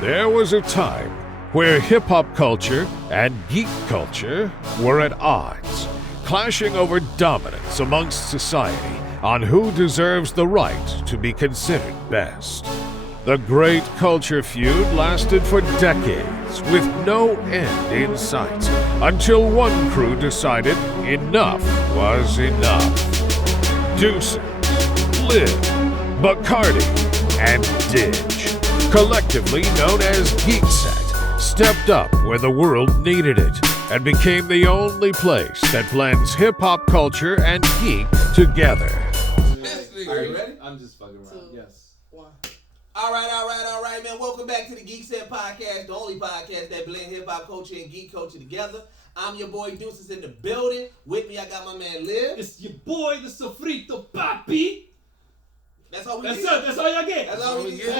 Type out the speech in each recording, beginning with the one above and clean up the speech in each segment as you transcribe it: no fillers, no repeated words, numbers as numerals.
There was a time where hip-hop culture and geek culture were at odds, clashing over dominance amongst society on who deserves the right to be considered best. The great culture feud lasted for decades, with no end in sight, until one crew decided enough was enough. Deuces, Liv, Bacardi, and Didge, collectively known as Geekset, stepped up where the world needed it and became the only place that blends hip-hop culture and geek together. Are you ready? I'm just fucking around. Yes. All right, man. Welcome back to the Geekset podcast, the only podcast that blend hip-hop culture and geek culture together. I'm your boy Deuces in the building. With me, I got my man Liv. It's your boy, the Sofrito Papi. That's all we That's get. it. That's all y'all get. That's all we get.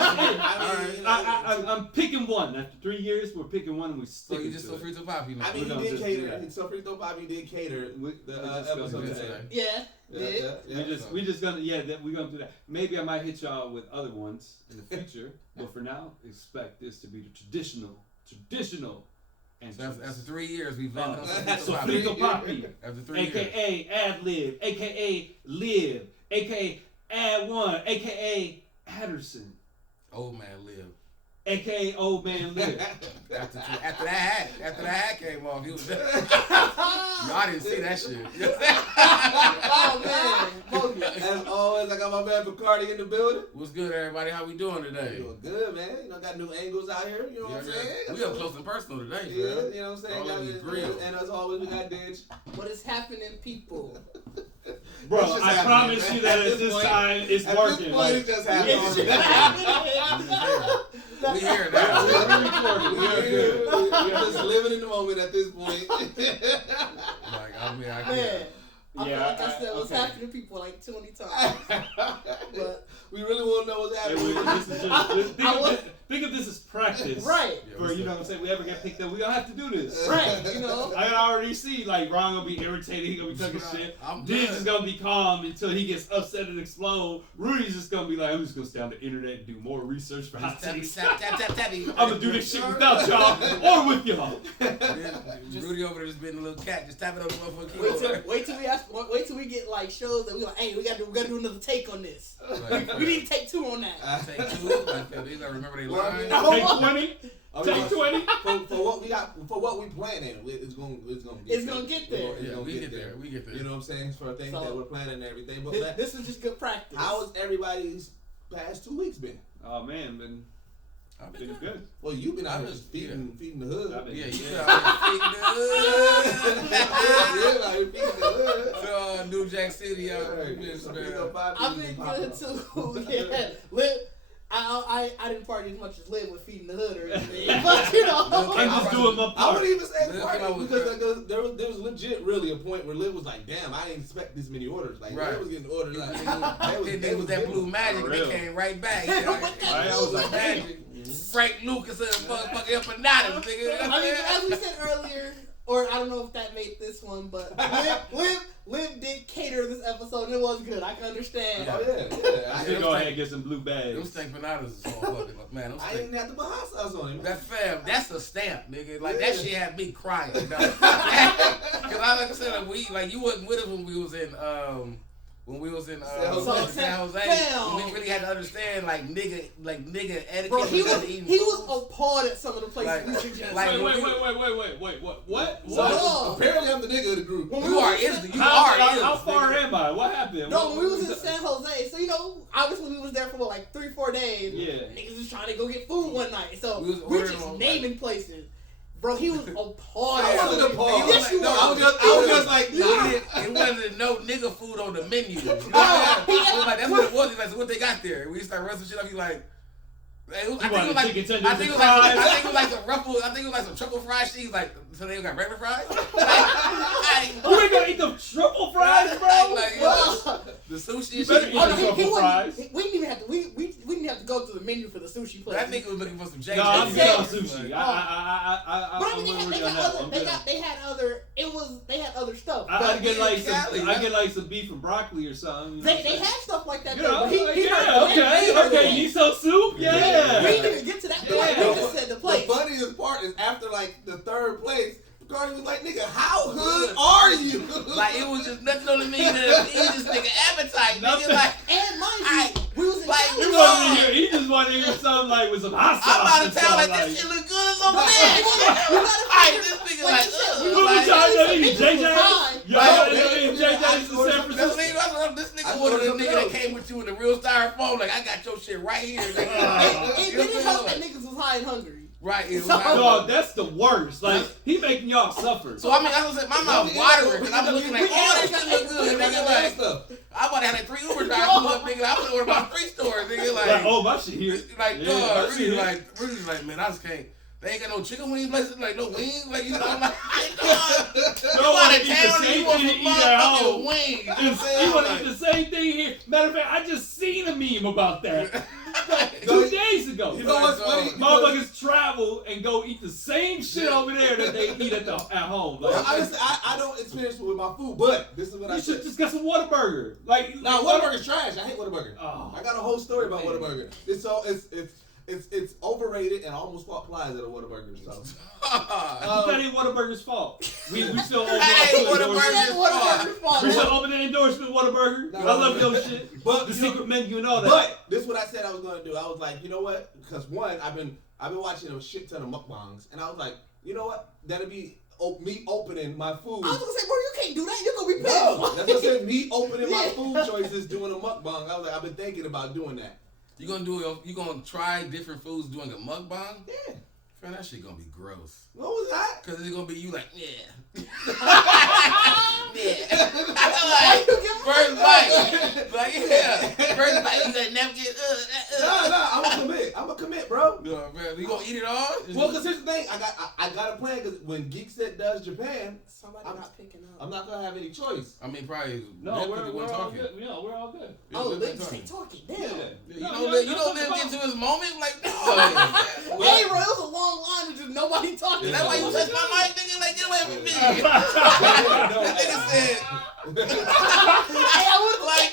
I'm picking one. After 3 years, we're picking one and we stick So you to just it. Sofrito Papi, man. I mean, We're he gonna did just cater. do that. Sofrito Papi did cater the just gonna episode do that today. today. Yeah. We just gonna we're gonna do that. Maybe I might hit y'all with other ones in the future, but for now, expect this to be the traditional. And So after 3 years, we've landed on Sofrito Papi, After 3 years. aka Ad Lib, aka Liv, aka Ad One, aka Adderson, Old man live. aka Old Man Liv. After that hat came off, he was there. Y'all didn't see that shit. Oh man, as always, I got my man Bacardi in the building. What's good, everybody? How we doing today? Doing good, man. You know, got new angles out here. You know what I'm saying? We up close and personal today, Yeah, bro. you know what I'm saying? All Got over it, the grill. and as always, we got Didge. What is happening, people? Bro, It's just I happening, promise man. you that At at this this point- time it's At working. this point, Like, it's just it's happening. We here now. We're just living in the moment at this point. I Man, I feel Yeah, like I said what's okay. happening to people like 20 times. But we really want to know what's happening. This is just, think of this as practice. right, For, you know what I'm saying, we ever get picked up, we gonna have to do this. right, you know. I can already see, like, Ron gonna be irritated, he gonna be talking shit. I'm Didge good. is gonna be calm until he gets upset and explode. Rudy's just gonna be like, I'm just gonna stay on the internet and do more research for hot takes. I'm gonna do this shit without y'all or with y'all. Rudy over there just being a little cat, just tapping on the motherfucking keyboard. Wait till we get like shows that we like, hey, we gotta do another take on this. We need to take 2 on that. Take two. Like, they gotta remember they line. Take 20. Oh, Take 20. For what we got, for what we planning, it's gonna get there. Yeah, we get there. We get there. You know what I'm saying? For things So, that we're planning and everything. But This is just good practice. how has everybody's past 2 weeks been? Oh man, I've been good. Well, you've been out here Yeah. feeding the hood. I've been Yeah, good. you out here feeding the hood. Yeah, out here feeding the hood. So, New Jack City out here, man. I've been good too. Yeah, Liv. I didn't party as much as Liv with feeding the hood or anything, but you know. I'm just doing my I part. wouldn't even say Liv party came out with because like, there was legit really a point where Liv was like, damn, I didn't expect this many orders. Like, Right. Liv was getting orders like, They was that blue magic. They real. came right back. I was like, magic. Frank Lucas and motherfucking empanadas, nigga. I mean, as we said earlier, or I don't know if that made this one, but Liv did cater this episode, and it was good. I can understand. Oh yeah. I should go ahead and get some blue bags. Those stank empanadas is so fucking man. Those I stank. didn't have to put hot sauce on it. That fam, that's a stamp, nigga. Like that Yeah. shit had me crying. You know? Cause like I said, like you wasn't with us when we was in San Jose. Fam. We really had to understand like nigga etiquette. Bro, he eating was food. appalled at some of the places Like- we suggested. like- Wait, what? So, Apparently, I'm the nigga of the group. when we You was are in is San- you How are far nigga. am I? What happened? No, when we was in San Jose, so you know, obviously we was there for like 3-4 days. Yeah. Niggas was trying to go get food one night, so We was we're ordering just on, naming places. Bro, he was appalled. I at wasn't some- appalled. Yes, you No, were. I was just like, nah. It wasn't no nigga food on the menu. You know what I'm saying? It was like, that's what it was. He's like, so what they got there? We start wrestling shit up. He's like, I think it was chicken tenders like, and fries? I think it was like some ruffles. I think it was like some triple fried shit. He's like, so they got regular fries? You ain't gonna eat the triple fries, bro? Like, Well, the sushi and better shit. eat oh, the no, truffle fries. we didn't even have to. We didn't have to go to the menu for the sushi place. That nigga was looking for some JJ. No, I'm good good on on sushi. But I mean, I'm they really on had that. other. I'm They good. had other. They had other stuff. I But get like Cali, some. I get like some beef and broccoli or something. You know they what I'm had stuff like that. saying? Though, but he Okay, miso soup, We yeah. didn't even get to that point. Yeah. We just third place. Cardi was like, nigga, how hood are you? Like, it was just nothing on the menu that he just nigga appetite. Nigga, like, and mind you, we was in like, He wasn't in here. He just wanted to hear something like with some hot sauce. I'm out of or town, like, something, this shit look good as a man. Alright, this nigga, like, What was y'all eating? JJ? Y'all Right. eating JJ's in San Francisco? This nigga was the nigga that came with you with the real styrofoam. Like, I got your shit right here, nigga. It didn't help that niggas was high and hungry. Right, it was Dog, that's the worst. Like, he making y'all suffer. So I mean, I was like, my mouth watering because I'm looking like, oh, this shit look good, nigga. Like, I about to have like 3 Uber drivers pull up, nigga. I was order about 3 stores, nigga. Like, oh, my shit here. Like, Yeah, dog, my really, shit like, man, I just can't. They ain't got no chicken wing places, like no wings, like, you know, I'm like, dog, you out of town and you want some motherfucking wings. You know what I'm He saying? want to eat the same thing here. Matter of fact, I just seen a meme about that. 2 days ago. You know what's funny? Motherfuckers travel and go eat the same shit over there that they eat at home. Like, Honestly, I don't experience it with my food, but this is what I you should said. just get some Whataburger. Like, Nah, Whataburger's trash. I hate Whataburger. Oh. I got a whole story about Whataburger. It's overrated and almost applies at a Whataburger. So that ain't Whataburger's fault. We still owe That ain't Whataburger's fault. We still open the endorsement Whataburger. No, I love your shit. But The you know- secret menu and all that. But this is what I said I was gonna do. I was like, you know what? Because one, I've been watching a shit ton of mukbangs, and I was like, you know what? That'll be me opening my food. I was gonna say, bro, you can't do that. You're gonna be pissed. No, that's what I said. Me opening my food choices, doing a mukbang. I was like, I've been thinking about doing that. You gonna try different foods doing a mukbang? Yeah. Man, that shit gonna be gross. What was that? Cause it's gonna be you like, yeah. Why you give First bite. Like, yeah. First bite, you like never get, No, I'm gonna commit, bro. No, man, you gonna eat it all? Well, because here's the thing, I got a plan. Because when Geekset does Japan, Somebody not picking up. I'm not gonna have any choice. I mean, probably. No, we're all talking. good. Yeah, we're all good. Oh, Liv let's been say talking. talking. Damn. Yeah. You don't live into his moment like no. Hey, bro, it was a long line of just nobody talking. That's why you touch my mic, nigga. Like, get away from me. That nigga said. Hey, I would like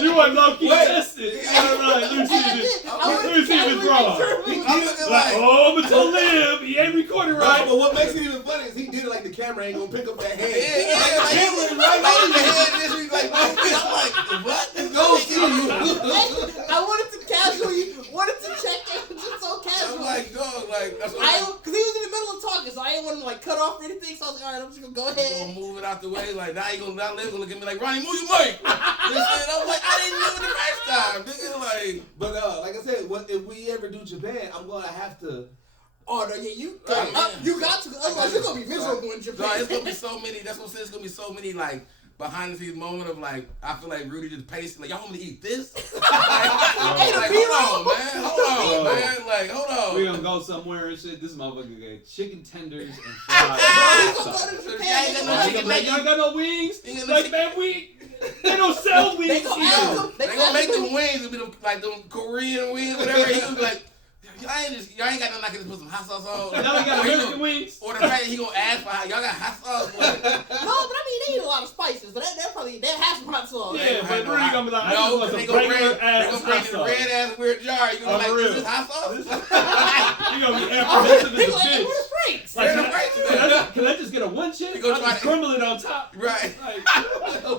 You were low key Wait. tested. Let me see if it's wrong. I'm looking Like, like. oh, I'm gonna live. He ain't recording Right, right. but what makes it even funny is he did it like the camera ain't gonna pick up that hand. Yeah, Like the camera is right like, on the you. head, this week, like, I'm like, what? It's gonna see you. I wanted to check it just so I'm casual. like, dog, like, that's what Cause he was in the middle of talking, so I didn't want to like cut off or anything. So I was like, all right, I'm just gonna go I'm ahead. gonna move it out the way. Like, now you gonna look at me like, Ronnie, move your mic. I was like, I didn't do it the first time. Nigga, like. But like I said, if we ever do Japan, I'm gonna have to. Oh no, yeah, you got to. I Otherwise, you're gonna be miserable in No, Japan. it's gonna be so many. That's what I'm saying. It's gonna be so many like behind the scenes moment of like I feel like Rudy just pacing like y'all want me to eat this? Like, hold on, man. Like, hold on. We gonna go somewhere and shit. This motherfucker got chicken tenders and Bro, fried. you gonna go to So, Japan? yeah, you got no nigga, chicken like, Y'all got no wings? You got no Like, chicken- man, they don't sell wings. They gonna here. ask them- They gonna make them wings and be them like them Korean wings, whatever. He was like, y'all ain't got nothing I can just put some hot sauce on. Now they got American wings. Or the fact that he gonna ask for y'all got hot sauce. Like, No, but I mean they eat a lot of spices, so they have some hot sauce. Yeah, but no Rudy hot- gonna be like, I no, just want they some gonna regular bring ass hot the sauce. red ass weird jar. You gonna Oh, be for like, real. is this hot sauce? You gonna be apprehensive They as a gonna eat bitch. with Franks. Like, Where the Franks can I just get a one chip? You gonna I'll try just to- crumble it on top. Right. Like,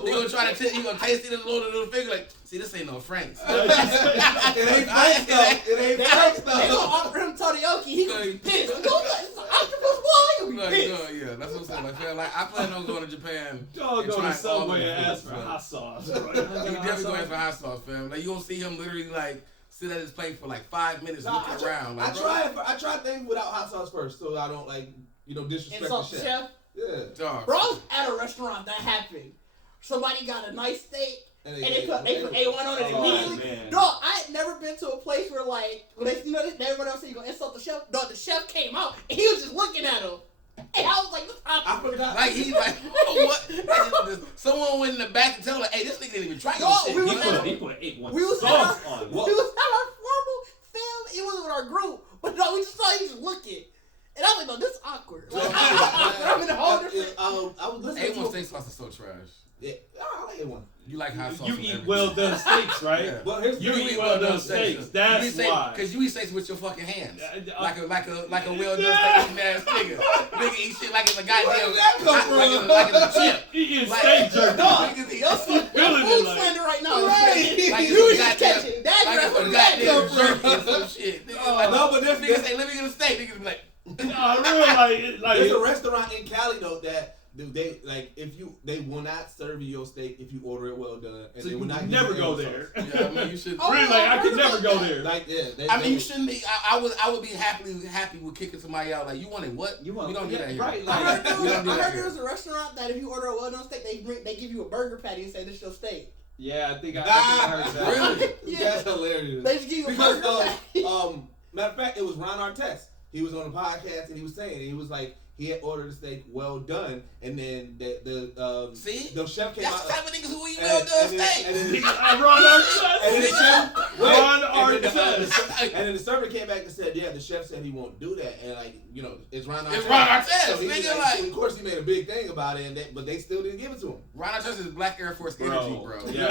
You gonna try to you gonna taste it in a little finger like, see, this ain't no Franks. It ain't Frank though. It ain't Frank They gonna though. offer him Todioki. He gonna be pissed. He gonna be like, it's an octopus ball. He gonna be Like, pissed. yeah, that's what I'm saying. Like, fam, like I plan on going to Japan. dog and go to trying all Subway the and foods, ask for bro. hot sauce. You definitely going for hot sauce, fam. Like you gonna see him literally like sit at his plate for like 5 minutes looking around. Like, I try things without hot sauce first, so I don't like disrespect Insult the the chef. chef. Yeah. Dog. Bro, I was at a restaurant that happened. Somebody got a nice steak. And they put A1 on it Oh, immediately. man. Dog, I had never been to a place where like when everybody else said you gonna insult the chef. Dog, the chef came out and he was just looking at him. And I was like, this I forgot. Like he like oh, what? Someone went in the back and tell him like, hey, this nigga didn't even try your Yo, shit. we He was put at A1 we was sauce at on we it. was at our formal film. It wasn't with our group, but no, we just saw he was looking. And I'm Cali though. This is awkward. Like, I'm in a whole different. I was listening A1 to steak sauce is so trash. Yeah, I like A1. You like hot sauce. You on eat everything. well done steaks, right? Yeah. Well, here's You eat well done steaks. That's why. Because you eat steaks with your fucking hands. Like a well done Yeah. steak eating ass nigga. Nigga eat shit like it's a goddamn. Where did that come from? Like it's a chip. Eating Like- steak jerky. Niggas eat Feeling it Food like. slander right now. Right. like You it's was a just goddamn. catching. That's Like where it's a that goddamn come jerky or from. some shit. Niggas Oh, like, no, but this- niggas say, let me get a steak. Niggas be like, Nah, real like There's a restaurant in Cali though that they like they will not serve you your steak if you order it well done, and so they you will not give never you go any there. sauce. yeah, I mean, you should. Oh, Really, like I could never go there. Like I mean, you shouldn't be. I would be happy with kicking somebody out. Like, you wanted what? You want- we don't do yeah, that here. right, I heard there we don't do was, that here. a restaurant that if you order a well done steak, they give you a burger patty and say this is your steak. Yeah, I think I heard that. Really? Yeah. That's hilarious. They just give you a Because burger patty. matter of fact, it was Ron Artest. He was on the podcast and he was saying, he was like, he had ordered a steak well done, and then See? the chef came That's out. the type of niggas who eat well done steak. And then Ron Artest. And then the chef, wait, Ron and then Artest. and then the server came back and said, yeah, the chef said he won't do that, and like, you know, it's Ron Artest. It's Ron Artest, So he nigga, like, like- of course he made a big thing about it, but they still didn't give it to him. Ron Artest is Black Air Force energy, bro. Yeah.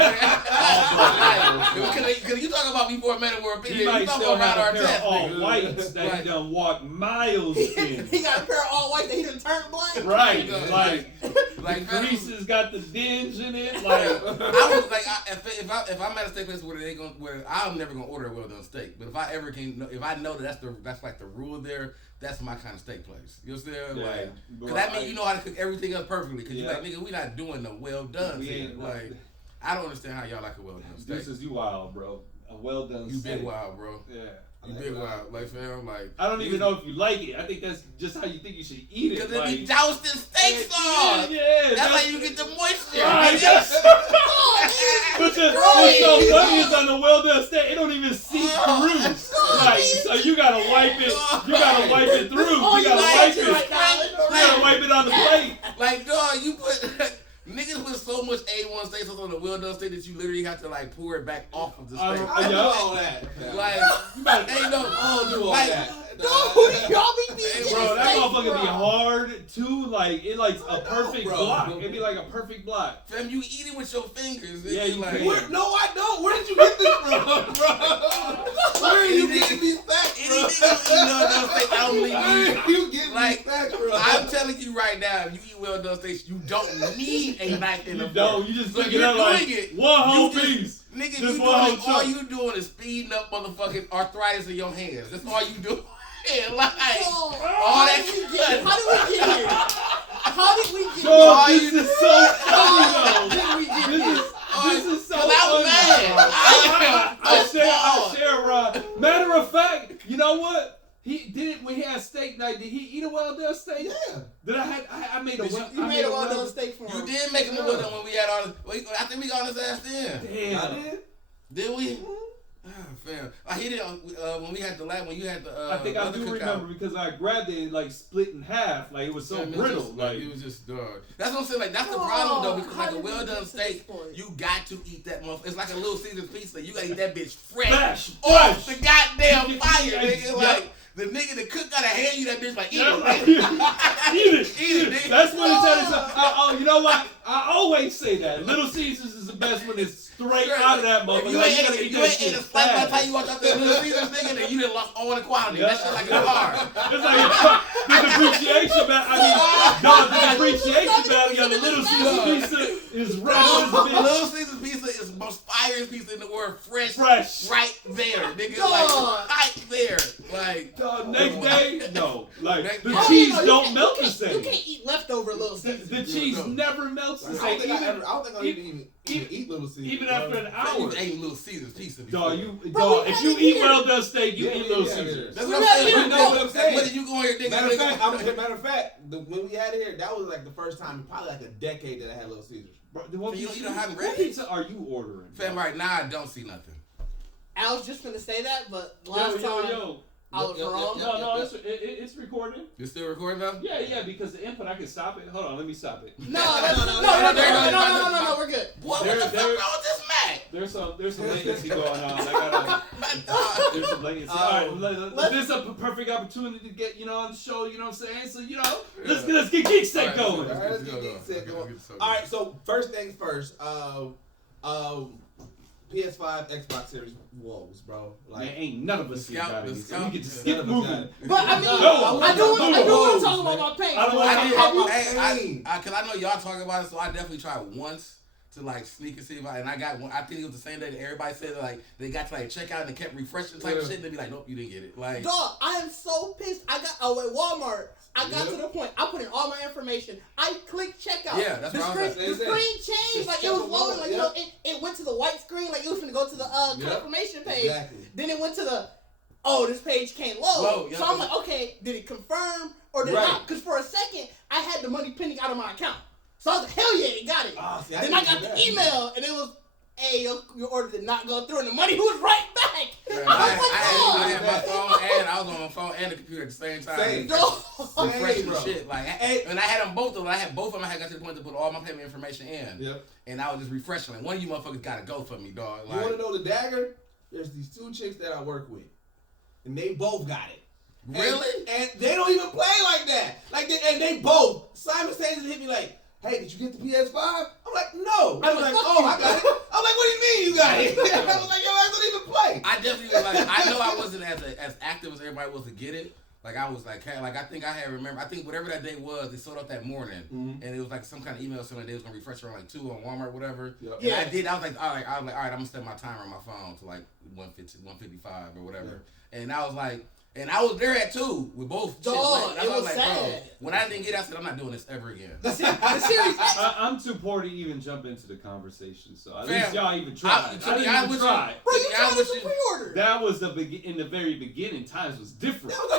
Because you talking about before Men Were He Opinion, you might talking still about have Ron a pair of Artest, all nigga. whites that Right. he done walked miles in. He got a pair of all white that he done turned black. Right, Yeah. like Like, the grease has got the dinge in it. Like I was like, if I'm at a steak place where I'm never gonna order a well done steak, but if I know that that's like the rule there, that's my kind of steak place. You know what I'm saying? Yeah. Like, cause that means you know how to cook everything else perfectly. Cause Yeah. you like, nigga, we not doing no well done. We ain't Like, I don't understand how y'all like a well done steak. this is you wild, bro. A well done You steak. big wild, bro. Yeah. You big wild, like fam, like. I don't even know if you like it. I think that's just how you think you should eat it. Cause it Like, be doused in steak sauce. yeah, That's how you get the moisture. Right. But what's so funny is on the well done steak, it don't even seep through. Like, so you gotta wipe it. You gotta wipe it through. You gotta wipe it. You gotta wipe it on the plate. Like, dog, you put niggas put so much A1 steak sauce on the well done steak that you literally have to like pour it back off of the steak. I do all that. Like, ain't no, I don't do all like, that. No, y'all be Hey, Bro, that steak, motherfucker bro. be hard too. Like it like a perfect bro. block. It'd be like a perfect block. fam, you eat it with your fingers. Yeah, you like, can. No, I don't. Where did you get this from, bro? Where are you getting these facts Any from? nigga who eat well done steak, I don't Where believe are you getting Like, these facts from? I'm telling you right now, if you eat well done steaks, you don't need a knife in the You fork. don't. You just So pick you're it up like doing it. one whole You just- piece. Nigga, Just you one doing whole all chunk. you doing is speeding up motherfucking arthritis in your hands. That's all you do. Like, all that How did we get here? How did we get Dog, here? this is so funny How though. did we get This here? is so Cause I'm funny. mad. I share Ron. Matter of fact, you know what? He did it when he had steak night. Did he eat a well done steak? Yeah. Did I made a Did you- well. You I made a well well done steak for him. You did make him a well done when we had all this. I think we got on his ass then. Damn. I did. Did we? Ah, fam. I hit it when we had the last, when you had the I think I other do cookout. remember because I grabbed it and like split in half. Like it was so Fam, it was brittle. just, Like it was just dog. That's what I'm saying. Like that's the Oh, problem though, because how like a did we well get done to steak, this point? you got to eat that motherfucker. It's like a Little Caesars pizza. You gotta eat that bitch Fresh, off fresh. the goddamn fire, Yeah, nigga. yeah. Like the nigga, the cook gotta hand you that bitch like eat Yeah, it. like, Like, eat it. Eat it, nigga. That's what it tells you. You know what? I always say that. Little Caesars is the best when it's straight out of that motherfucker. If you Like, ain't gotta ate eat you that ain't ate shit a slice by the fast. time you walked out there Little Caesars nigga, then you done lost all the quality. That shit like a car. It's like the depreciation value. I mean, dog, the depreciation value of the Little Caesars pizza is right as a bitch. Little Caesars pizza is the most fireest pizza in the world. Fresh. Right there, nigga. Dog. Like right there. Like Dog, next day, no. Like the Oh, cheese no, you don't can't- melt the You same. can't eat leftover Little The, Caesars. the cheese never melts the I same. don't think I even eat Little Caesars. Even after an hour. you ate Little Caesars pizza before. Dog, Bro, if you eat well done steak, you Yeah, eat Little yeah, Caesars. That's We're what not I'm saying. eating know what I'm saying. Whether you go on here, nigga. Matter of fact, when we had it here, that was like the first time in probably like a decade that I had Little Caesars. Bro, what You pizza, don't have what ready? pizza are you ordering? Fam, right now I don't see nothing. I was just gonna say that, but Yo, last yo, time yo. I was wrong. No, it's recording. You're still recording though? Yeah, because the input, I can stop it. Hold on, let me stop it. No, we're good. What the fuck wrong with this Mac? There's some latency going on. There's some latency. All right, this is a perfect opportunity to get on the show. You know what I'm saying? So let's get Geekset going. All right, let's get Geekset going. All right, so first things first. PS5, Xbox Series woes, bro. Like, ain't none of us got it. So we get to skip moving. moving. But I mean, I do want to talk about my pain. Because I know y'all talking about it, so I definitely tried once to like sneak and see if I got one. I think it was the same day that everybody said that, like they got to like check out and they kept refreshing type of shit. And they be like, nope, you didn't get it. Like, dog, I am so pissed. I got at Walmart. I got to the point. I put in all my information. I clicked checkout. Yeah, that's what I was The screen changed. Like it was loading. Like it went to the white screen. Like it was gonna go to the confirmation page. Exactly. Then it went to the this page can't load. So I'm like, okay, did it confirm or did it not? Because for a second I had the money pending out of my account. So I was like, hell yeah, it got it. Then I got the email and it was, hey, your order did not go through and the money was right back. I had my phone and I was on my phone and the computer at the same time. Refreshing shit. Like, and I had them both of them. I had both of them. I had got to the point to put all my payment information in. Yep. And I was just refreshing. Like, one of you motherfuckers got to go for me, dog. Like, you want to know the dagger? There's these two chicks that I work with. And they both got it. Really? And they don't even play like that. And they both. Simon Says hit me like, hey, did you get the PS5? I'm like, no. I was like, oh, I got it. I'm like, what do you mean you got it? I was like, yo, I don't even play. I definitely was like, I know I wasn't as active as everybody was to get it. Like, I was like, hey, like, I think whatever that day was, they sold out that morning. Mm-hmm. And it was like some kind of email saying they was going to refresh around like 2 on Walmart, whatever. Yep. And I did. I was like, all right, I'm going to set my timer on my phone to like 155 or whatever. Yeah. And I was like, and I was there at 2 with both. Dog, it was like, sad. Bro, when I didn't get it, I said, I'm not doing this ever again. The series. I'm too poor to even jump into the conversation, so at least y'all even tried. Bro, you tried to pre-order. That was in the very beginning. Times was different. That was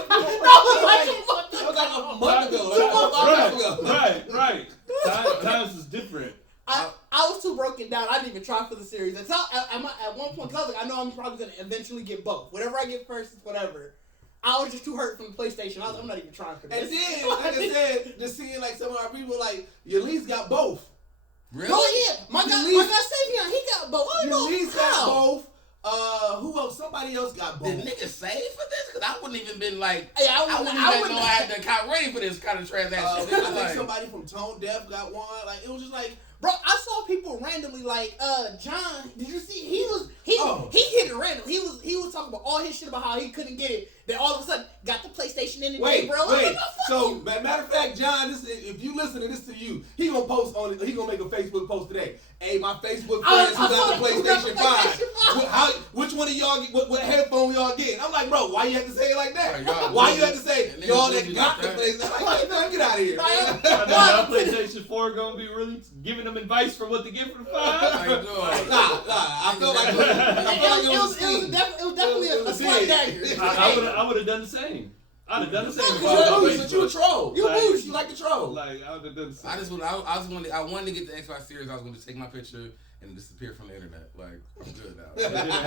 like a month ago. Right. Times was different. I was too broken down. I didn't even try for the series. At one point, cause I was like, I know I'm probably gonna eventually get both. Whatever I get first, whatever. I was just too hurt from the PlayStation. I was like, I'm not even trying for this. And then, like I said, just seeing like some of our people like, your least got both. Really? Oh yeah, my guy Savion, he got both. I don't know least got both. Who else? Somebody else got both. Did niggas save for this? Because I wouldn't even been like, I wouldn't even know I had the account ready for this kind of transaction. I think somebody from Tone Deaf got one. Like it was just like. Bro, I saw people randomly like John. Did you see? He hit it randomly. He was talking about all his shit about how he couldn't get it. Then all of a sudden got the PlayStation in the day, bro. Wait. So matter of fact, John, if you listen to this to you, he gonna post on it. He gonna make a Facebook post today. Hey, my Facebook friends who got the PlayStation 5. Which one of y'all? What headphone y'all getting? I'm like, bro, why you have to say it like that? Why you have to say y'all that got the PlayStation? I'm like, man, get out of here, man. Now PlayStation 4 gonna be really giving them advice for what to get for the 5. I feel like it was definitely a slight dagger. I would have done the same. I'd have done the same. But you a troll. You bougie. You like to troll. Like I would have done the same. I wanted to get the Xbox Series. I was going to take my picture and disappear from the internet. Like, I'm good now.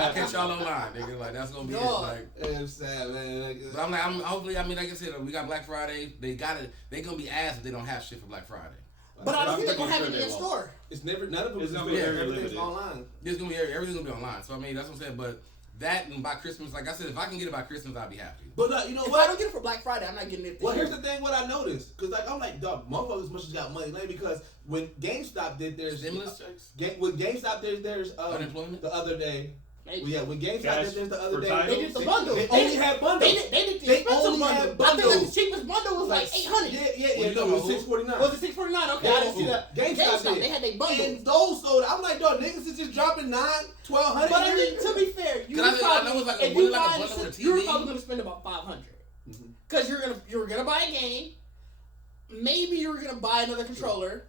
I'll catch y'all online, nigga. Like, that's going to be it. Like, it's sad, man. But I'm like, hopefully, I mean, like I said, we got Black Friday. They going to be asked if they don't have shit for Black Friday. But I don't think they're going to have it in store. It's never, none of them is going to be everything's online. Everything's going to be online. So, I mean, that's what I'm saying. But that and by Christmas, like I said, if I can get it by Christmas, I'll be happy. But you know if what? I don't get it for Black Friday, I'm not getting it. Well, here's the thing. What I noticed, because like I'm like, dog, motherfuckers must have got money late because when GameStop did their stimulus checks, when GameStop did theirs unemployment the other day. Well, yeah, when GameStop did theirs the other day, they did the bundle. They only had bundles. They did the expensive bundle. I think the cheapest bundle was like $800. Yeah. It was $649. Was it $649? Okay, I didn't see that. GameStop they had their bundle. And those sold. I'm like, dog, niggas is just dropping $1,200. But I mean, to be fair, you were probably going to spend about $500 because you were gonna buy a game. Maybe you were gonna buy another controller.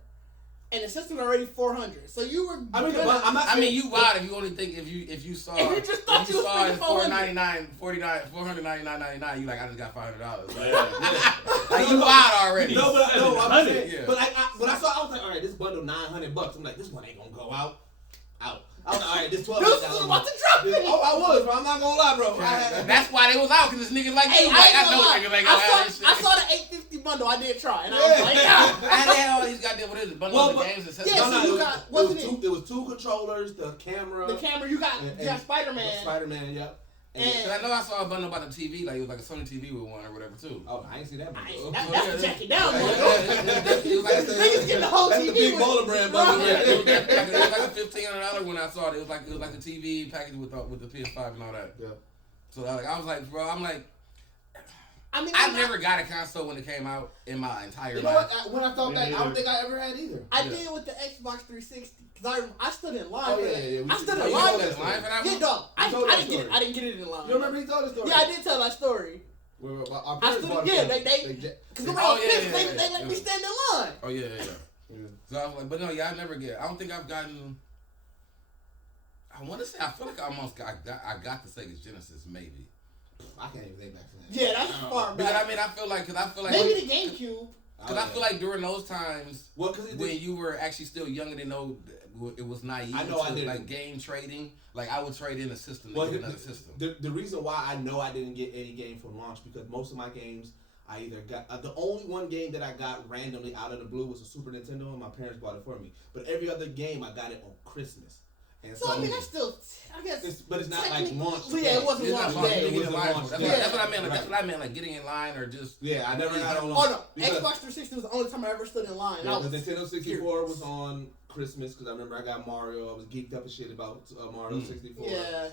And the system already $400, so you were. I mean, you wild if you only think if you saw if you just thought you saw it $499.99, you like I just got $500. Like you wild already. I'm saying, but when I saw, I was like, all right, this bundle $900. I'm like, this one ain't gonna go out. I was like, all right, this 12 Deuces was about to drop it. Oh, I was, bro. I'm not gonna lie, bro. That's why they was out, because this niggas like you. Like, I know niggas ain't gonna have this shit. I saw the 850 bundle. I did try, and I was like, How the hell these goddamn, what is it? Bundle of games and it was two controllers, the camera, you got Spider-Man. Spider-Man, yep. And I know I saw a bundle about the TV, like it was like a Sony TV with one or whatever too. Oh, I ain't see that. That's the jack it down. Niggas getting the whole TV. That's the big bowler brand bundle. It was like a $1,500 when I saw it. It was like the TV package with the PS5 and all that. Yeah. So I was like, bro, I mean, I never got a console when it came out in my entire life. You know what? When I thought that, I don't think I ever had either. I did with the Xbox 360 because I stood in line. Oh yeah. I stood in line. For that one? Yeah, dog. I didn't get it in line. You remember he told the story? Yeah, I did tell that story. Our parents bought it. Because they let me stand in line. Oh yeah. So I was like, but no, I never get. I don't think I've gotten. I want to say I feel like I almost got the Sega Genesis maybe. I can't even think back to that. Yeah, that's far back. Because I feel like maybe the GameCube. Because I feel like during those times, when you were actually still younger than know, it was naive. I did like game trading. Like I would trade in a system to get another system. The reason why I know I didn't get any game from launch because most of my games I either got the only one game that I got randomly out of the blue was a Super Nintendo and my parents bought it for me. But every other game I got it on Christmas. And so I mean that's still I guess. But it's not like launch. Yeah, it wasn't launch day. That's what I meant. Like that's what I meant. Like getting in line or just. Yeah, I never got on launch. Oh no, Xbox 360 was the only time I ever stood in line. Yeah, the Nintendo 64 was on Christmas because I remember I got Mario. I was geeked up as shit about Mario 64. Yeah.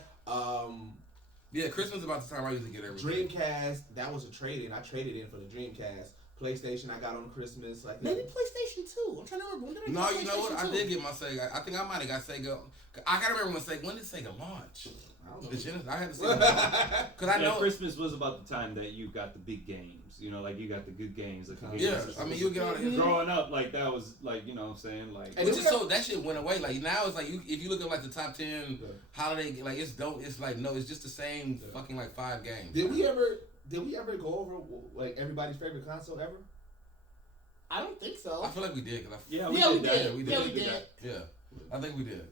Yeah, Christmas about the time I used to get everything. Dreamcast, that was a trade-in. I traded in for the Dreamcast. PlayStation, I got on Christmas. Like maybe PlayStation 2. I'm trying to remember. When did I get No, you know what? 2? I did get my Sega. I think I might have got Sega. I gotta remember when did Sega launch? I don't know. The Genesis. I had to Sega because I know Christmas was about the time that you got the big games. You know, like you got the good games. Like I mean, you get all the growing up, like that was like you know what I'm saying like. Which is so that shit went away. Like now it's like if you look at like the top 10 holiday, like it's dope. It's like no, it's just the same fucking like 5 games. Did we ever go over like everybody's favorite console ever? I don't think so. I feel like we did. We did. Yeah, I think we did.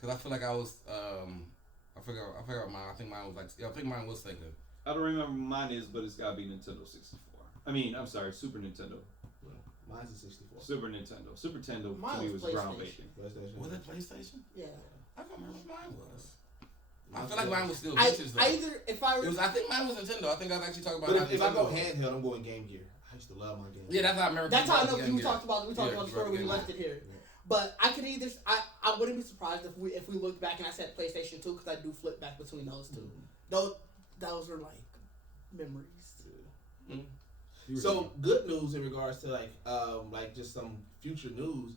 Cause I feel like I was. I forgot mine. I think mine was like. I think mine was Sega. I don't remember what mine is, but it's gotta be Nintendo 64. I mean, I'm sorry, Super Nintendo. Mine's a 64. Super Nintendo. Super Nintendo to me was groundbreaking. Was it PlayStation? Yeah. I don't remember what mine was. I feel like mine was still vintage though. I think mine was Nintendo. I think I was actually talking about. But if I go handheld, I'm going Game Gear. I used to love my Game Gear. Yeah, that's how I remember. That's how I know because we talked about the story when we left it here. Yeah. But I could either I wouldn't be surprised if we looked back and I said PlayStation 2 because I do flip back between those two. Those are like memories. So good news in regards to like just some future news.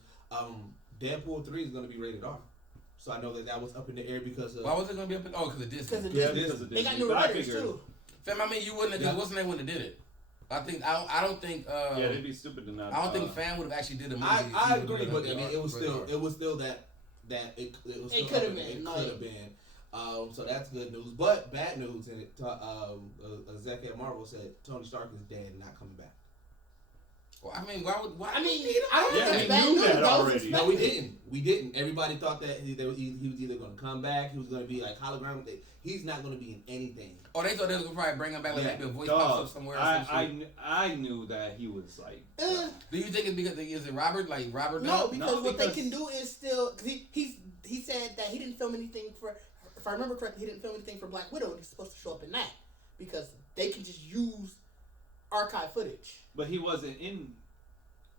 Deadpool 3 is going to be rated R. So I know that was up in the air because of. Why was it going to be up in? Oh, because of Disney. Because of Disney. They got new writers too. Fam, I mean, you wouldn't have. Wasn't they when they did it? I don't think. Yeah, they'd be stupid to not. I don't think fan would have actually did a movie. I agree, but I mean, it was still that it could have been. It could have been. So that's good news, but bad news. And executive Marvel said Tony Stark is dead and not coming back. Well, I mean, why? I mean, I don't think that's knew that already. No, we didn't. Everybody thought that he was either going to come back. He was going to be like hologram. He's not going to be in anything. Oh, they thought they was going to probably bring him back, like maybe a voice pops up somewhere. I knew that he was like. Do you think it's because is it Robert? Like Robert? No, because what they can do is still because he said that he didn't film anything for. If I remember correctly, he didn't film anything for Black Widow. He's supposed to show up in that because they can just use archive footage. But he wasn't in.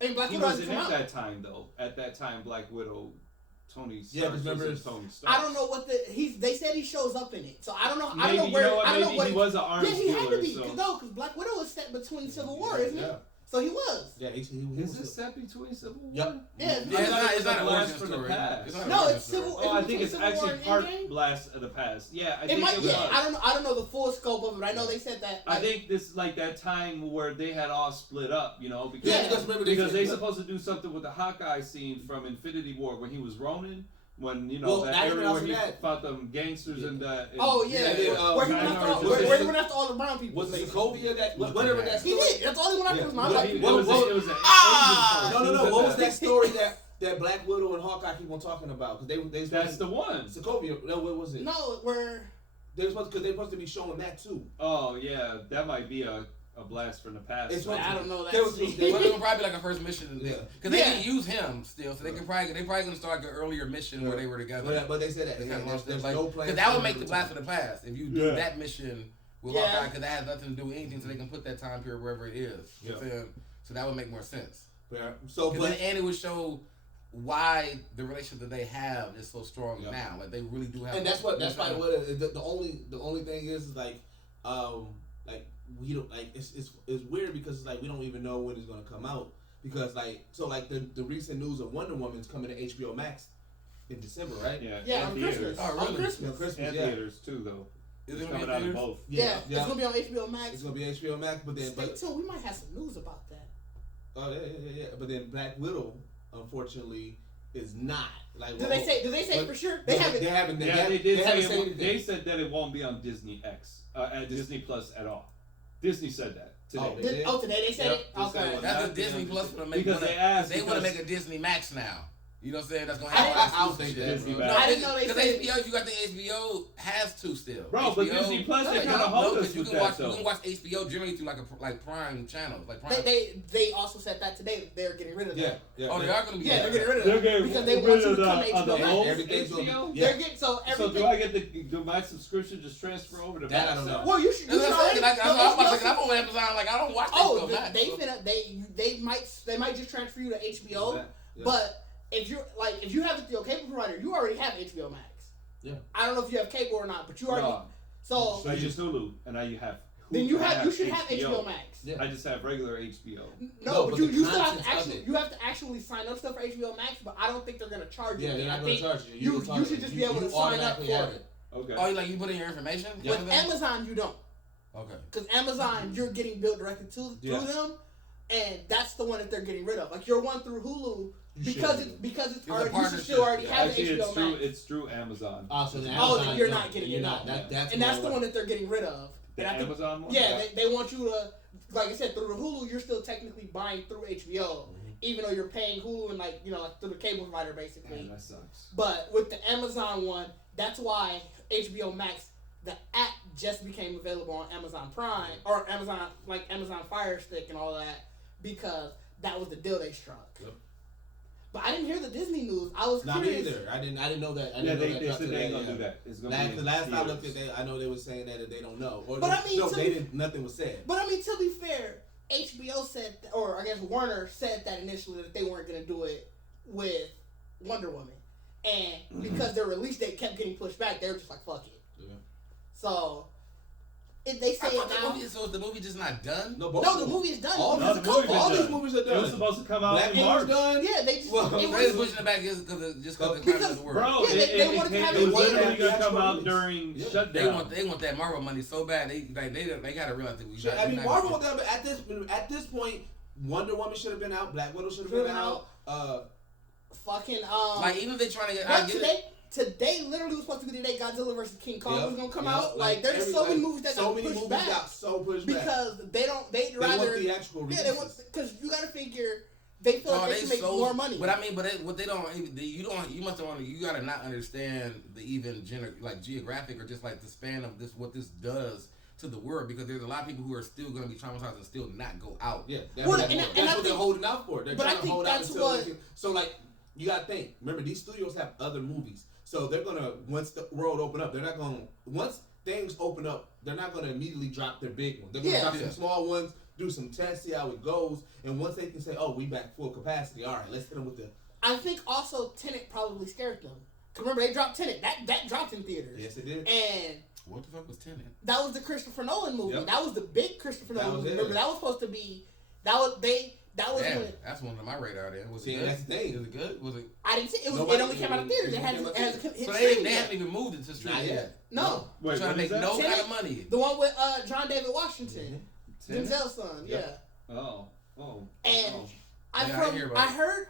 And Black he Widow wasn't at that time though. At that time, Black Widow, Tony Stark. Yeah, remember Tony Stark. I don't know what they said he shows up in it, so I don't know. Maybe, I don't know where. I don't know what he was an arms dealer. Yeah, he had to be because Black Widow is set between Civil War, isn't it? So he was. Yeah, he is this set between Civil War? Yep. Yeah, it's not a blast from the past. No, it's Civil. Oh, I think it's actually part blast of the past. Yeah, I think it was. Yeah, I don't know the full scope of it. I know they said that. I think this is like that time where they had all split up, you know, because they supposed to do something with the Hawkeye scene from Infinity War when he was Ronin. When you know that area where he fought them gangsters and that. Oh yeah, where he went after all the brown people. Was it Sokovia that whatever that story? He did. That's all he went after was my It was an No. What was that story that Black Widow and Hawkeye keep on talking about? Because they That's the one. Sokovia. No, what was it? No, we're. They're supposed to be showing that too. Oh yeah, that might be a blast from the past. I don't know that. Well, it would probably be like a first mission, because they Yeah. can use him still, so they probably gonna start like an earlier mission where they were together. But they said that there's no plan. Because that would make the blast from the past if you do Yeah. that mission with Hawkeye, because that has nothing to do with anything, so they can put that time period wherever it is. You know what I'm saying? So that would make more sense. Yeah. So, And it would show why the relationship that they have is so strong now. Like they really do have. And that's probably what it is. The only thing is like we don't like it's weird because it's like we don't even know when it's gonna come out because the recent news of Wonder Woman's coming to HBO Max in December, right? Yeah, on Christmas. Oh, really? On Christmas. And theaters too, though. Is it coming gonna out be of both? Yeah, it's gonna be on HBO Max. It's gonna be HBO Max, but then Stay tuned. We might have some news about that. Oh yeah. But then Black Widow, unfortunately, is not. Like, Do they say for sure? They haven't. They said that it won't be on Disney X, at Disney Plus at all. Disney said that today. Today they said it. Okay. That's a Disney Plus for make because they want to make a Disney Max now. You know what I'm saying? That's gonna I happen. don't think that. No, I didn't know they because said HBO, if you got the HBO, has to still. Bro, HBO, but Disney Plus they kind of hold us you with can that watch. though. You can watch HBO generally through like Prime channels, like Prime. They also said that today. They're getting rid of that. Yeah. Oh, they are gonna be. Yeah, they're getting rid of They're that getting because they rid want you of to come to the HBO old Max. HBO. They're getting so everything. So do I get do my subscription just transfer over to That Max? I don't know. Well, you should. That's what I'm saying. I'm on Amazon. Like I don't watch Oh, HBO Max. they might just transfer you to HBO, but. If you have your cable provider, you already have HBO Max. Yeah. I don't know if you have cable or not, but you already. No. So I use Hulu, and now you have. Then you should have HBO Max. Yeah. I just have regular HBO. No, but you still have content's to actually sign up stuff for HBO Max, but I don't think they're gonna charge you. Yeah, they're not I gonna think charge you. You should just be able to sign up for it. Okay. Oh, you put in your information? With Amazon, you don't. Okay. Because Amazon, you're getting billed directly through them, and that's the one that they're getting rid of. Like your one through Hulu. Because it's already, you should still already have Actually, HBO Max. It's through Amazon. Then you're not getting it. That's the one that they're getting rid of. The Amazon one? Yeah, they want you to, like I said, through the Hulu, you're still technically buying through HBO, even though you're paying Hulu and like through the cable provider basically. Man, that sucks. But with the Amazon one, that's why HBO Max, the app just became available on Amazon Prime or Amazon Fire Stick and all that because that was the deal they struck. Yep. But I didn't hear the Disney news. I was curious. Not me either. I didn't know that. They said they ain't gonna do that. It's gonna be the last time I looked at it, I know they were saying that they don't know. Or but I mean, nothing was said. But I mean, to be fair, HBO said, or I guess Warner said that initially that they weren't gonna do it with Wonder Woman, and because their release date kept getting pushed back, they were just like, "Fuck it." Yeah. So. If they say it now, so is the movie just not done? No, the movie is done. All these movies are done. It was supposed to come out Black in March. done. Yeah, they just they're pushing it back just because of the world. Bro, yeah, they wanted to have it literally gonna come out during shutdown. They want that Marvel money so bad. They gotta realize that we got. I mean, Marvel want that, but at this point, Wonder Woman should have been out. Black Widow should have been out. Like even if they're trying to get. Today literally was supposed to be the day Godzilla vs. King Kong was gonna come out. Like there's so many movies that got pushed back. Because they'd rather want theatrical releases. They want because you gotta figure they feel like they can make more money. But I mean, what they don't you gotta not understand the even geographic or just like the span of what this does to the world, because there's a lot of people who are still going to be traumatized and still not go out. Yeah, that's what they're holding out for. They're trying to hold out until so like you gotta think. Remember, these studios have other movies. So they're gonna, once the world open up, once things open up, they're not gonna immediately drop their big one. They're gonna drop some small ones, do some tests, see how it goes, and once they can say, "Oh, we back full capacity," all right, let's hit them with the. I think also Tenet probably scared them. Cause remember they dropped Tenet. That dropped in theaters. Yes, it did. And what the fuck was Tenet? That was the Christopher Nolan movie. Yep. That was the big Christopher Nolan movie. Remember that was supposed to be. That was that's one of my radar. Then was it good? That's the thing. Was it good? Was it? I didn't see it. It only came out of theaters. It hasn't so they haven't even moved it to streaming yet. No. Wait, trying to make no kind of money. The one with John David Washington, Denzel's son. Yeah. Oh. And I heard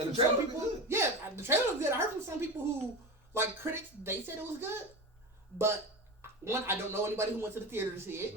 from some people. Yeah, the trailer was good. I heard from some people who like critics. They said it was good, but one, I don't know anybody who went to the theater to see it.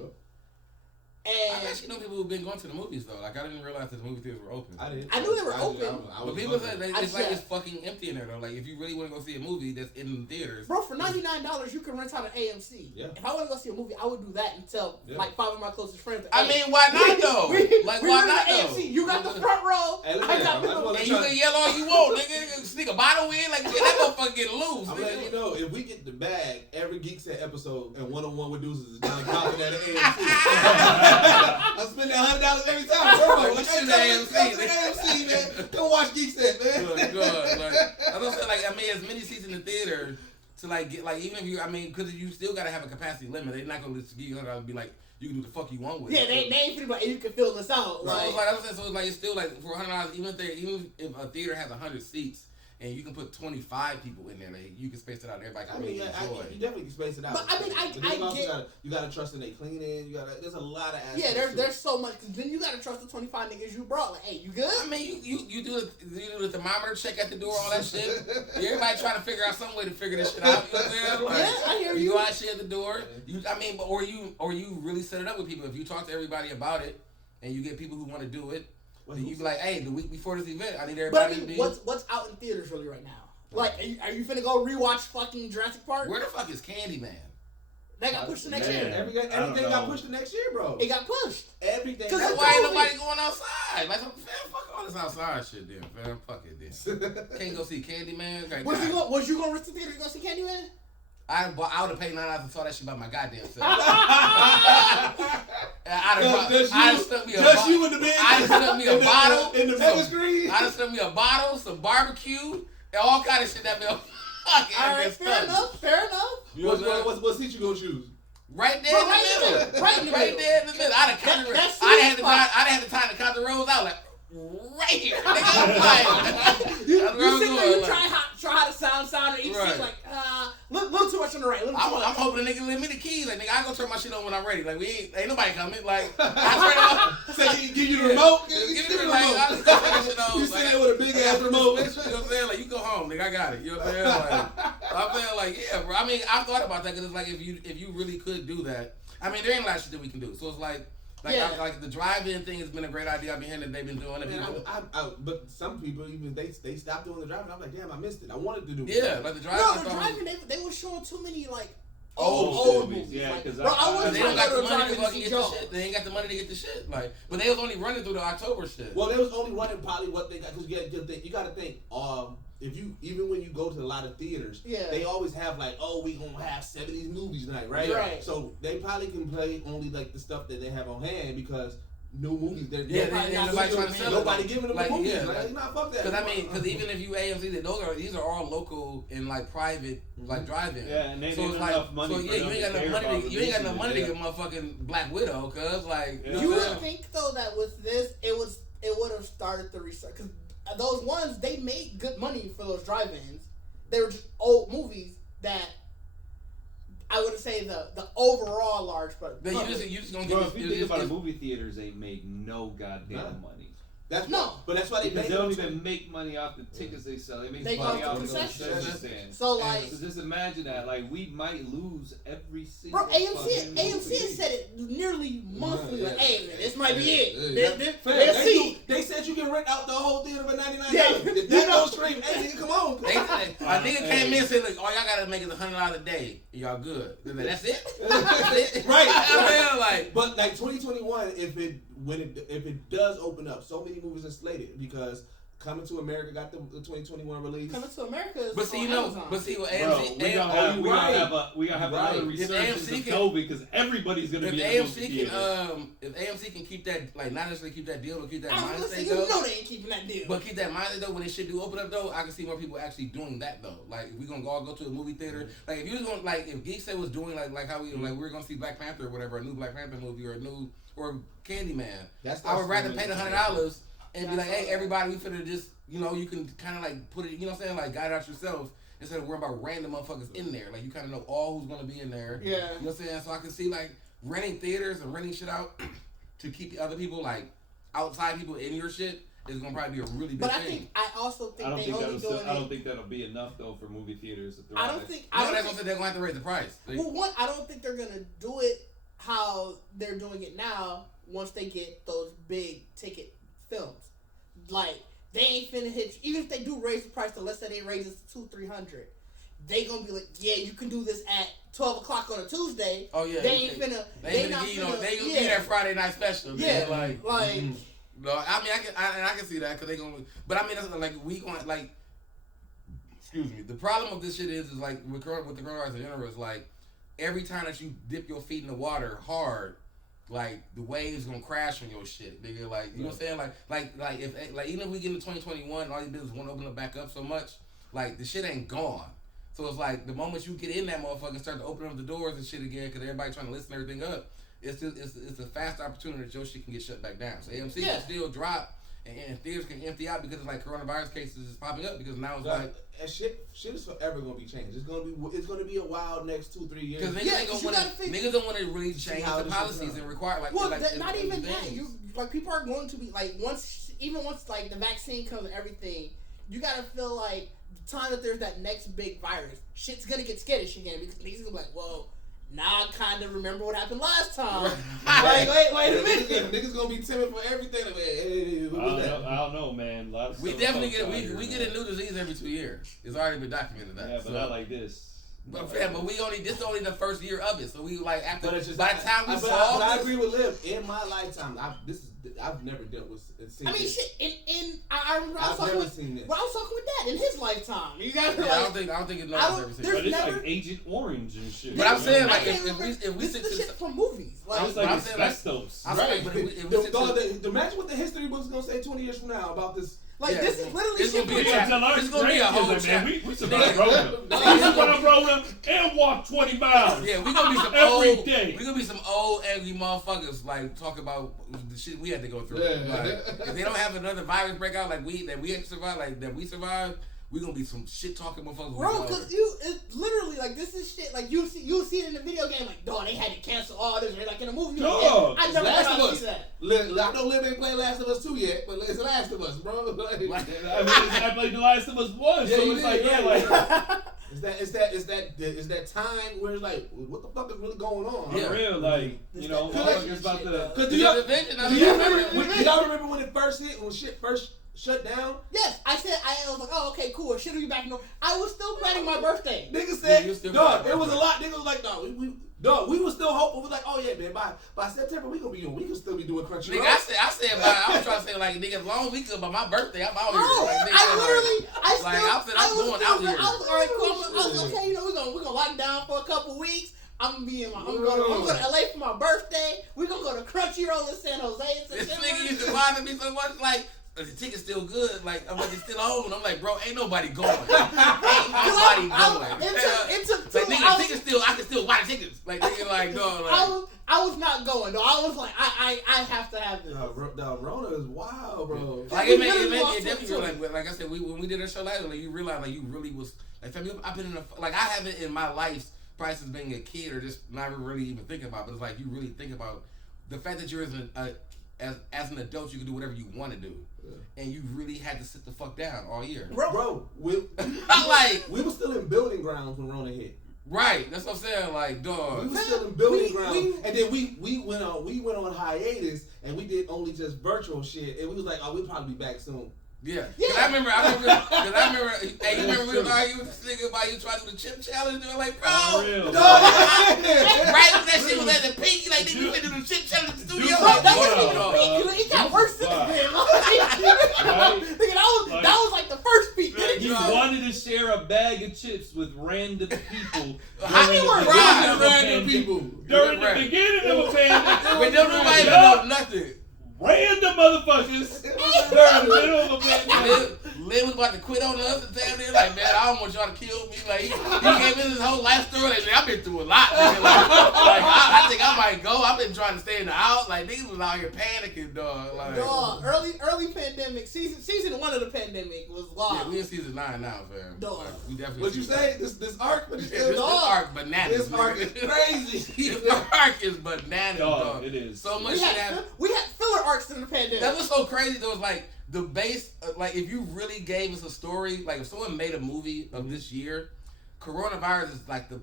And I actually know people who've been going to the movies though. Like I didn't realize that the movie theaters were open. I did. I knew they were open. But people say it's like it's fucking empty in there though. Like if you really want to go see a movie that's in the theaters, bro, for $99 you can rent out an AMC. Yeah. If I want to go see a movie, I would do that and tell like 5 of my closest friends. Like, I mean, why not though? Like why not though? AMC. You got the front row. Hey, I got middle. And you can yell all you want, nigga. Sneak a bottle in, like that motherfucker get loose. I'm letting you know, if we get the bag, every Geekset episode and one-on-one with Deuces is John Coppin at an AMC. I'm spending $100 every time. Bro, like, Shit, AMC, man. Go watch Geekset, man. Good. Like, I don't say like I mean, as many seats in the theater to like get like even if you because you still gotta have a capacity limit. They're not gonna let you give $100 be like you can do the fuck you want with it. Yeah, they ain't finna like you can fill this out. So it's like I was saying, so it's like it's still like for $100 even if a theater has 100 seats. And you can put 25 people in there. Like, you can space it out. Everybody can really enjoy. You definitely can space it out. But I mean, I get. You gotta trust in they cleaning. There's a lot of aspects. Yeah, there's so much. Cause then you gotta trust the 25 niggas you brought. Like, hey, you good? I mean, you do the thermometer check at the door, all that shit. Everybody trying to figure out some way to figure this shit out. You know what I'm saying? Like, yeah, I hear you. You go out shit at the door. Or you really set it up with people. If you talk to everybody about it, and you get people who want to do it, then you be like, hey, the week before this event, I need everybody to be. What's out in theaters really right now? Like, are you finna go rewatch fucking Jurassic Park? Where the fuck is Candyman? They got pushed to next year. Everything got pushed to next year, bro. It got pushed. Everything. That's why ain't nobody going outside. Like, fam, fuck all this outside shit then, fam. Fuck it then. Can't go see Candyman. Like, was you gonna risk the theater to go see Candyman? I would have paid $9 and saw that shit by my goddamn self. Just you in the bed. I'd have stuck me a bottle. In the mega screen. I'd have stuck me a bottle, some barbecue, and all kind of shit that been fucking. Alright, fair enough. What seat you gonna choose? Right there in the middle. Right there in the middle. I'd have had the time to count the rows out like right here. You sit there, you try how the sound each seat like little too much on the right. I'm hoping the nigga lend me the keys. Like nigga, I go turn my shit on when I'm ready. Like we ain't nobody coming. Like I turn it on. Say give you the remote. Give me the remote. You sit there with a big ass remote. You know what I'm saying? Like you go home, nigga. I got it. You know what I'm saying? Like I'm saying like yeah, bro. I mean I thought about that because it's like if you really could do that. I mean there ain't a lot of shit that we can do. So it's like. Like the drive-in thing has been a great idea. I've been hearing that they've been doing it. But some people even they stopped doing the drive-in. I'm like, damn, I missed it. I wanted to do. Like the drive-in. No, the drive-in they were showing too many like old movies. Yeah, because they don't got the money to fucking get the shit. They ain't got the money to get the shit. Like, but they was only running through the October shit. Well, they was only running probably what they got because you got to think. Even when you go to a lot of theaters, they always have like, we gonna have 70s movies tonight, right? Right. So they probably can play only like the stuff that they have on hand because new movies. Nobody trying to sell it. Nobody giving them the movies. Yeah, fuck that. Because even if you AMC, these are all local and like private like drive-in. Yeah, and they so ain't enough money. So you ain't got enough money. You ain't got enough money to get motherfucking Black Widow, cause like you would think though that with this it would have started the research because. Those ones, they made good money for those drive-ins. They were just old movies that I wouldn't say the overall large but you just gonna get if you think about it, movie theaters ain't make no goddamn money. But that's why they don't even make money off the tickets they sell. They make money off the concession. So just imagine that. Like we might lose every single. Bro, AMC has said it nearly monthly. Like, hey, man, this might be it. They said you can rent out the whole theater for $99. If that don't stream, hey nigga, come on. A nigga came in and said, look, all y'all gotta make is $100 a day. Y'all good. That's it. That's it. Right. But like 2021, if it does open up, so many movies are slated because Coming to America got the 2021 release. Coming to America is with AMC, we gonna have another resurgence of COVID because everybody's gonna be in the movie theater. If AMC can keep that, like not necessarily keep that deal, but keep that mindset you know they ain't keeping that deal. But keep that mindset though when this shit do open up though, I can see more people actually doing that though. Like if we gonna all go to a movie theater, like if you was gonna if Geekset was doing like how we we're gonna see Black Panther or whatever, a new Black Panther movie or Candyman, I would rather pay the $100. And be like, hey, everybody, we finna just, you can kind of like put it, you know what I'm saying, like guide out yourself instead of worrying about random motherfuckers in there. Like you kind of know all who's gonna be in there. Yeah. You know what I'm saying? So I can see like renting theaters and renting shit out to keep the other people like outside people in your shit is gonna probably be a really big thing. I also think they only doing it. I don't think that'll be enough though for movie theaters to throw. I don't think they're gonna have to raise the price. Well, one, I don't think they're gonna do it how they're doing it now. Once they get those big ticket films, like they ain't finna hit. Even if they do raise the price, to let's say they raise it to $200-300, they gonna be like, yeah, you can do this at 12 o'clock on a Tuesday. Oh yeah, they ain't finna. They not finna. They gonna get that Friday night special. Yeah, like. No, I mean I can see that because they gonna. But I mean that's like we going like. Excuse me. The problem with this shit is like with the coronavirus in general is like every time that you dip your feet in the water hard. Like the waves gonna crash on your shit, nigga. Like you know what I'm saying? Like if even if we get into 2021 and all these businesses want to open up back up so much, like the shit ain't gone. So it's like the moment you get in that motherfucker and start to open up the doors and shit again, because everybody trying to listen everything up, it's a fast opportunity that your shit can get shut back down. So AMC can still drop and theaters can empty out because it's like coronavirus cases is popping up because now it's like and shit is forever gonna be changed. It's gonna be a wild next 2-3 years. Because niggas don't want to really change the policies and require like. Well, like, not even that. You like people are going to be like once like the vaccine comes and everything, you gotta feel like the time that there's that next big virus, shit's gonna get skittish again because niggas gonna be like, whoa. Now I kind of remember what happened last time. Like, wait a minute. Niggas gonna be timid for everything. Like, hey, what was that? I don't know, man. We definitely get a new disease every 2 years. It's already been documented that. Yeah, but not like this. But this is only the first year of it. So we like after by the time we But I agree with Liv. In my lifetime, I've never dealt with. I mean, shit. I remember I was talking with Dad in his lifetime. You guys, I don't think it's ever seen. But it's like Agent Orange and shit. But I'm saying like if we stick to shit from movies, like it's like asbestos. Right. Imagine what the history book's gonna say 20 years from now about this. Like this is literally it's gonna be a whole chapter. We survived Rona. We survived Rona and walked 20 miles. Yeah, we gonna be some every old. Day. We gonna be some old angry motherfuckers like talk about the shit we had to go through. Yeah. Like, if they don't have another virus breakout like we had to survive, like that we survived. We gonna be some shit talking motherfuckers. Bro, cause it's literally like this is shit. Like you see it in the video game. Like, dog, they had to cancel all this. Like in a movie, I never got to see that. I know Liv ain't played Last of Us 2 yet, but it's Last of Us, bro. I played The Last of Us 1, so it's like Is that time where it's like, what the fuck is really going on? Yeah, real, like, you know, it's about to. Do y'all remember when it first hit, when shit first shut down? Yes, I was like, oh, okay, cool. Should we be back? No, I was still planning my birthday. Niggas said, dog, it was a lot. Niggas was like, dog, we was still hopeful. We was like, oh yeah, man, by September we can still be doing Crunchyroll. Nigga, I was trying to say like, nigga, as long as we could by my birthday, I'm out here. Like, nigga, I'm going out here. I was all right, cool. I was okay. You know, we're gonna lock down for a couple weeks. I'm going to LA for my birthday. We're gonna go to Crunchyroll in San Jose. This nigga used to bother me so much, like. The ticket's still good. Like, I'm like, it's still on. I'm like, bro, ain't nobody going. Ain't nobody going. It took like, nigga, tickets still, I can still buy tickets. Like, nigga, like, no, like. I was not going, though. I was like, I have to have this. Rona is wild, bro. Like, it definitely, like I said, when we did our show last year, like, you realize, like, you really was, like, I've been in like, I haven't in my life, probably since being a kid or just not really even thinking about, but it's like, you really think about the fact that you're as an adult, you can do whatever you want to do. Yeah. And you really had to sit the fuck down all year. Bro, we were still in building grounds when Rona hit. Right, that's what I'm saying. Like, dog, we were still in building grounds, and then we went on hiatus, and we did only just virtual shit, and we was like, oh, we'll probably be back soon. Yeah. I remember, hey, you remember we was arguing with this nigga about you trying to do the chip challenge? They were like, bro, right when that shit was at the peak, like, nigga, we went to do the chip challenge in the studio. It got worse since then. That was like the first peak. You wanted to share a bag of chips with random people. Random people. During the beginning of a pandemic. We don't nobody know nothing. Random motherfuckers. They're in the middle of a pandemic. Lynn was about to quit on us and down there like, man, I don't want y'all to kill me. Like, he gave me this whole life story. Like, I've been through a lot. Nigga. Like I think I might go. I've been trying to stay in the house. Like, niggas was out here panicking, dog. Like, dog, early pandemic. Season 1 of the pandemic was wild. Yeah, we in season 9 now, fam. Dog. Like, we definitely. What you say? This arc? This arc bananas. This arc is crazy. This arc is bananas, dog. It is. So much shit happened. We had filler arcs in the pandemic. That was so crazy. There was like the base, like if you really gave us a story, like if someone made a movie of this year, coronavirus is like the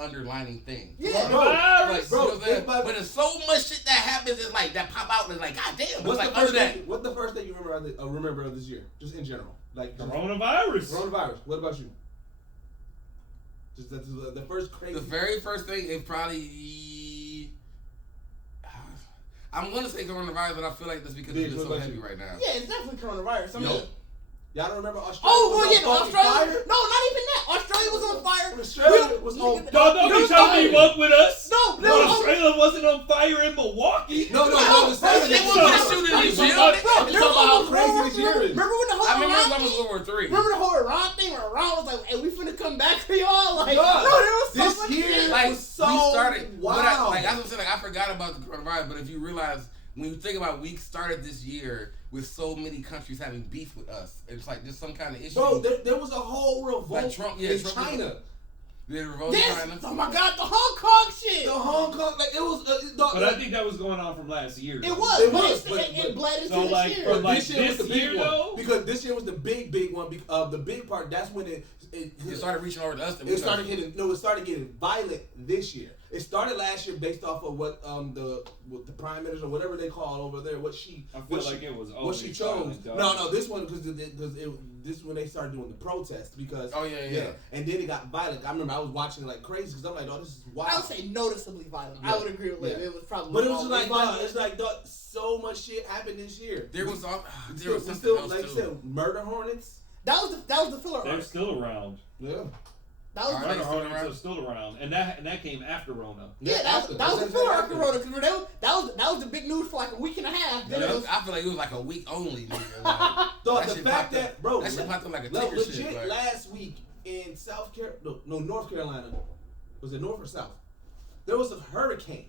underlining thing. Yeah, bro. Virus, bro, You know what I'm saying? But there's so much shit that happens is like that pop out and like, God damn. What's like the first that. thing? What's the first thing you remember of this year, just in general, like Coronavirus. Coronavirus. What about you? Just the first crazy. The very first thing is probably. I'm gonna say coronavirus, but I feel like that's because it's so heavy right now. Yeah, it's definitely coronavirus. I mean, y'all don't remember Australia? oh, well, yeah, Australia. Fire? No, not even that. Australia was on fire. Australia was on. Don't be trying to be woke with us. No, Australia wasn't on fire in Milwaukee. No. They wasn't shooting in jail. I'm talking about how crazy this year is. Remember when the whole I remember Iran it was thing? World War III. Remember the whole Iran thing where Iran was like, "Hey, we finna come back for y'all." Like, God, no, there was so this much year, shit. Like was so we started. wow. Like I was saying, like I forgot about the coronavirus, but if you realize when you think about, we started this year with so many countries having beef with us. It's like just some kind of issue. Bro, there was a whole revolt Like Trump, in Trump China. The revolt in Yes. China. Oh my God, the Hong Kong shit. The Hong Kong, like it was. But I think that was going on from last year. It was, It but was, it bled into so, this like, year. from, But like, this year was the this big year, one though? because this year was the big one. The big part. That's when it started reaching over to us. It started getting violent this year. It started last year based off of what the prime minister or whatever they call over there. I feel like it was what she chose. No, this one because this when they started doing the protests because yeah. And then it got violent. I remember I was watching it like crazy because I'm like, oh, this is wild. I would say noticeably violent. Yeah. I would agree with Liv. Yeah. It was probably, But it was just like, violent. it's like so much shit happened this year. There was something still else like too. you said, murder hornets. That was the filler They're arc. still around. Yeah. That was Alright. Murder still Hornets around? are still around, and that came after Rona. Yeah, that was the filler arc of Rona because that was the big news for like a week and a half. Then it was, I feel like it was like a week only. Nigga. Like, The shit fact popped that, up. bro, that shit popped up like a no, ticker legit shit. Like, last week in North Carolina, was it North or South? There was a hurricane.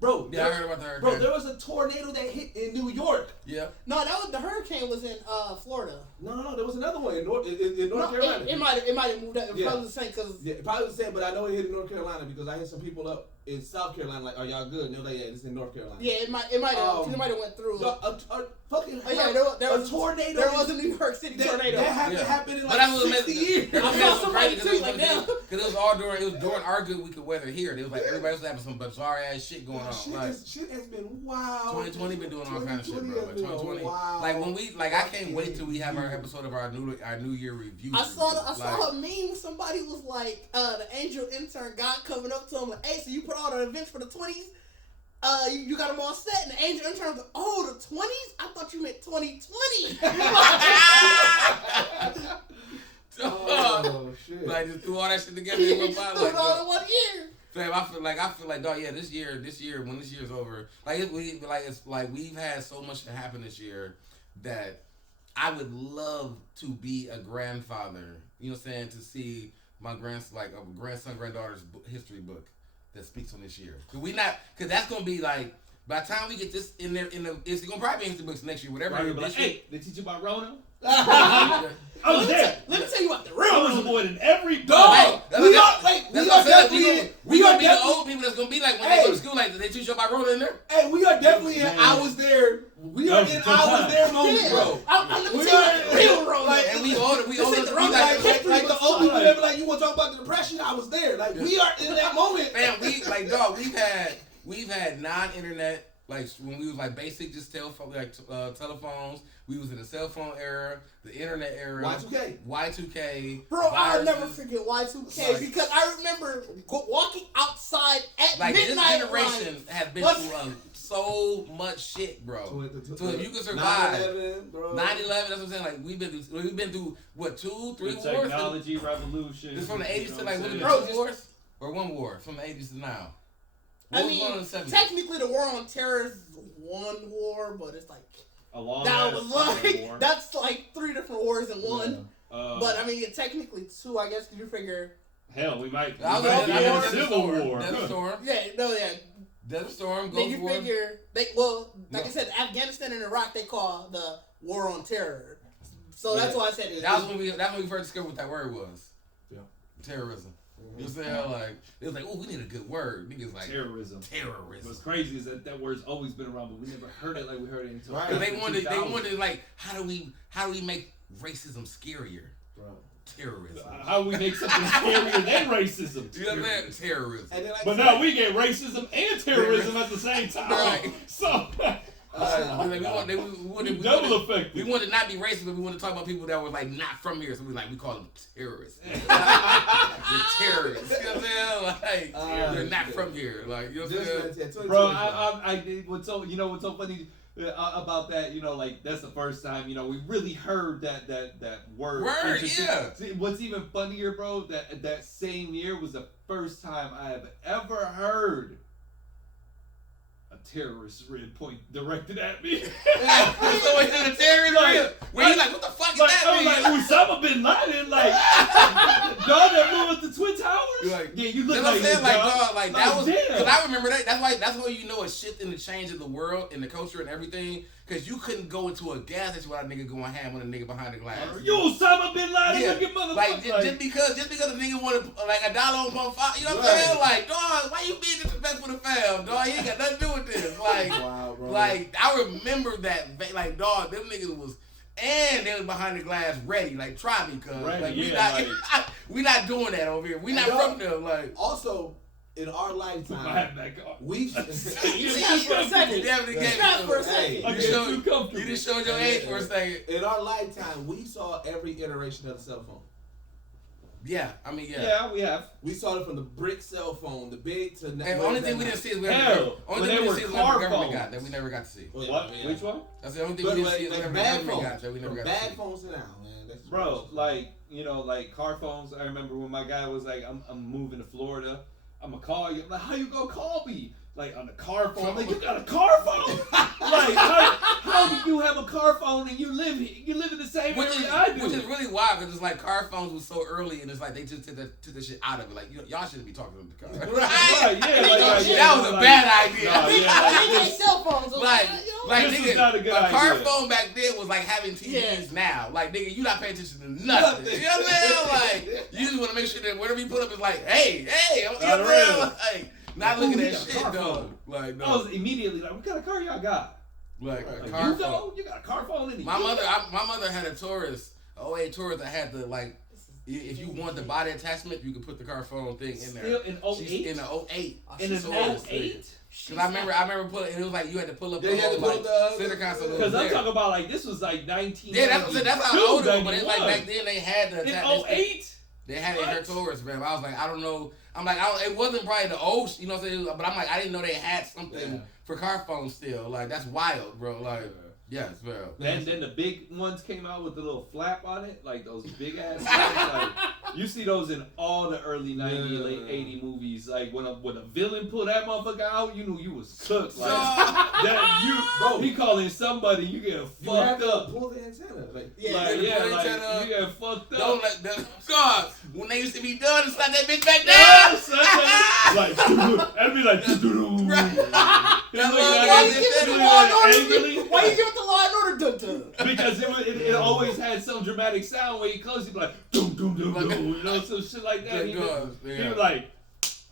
Bro, yeah, I heard about the hurricane. Bro, there was a tornado that hit in New York. Yeah. no, the hurricane was in Florida. No, there was another one in North Carolina. It might have moved up. It was Yeah. probably the same because Yeah, probably the same, but I know it hit in North Carolina because I hit some people up in South Carolina like, "Are y'all good?" And they're like, "Yeah, it's in North Carolina." yeah, it might have went through. A fucking there was a tornado. There was a New York City tornado. That haven't happened in But like that was 60 years. That I was saw so somebody crazy tweet like that. because it was during our good week of weather here. It was like everybody was having some bizarre ass shit going on. Shit, Like shit has been wild. 2020 been doing all kind of shit, bro. Like 2020, wow. like when we I can't wait till we have our episode of our New Year review. I saw a meme. Somebody was like, the angel intern guy coming up to him like, "Hey, so you put all the events for the 20s? You got them all set?" And the angel intern was like, "Oh, the 20s? I thought you meant 2020." Oh shit! Like just threw all that shit together He in one just bottle. threw Like, it all in 1 year. fam, I feel like, dog. Yeah, this year, when this year's over, it's like we've had so much to happen this year that I would love to be a grandfather. You know what I'm saying? To see my grandson, granddaughter's history book that speaks on this year. Cause that's gonna be like, by the time we get this in there, it's gonna probably be in history books next year, whatever. Right, like, hey, they teach you about Rona? I I was there. Let me tell you about the I was real one. avoiding every Dog, dog. we are definitely be the old people that's gonna be like when they go to school, like they teach you about Rona in there. Hey, we are definitely in I was there. We are in I was there moment, bro. Let me tell you the real road. And we older, This ain't the wrong like, life. Like the old people that be like, you want to talk about the depression? I was there. Like we are in that moment. man, we've had non-internet, like when we was like basic just telephone, like telephones. We was in the cell phone era, the internet era, Y2K. Bro, I'll viruses. never forget Y2K because I remember walking outside at Like midnight. this generation has been through so much shit, bro. So if you can survive 9/11, that's what I'm saying. Like we've been through what 2-3 The wars. technology revolution. It's from the 80s to like what is Bro, it, 2 wars or 1 war from the 80s to now. I What was mean, going on in the 70s? technically the war on terror is 1 war, but it's like A long that was like war. that's like 3 different wars in one. Yeah. But I mean, technically 2, I guess, because you figure. Hell, we might be I was in like, a civil war. Desert Storm. Yeah. Desert Storm. Then Gulf you War. figure I said, Afghanistan and Iraq they call the war on terror. So that's why I said it. That's when we first discovered what that word was. Yeah. Terrorism. You know what I'm saying? Like it was like, oh, we need a good word. Niggas like Terrorism. What's crazy is that word's always been around, but we never heard it like we heard it until Because they wanted like how do we make racism scarier? Bro. terrorism. How we make something scarier than racism? You know what I'm saying? Terrorism. And then, like, But now we get racism and terrorism at the same time. Right. So double effect. We wanted to not be racist, but we wanted to talk about people that were like not from here. So we call them terrorists. They're terrorists. You know what I'm saying? Like they're not from here. Like you know what I'm saying? Bro, I did what's so funny about that, like that's the first time, we really heard that word. Yeah. See, what's even funnier, bro, that same year was the first time I have ever heard a terrorist red point directed at me. Someone did a terrorist red. Where you like, what the fuck is that mean? Like Osama bin Laden, like dog that moved with the Twin Towers. Like, yeah, you look you know like what I'm saying? dog. Like, dog, like that was damn. because I remember that. That's why you know a shift in the change of the world and the culture and everything. Because you couldn't go into a gas station without a nigga going ham on a nigga behind the glass. You Osama bin Laden, yeah. looking motherfucker. Like just because the nigga wanted like $1 on $1.5, you know what I'm saying? Like, dog, why you being disrespectful to the fam? Dog, he ain't got nothing to do with this. Like, wow, bro. Like I remember that. Like, dog, them niggas was. And they was behind the glass ready, like try me, cuz. Right, like yeah, we not doing that over here. We not from them. Like also in our lifetime, my hat back on. we You for a second. Snap for a second. You just showed your age for a second. In our lifetime, we saw every iteration of the cell phone. Yeah, I mean, yeah. Yeah, we have. We saw it from the brick cell phone, the big to. And the only thing we didn't see is whatever the government got that we never got to see. Oh, yeah, What? yeah. Which one? That's the only thing we didn't see is whatever the government got that we never got to see. Bad phones now, man. That's Bro, like, like car phones. I remember when my guy was like, I'm moving to Florida. I'm gonna call you. I'm like, how you gonna call me? Like on the car phone. I'm like, you got a car phone? Like, how do you have a car phone and you live in the same area I do? Which is really wild because it's like car phones was so early and it's like they just took the shit out of it. Like y'all shouldn't be talking to the car. Right, yeah. That was a bad idea. They get cell phones. Like this nigga, is not a good car idea. phone back then was like having TVs now. Like nigga, you not paying attention to nothing. You know what I'm saying? Like you just want to make sure that whatever you put up is like, hey, you know what I'm saying? Like, not looking at shit though. Like no. I was immediately like, what kind of car y'all got? Like a Like, car phone. You got a car phone in the My mother had a Taurus, a 08 Taurus that had the like. If you want the body attachment, you could put the car phone thing in there. Still in 08? She's in the 08. In an 08? Because I remember pulling, and it was like you had to pull up Yeah, you had to pull up the center console. Because I'm talking about like this was like 19. Yeah, that's how old it was. But it's like back then they had the in 08. They had it in her Taurus, man. I was like, I don't know. I'm like, it wasn't probably the old, you know what I'm saying? But I'm like, I didn't know they had something for car phones still. Like that's wild, bro. Like. Yes, bro. And then the big ones came out with the little flap on it, like those big ass flaps. Like, you see those in all the early 90, late 80 movies. Like when a villain pulled that motherfucker out, you knew you was cooked. Like he calling somebody, you get fucked up. Pull the antenna. You get fucked up. Don't let them. God, when they used to be done, it's like that bitch back down. Like that'd be like. Why you give it the Law and Order dun-dun? Because it always had some dramatic sound where he closed, he'd be like, doom, doom, doom, doom, some shit like that. He was like,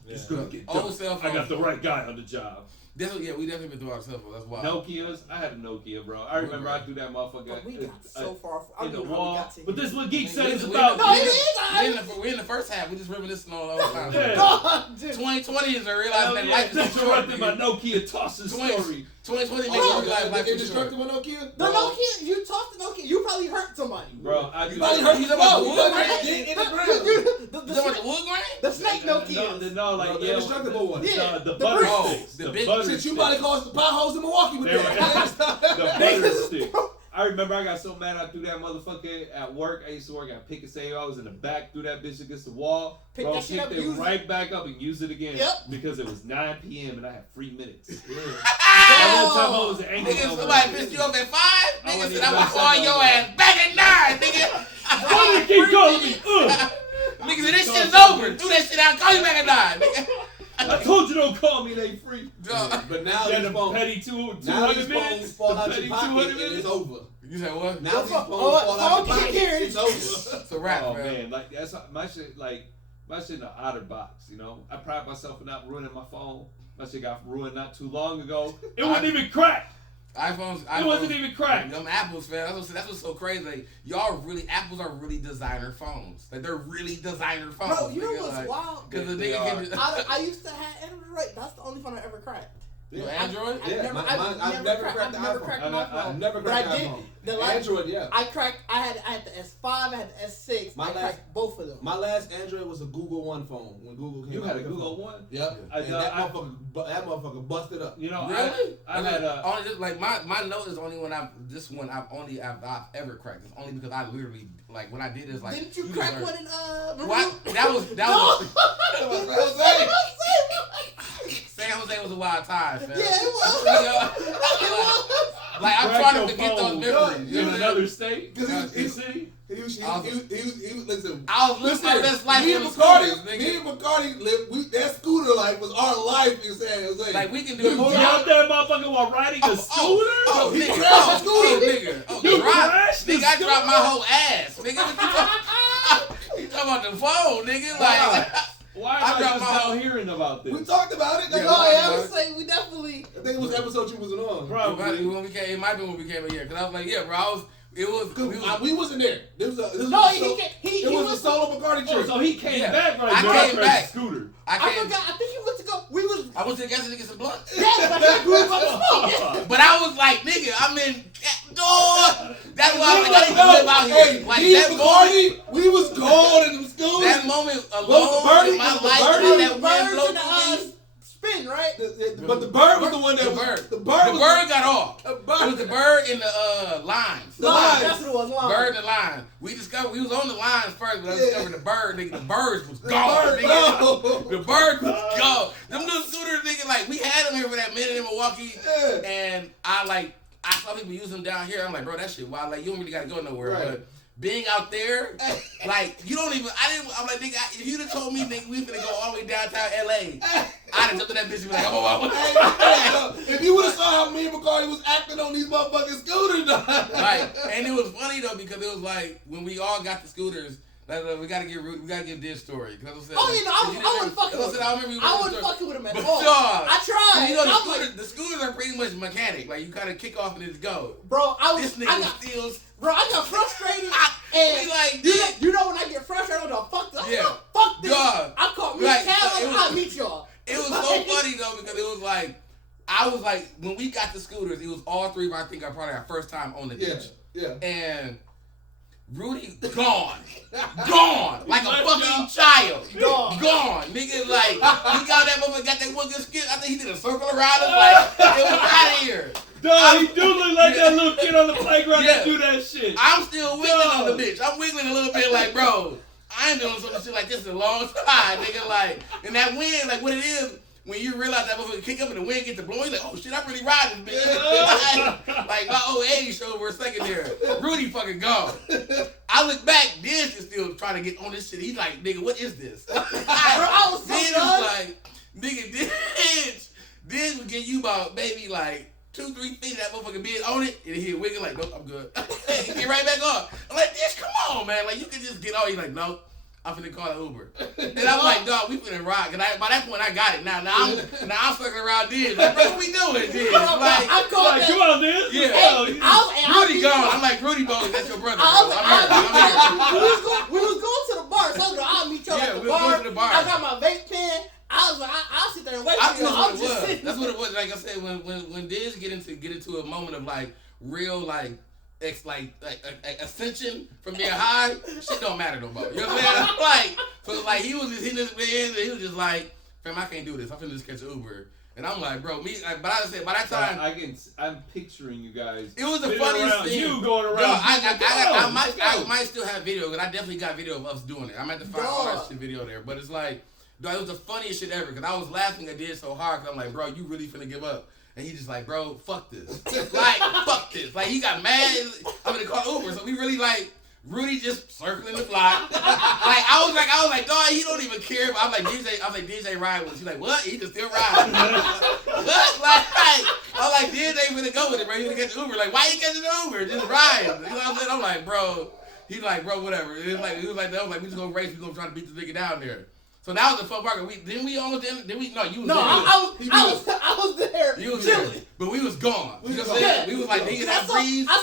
it's gonna get done. Old cell phone. I got the right guy on the job. We definitely been through our cell phone. That's wild. Nokias, I had a Nokia, bro. I remember I threw that motherfucker But we got so far in the wall. But this is what Geekset is We about. we're in the first half. We just reminiscing all the time. 2020 is a realizing that life is short. My Nokia tosses story. 2020 makes you realize life is short. Indestructible Nokia? The Nokia, you talked to Nokia, you probably hurt somebody. Bro, You probably hurt yourself. You Get in the ground. the wood grain? The snake Nokia. No, like The indestructible one. Yeah, the the butter brick. sticks. The The big butter Shit, you sticks. probably caused the potholes in Milwaukee with They were- that. The butter stick. I remember I got so mad I threw that motherfucker at work. I used to work at Pick and Save. I was in the back, threw that bitch against the wall. Pick Bro, that shit up, picked it use it. right back up and used it again. Yep. Because it was 9 p.m. and I had 3 minutes. Yeah. All the time I was angry. Nigga, somebody pissed you off at 5? I Nigga wasn't said, I'm even gonna call your ass back at 9, nigga. Why do you keep calling me? Nigga said, this shit's over. Do that shit, I'll call you back at 9, nigga. I told you don't call me, they free. But now Yeah, these the phones, petty 200 now these minutes. phones fall The out petty your pocket 200 and minutes. it's over. You said what? Now these phones fall out your pocket and it's over. It's a wrap, Oh man. man, like that's my shit. Like my shit in the outer box. You know, I pride myself for not ruining my phone. My shit got ruined not too long ago. It wasn't even cracked. It wasn't even cracked. Them Apples, man. That's what's so crazy. Like, Apples are really designer phones. Like, they're really designer phones. Bro, you know what's wild? Because the nigga can I used to have Android. That's the only phone I ever cracked. Yeah. Android? I've never cracked the iPhone. I've never cracked the iPhone. Android, yeah. I had the S5, I had the S6. I cracked both of them. My last Android was a Google One phone when Google came out. You had a Google One? Yep. And that motherfucker busted up. You know, really? I had my note is only when I've ever cracked. It's only because I literally like when I did this like. Didn't you crack one in What? That was San Jose was a wild time, man. Yeah, it was. Like I'm trying to forget those memories. In another state, city. He was listen. I was living my best life. Me and McCarty lived. That scooter life was our life in San Jose. Like we can do. You out that motherfucker while riding a scooter? He crashed the scooter, nigga. You crashed the nigga, I dropped my scooter? whole ass, nigga. You talking about the phone, nigga? Like. Why am I just now hearing about this? We talked about it. I would say we definitely. I think it was episode you wasn't on. Bro, it might be when we came in here. Because I was like, yeah, bro, we wasn't there. It was a solo McCarty trip. So he came back right now. I came back. Scooter. I forgot. I think he went to go. I went to the gas station to get some blunt. Yeah, we were about to smoke. But I was like, nigga, I'm in. Dog. That's why I was like, live out here. Like that moment, we was gone in them schools. That moment alone in my life, that wind blow spin, right? But the bird was the one that the bird got off. It was the bird in the lines. The lines. That's what it was. Lines. Bird in the lines. We was on the lines first, but I discovered the bird. Nigga, the birds was gone. The bird was gone. Them little scooters, nigga, like we had them here for that minute in Milwaukee, and I saw people use them down here. I'm like, bro, that shit wild. Like you don't really gotta go nowhere, but. Being out there, like, you don't even, I'm like, nigga, if you'd have told me, nigga, we finna go all the way downtown LA, I'd have jumped in that bitch and be like, oh, if you would have saw how me and McCarty was acting on these motherfucking scooters, right, and it was funny, though, because it was like, when we all got the scooters, we gotta give this story. I wasn't fucking with him. I wasn't fucking with him at all. I tried. You know, the scooters are pretty much mechanic. Like, you kind of kick off and just go. Bro, Bro, I got frustrated. You know when I get frustrated, I'm like, fuck this. Yeah. Fuck this. God. I called me I'll meet y'all. It was so funny, though, because it was like, I was like, when we got the scooters, it was all three of our, I think, probably our first time on the ditch. Yeah. And Rudy gone, like a fucking child, gone, nigga. Like he got that motherfucker, got that one good skill. I think he did a circle around us, like it was out of here. Dog, he do look like that little kid on the playground that do that shit. I'm still wiggling on the bitch. I'm wiggling a little bit, like bro, I ain't doing some shit like this in a long time, nigga. Like, and that wind, like what it is. When you realize that motherfucker kick up and the wind gets to blowing, you're like, oh shit, I'm really riding, bitch. Like my old age showed for a second there. Rudy fucking gone. I look back, Diz is still trying to get on this shit. He's like, nigga, what is this? I was so Diz was like, nigga, Diz would get you about maybe like 2-3 feet of that motherfucker being on it, and he'd wiggle like, nope, I'm good. Get right back on. I'm like, Diz, come on, man. Like you can just get on. He's like, no. I'm finna call an Uber. And I'm like, dog, we finna ride. Cause by that point, I got it. Now I'm circling around Diz. Like, bro, what we doing, Diz? Like, I called you on this? Yeah. Rudy gone. I'm like, Rudy Bones, that's your brother. We was going to the bar. So I was like, I'll meet y'all at the bar. Going to the bar. I got my vape pen. I was like, I'll sit there and wait for you. That's what it was. Like I said, when Diz get into a moment of like real like ascension from being high, shit don't matter no more. You know what I'm saying? Like he was just hitting his band and he was just like, fam, I can't do this. I'm finna just catch an Uber. And I'm like, bro, but I said by that time I'm picturing you guys. It was the funniest thing. You going around. I might still have video, because I definitely got video of us doing it. I might have to find all that shit video there. But it's like, dog, it was the funniest shit ever, because I was laughing at Diz so hard, because I'm like, bro, you really finna give up. And he just like, bro, fuck this. Like, fuck this. Like, he got mad. I'm gonna call Uber. So we really like, Rudy just circling the block. I was like, dog, he don't even care. I'm like, DJ ride with us. He's like, what? He just still riding. What? I'm like, DJ finna go with it, bro. He finna get the Uber. Like, why you catching the Uber? Just ride. You know what I'm saying? I'm like, bro. He's like, bro, whatever. It was like, we just gonna race. We gonna try to beat this nigga down there. So that was the fun part. Didn't we almost end? Did we? No, you was no, there. I was there. You was chilling. there. But we was gone. You know what I'm saying? We was like, nigga, that breeze. I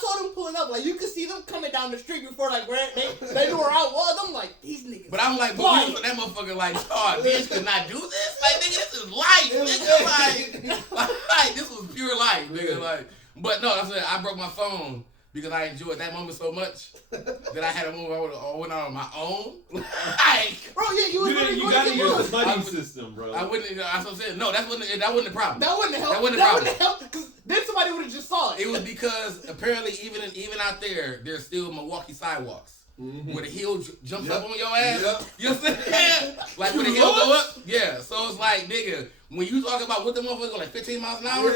saw them pulling up. Like, you could see them coming down the street before, like, where they knew where I was. I'm like, these niggas. But I'm like, but we was that motherfucker like, oh, bitch could not do this? Like, nigga, this is life, nigga. Like, this was pure life, nigga. Like, but no, I said, I broke my phone because I enjoyed that moment so much that I had a move I went on my own. Like, bro, yeah, you got to use the buddy system, bro. I wouldn't. I was saying no. That wasn't the problem. That wouldn't help. That wasn't the problem. That wouldn't help because then somebody would have just saw it. It was because apparently even out there's still Milwaukee sidewalks. Where the heel jumps up on your ass. You know what I'm saying? Like when the heel go up. Yeah. So it's like, nigga, when you talk about what the motherfucker go like 15 miles an hour,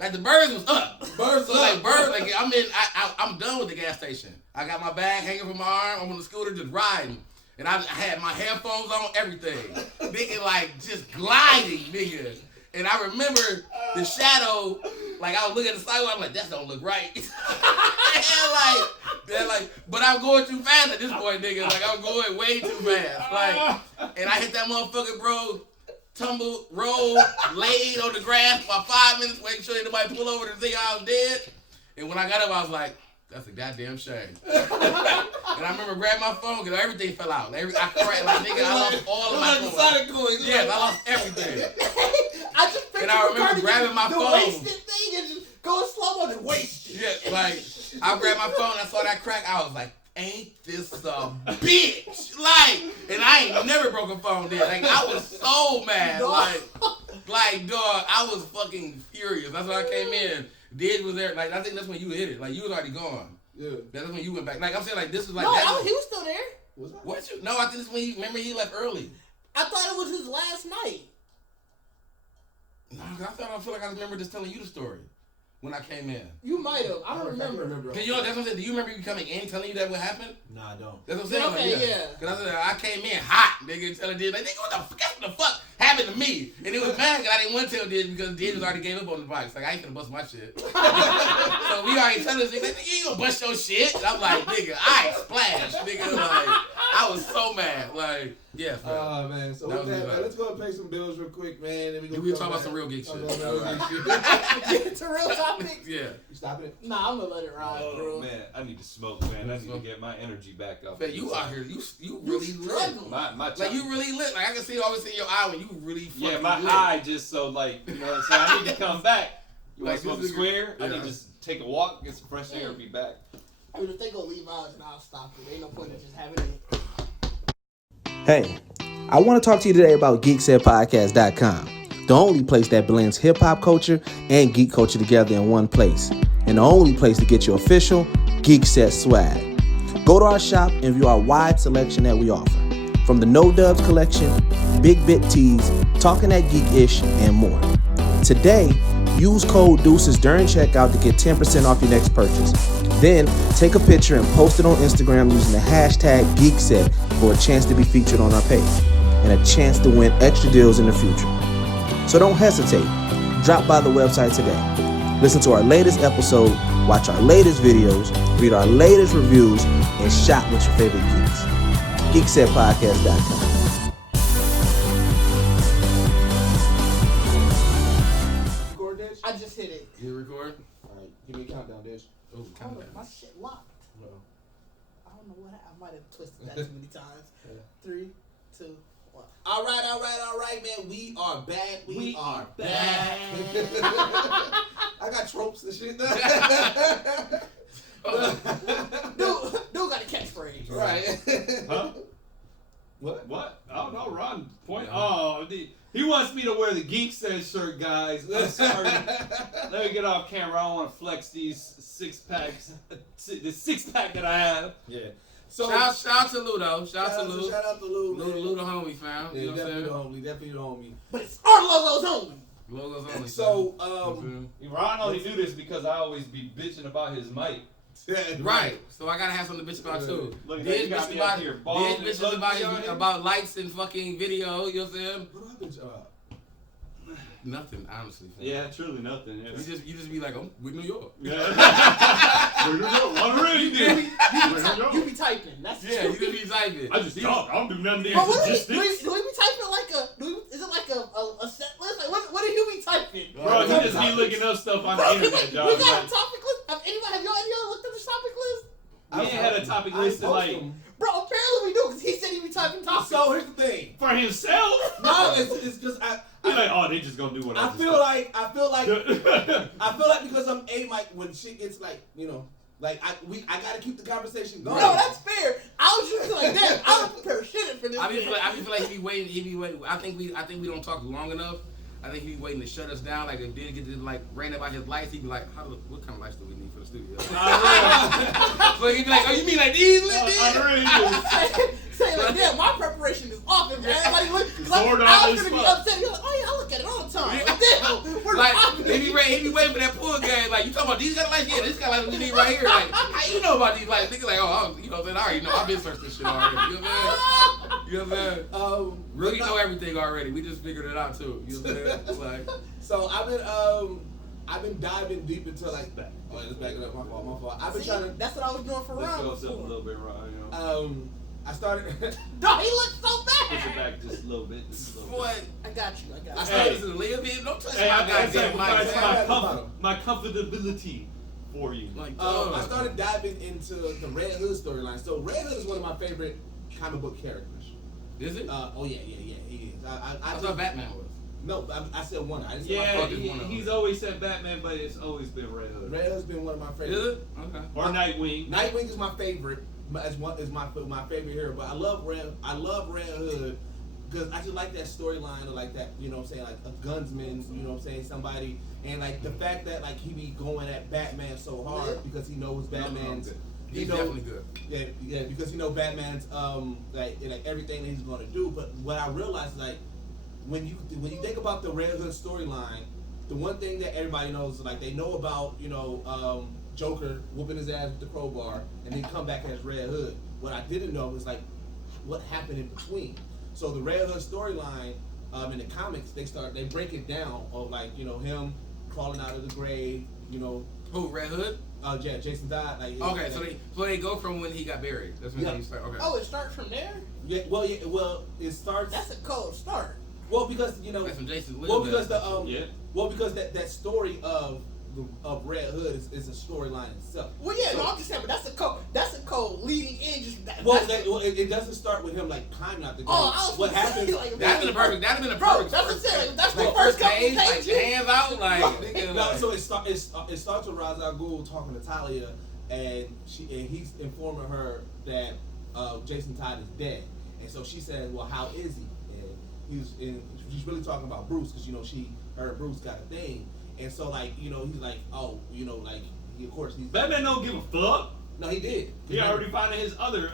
like the birds was up. Like I'm done with the gas station. I got my bag hanging from my arm. I'm on the scooter just riding. And I had my headphones on, everything. Nigga, like just gliding, nigga. And I remember the shadow, like I was looking at the sidewalk, I'm like, that don't look right. But I'm going too fast at this point, nigga. Like I'm going way too fast. Like, and I hit that motherfucker, bro. Tumbled, rolled, laid on the grass for 5 minutes, making sure nobody pull over to think I was dead. And when I got up, I was like, that's a goddamn shame. And I remember grabbing my phone because everything fell out. I cried like, nigga, I lost all of my phones. Yes, I lost everything. I just pictured I remember grabbing my phone. The wasted thing and just going slow on and waste. Yeah, like, I grabbed my phone, I saw that crack, I was like, ain't this a bitch? Like, and I ain't never broke a phone then. Like, I was so mad. Like, dog, I was fucking furious. That's when I came in. Did was there. Like, I think that's when you hit it. Like, you was already gone. Yeah. That's when you went back. Like, I'm saying, like, this was like. No, he was still there. Was that? What you? No, I think this when remember he left early. I thought it was his last night. No, I feel like I remember just telling you the story. When I came in. You might have. I don't remember. Cause you know, that's what I'm saying. Do you remember you coming in telling you that what happened? No, I don't. That's what I'm saying. Okay, like, yeah. Cause I came in hot, nigga, telling Did, like, nigga, what the fuck happened to me? And it was mad cause I didn't want to tell Did because Did was already gave up on the bikes. Like, I ain't gonna bust my shit. So we already telling this nigga, like, you ain't gonna bust your shit. And I'm like, nigga, I splashed, nigga. Like, I was so mad. Like, yeah. Oh, man. So with that, man, let's go and pay some bills real quick, man. Then we talk about some real geek shit. Get to real topics. Yeah. You stopping it? Nah, I'm gonna let it ride, bro. Man, I need to smoke, man. I need to get my energy back up. Man, you out here, you really lit. My like you really lit. Like I can see always in your eye when you really fucking yeah, my lit. eye just so like you know what I'm saying. I need to come back. You want to smoke a square? Yeah. I need to just take a walk, get some fresh air, and be back. I mean, if they go leave out, then I'll stop it. Ain't no point in just having it. Hey, I want to talk to you today about GeeksetPodcast.com. The only place that blends hip-hop culture and geek culture together in one place. And the only place to get your official Geekset swag. Go to our shop and view our wide selection that we offer. From the No Dubs collection, Big Bit Tees, Talking That Geek-ish, and more. Today, use code Deuces during checkout to get 10% off your next purchase. Then, take a picture and post it on Instagram using the hashtag Geekset for a chance to be featured on our page. And a chance to win extra deals in the future. So don't hesitate. Drop by the website today. Listen to our latest episode, watch our latest videos, read our latest reviews, and shop with your favorite geeks. GeeksetPodcast.com. Record this? I just hit it. You record? Alright, give me a countdown, Dish. Oh, countdown. My shit locked. No. I don't know what happened. I might have twisted that too many times. 3, 2, 1. All right, man. We are back. We are back. I got tropes and shit. Dude got a catchphrase. Right. Huh? What? Oh no, Ron. Point. Oh, he wants me to wear the Geekset shirt, guys. I'm sorry. Let me get off camera. I don't want to flex these 6-packs. The 6-pack that I have. Yeah. So shout out to Ludo. Shout out to Lou. Shout out to Lou. Lou the homie, fam. Yeah, You know what I'm saying? definitely the homie. But it's our logos only. Logos only. So, Ron only do this because I always be bitching about his mic. Right. So I gotta have something to bitch about too. Look, Did you got bitch me about up here, bald bitches about lights and fucking video. You know what I'm saying? What do I bitch about? nothing, honestly. Yeah, truly nothing. Yeah. You just be like, oh, we're New York. Yeah. We're New York. I'm ready. You be typing. That's yeah, you just be typing. I just talk. I don't do nothing. But do we be typing like is it like a set list? Like what do you be typing? Bro, you just be looking up stuff on the internet, dog. We got a topic list. Have y'all looked at the topic list? We ain't had a topic list in like. Bro, apparently we do, because he said he be typing topics. So here's the thing. For himself? No, it's just He's like, oh, they just gonna do what I feel like because I'm when shit gets like, like I gotta keep the conversation going. No, that's fair. I was just like, damn, I don't prepare shit for this. I feel like he be waiting. I think we don't talk long enough. I think he be waiting to shut us down. Like if did get to like rant about his lights, he'd be like, what kind of lights do we need for the studio? So he'd be like, oh, you mean like these? Say like, yeah, my preparation is off, and everybody look. I was gonna be upset. He's like, oh yeah, I look at it all the time. Like, he be waiting for that pull game. Like, you talking about these kind of lights? Yeah, this kind of lights we need right here. Like, how you know about these lights? Nigga, like, oh, you know what I'm saying? I already know. I've been searching this shit already. You know what I'm saying? Really know everything already. We just figured it out too. You know what I'm saying? Like, so I've been diving deep into like that. Oh, let's back it up. My fault. I've been trying to. That's what I was doing for Ron. Let's go a little bit raw, I started. No, he looks so bad. Push it back just a little bit. What? I got you. I started to live in. Don't touch my goddamn my comfortability for you. I started diving into the Red Hood storyline. So Red Hood is one of my favorite comic book characters. Is it? Oh yeah, he is. I thought Batman was. No, I said one. I just he's always said Batman, but it's always been Red Hood. Red Hood's been one of my favorites. Is it? Okay. Or Nightwing. Nightwing is my favorite. Is my favorite hero, but I love Red Hood because I just like that storyline of like that, you know what I'm saying, like a gunsman, you know what I'm saying, somebody, and like the fact that like he be going at Batman so hard because he knows Batman's. He's definitely good. Yeah, because Batman's like everything that he's gonna do. But what I realized is like when you think about the Red Hood storyline, the one thing that everybody knows is like they know about Joker whooping his ass with the crowbar and then come back as Red Hood. What I didn't know was like what happened in between. So the Red Hood storyline in the comics, they break it down of like him crawling out of the grave. Who, Red Hood? Yeah, Jason died. Like okay, so they go from when he got buried. That's when he started. Okay. Oh, it starts from there. Yeah. Well, it starts. That's a cold start. Well, because that's when Jason lived. Well, because because that story of Red Hood is a storyline itself. Well, yeah, no, I'm just saying, but that's a code leading in. Just it doesn't start with him like climbing out the grave. What happened? That'd been the perfect. That's the first page. Like hands out, like. So it starts with Ra's al Ghul talking to Talia, and he's informing her that Jason Todd is dead, and so she says, "Well, how is he?" And she's really talking about Bruce because her and Bruce got a thing. And so, like, he's like, oh, like, of course, he's... Batman don't give a fuck. No, he did. He already found his other...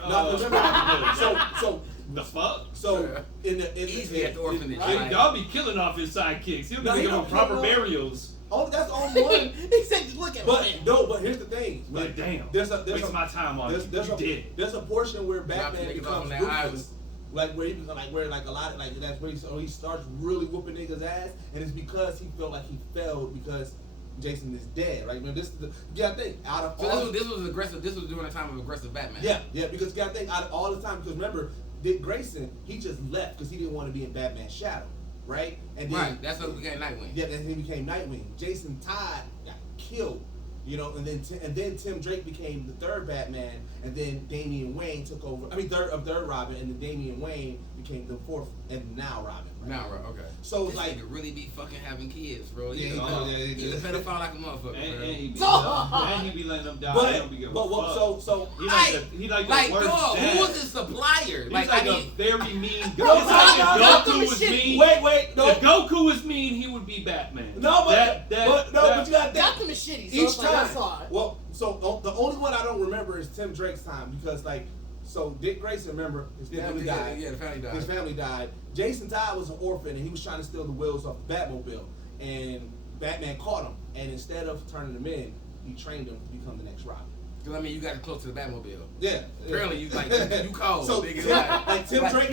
so the fuck? So, easy at the orphanage. Y'all be killing off his sidekicks. He'll be giving them proper burials. Oh, that's only one. He said, just look at him. But here's the thing. Like, damn. Waste my time on it. There's a portion where Batman becomes ruthless. Like where a lot of that's where he starts really whooping niggas' ass, and it's because he felt like he failed because Jason is dead, right? This is think out of this was aggressive. This was during the time of aggressive Batman. Yeah, because you gotta think out of all the time because remember Dick Grayson he just left because he didn't want to be in Batman's shadow, right? And then that's when he became Nightwing. Yeah, then he became Nightwing. Jason Todd got killed. And then Tim Drake became the third Batman, and then Damian Wayne took over. I mean, third Robin, and then Damian Wayne became the fourth, and now Robin. Right? Now, right? Okay. So this like, nigga really be fucking having kids, bro. He's a pedophile like a motherfucker. And he be letting them die. He like the worst dad. Who was his supplier? He's like a very mean guy. If Goku was mean. Wait, no. If Goku was mean, he would be Batman. No, but you gotta think. Gotham is shitty. So each time. Well, so the only one I don't remember is Tim Drake's time because so Dick Grayson, remember, his family died. Yeah, the family died. His family died. Jason Todd was an orphan, and he was trying to steal the wheels off the Batmobile. And Batman caught him. And instead of turning him in, he trained him to become the next Robin. Cause I mean, you got close to the Batmobile. Yeah. Apparently, you cold. So nigga. like Tim Drake.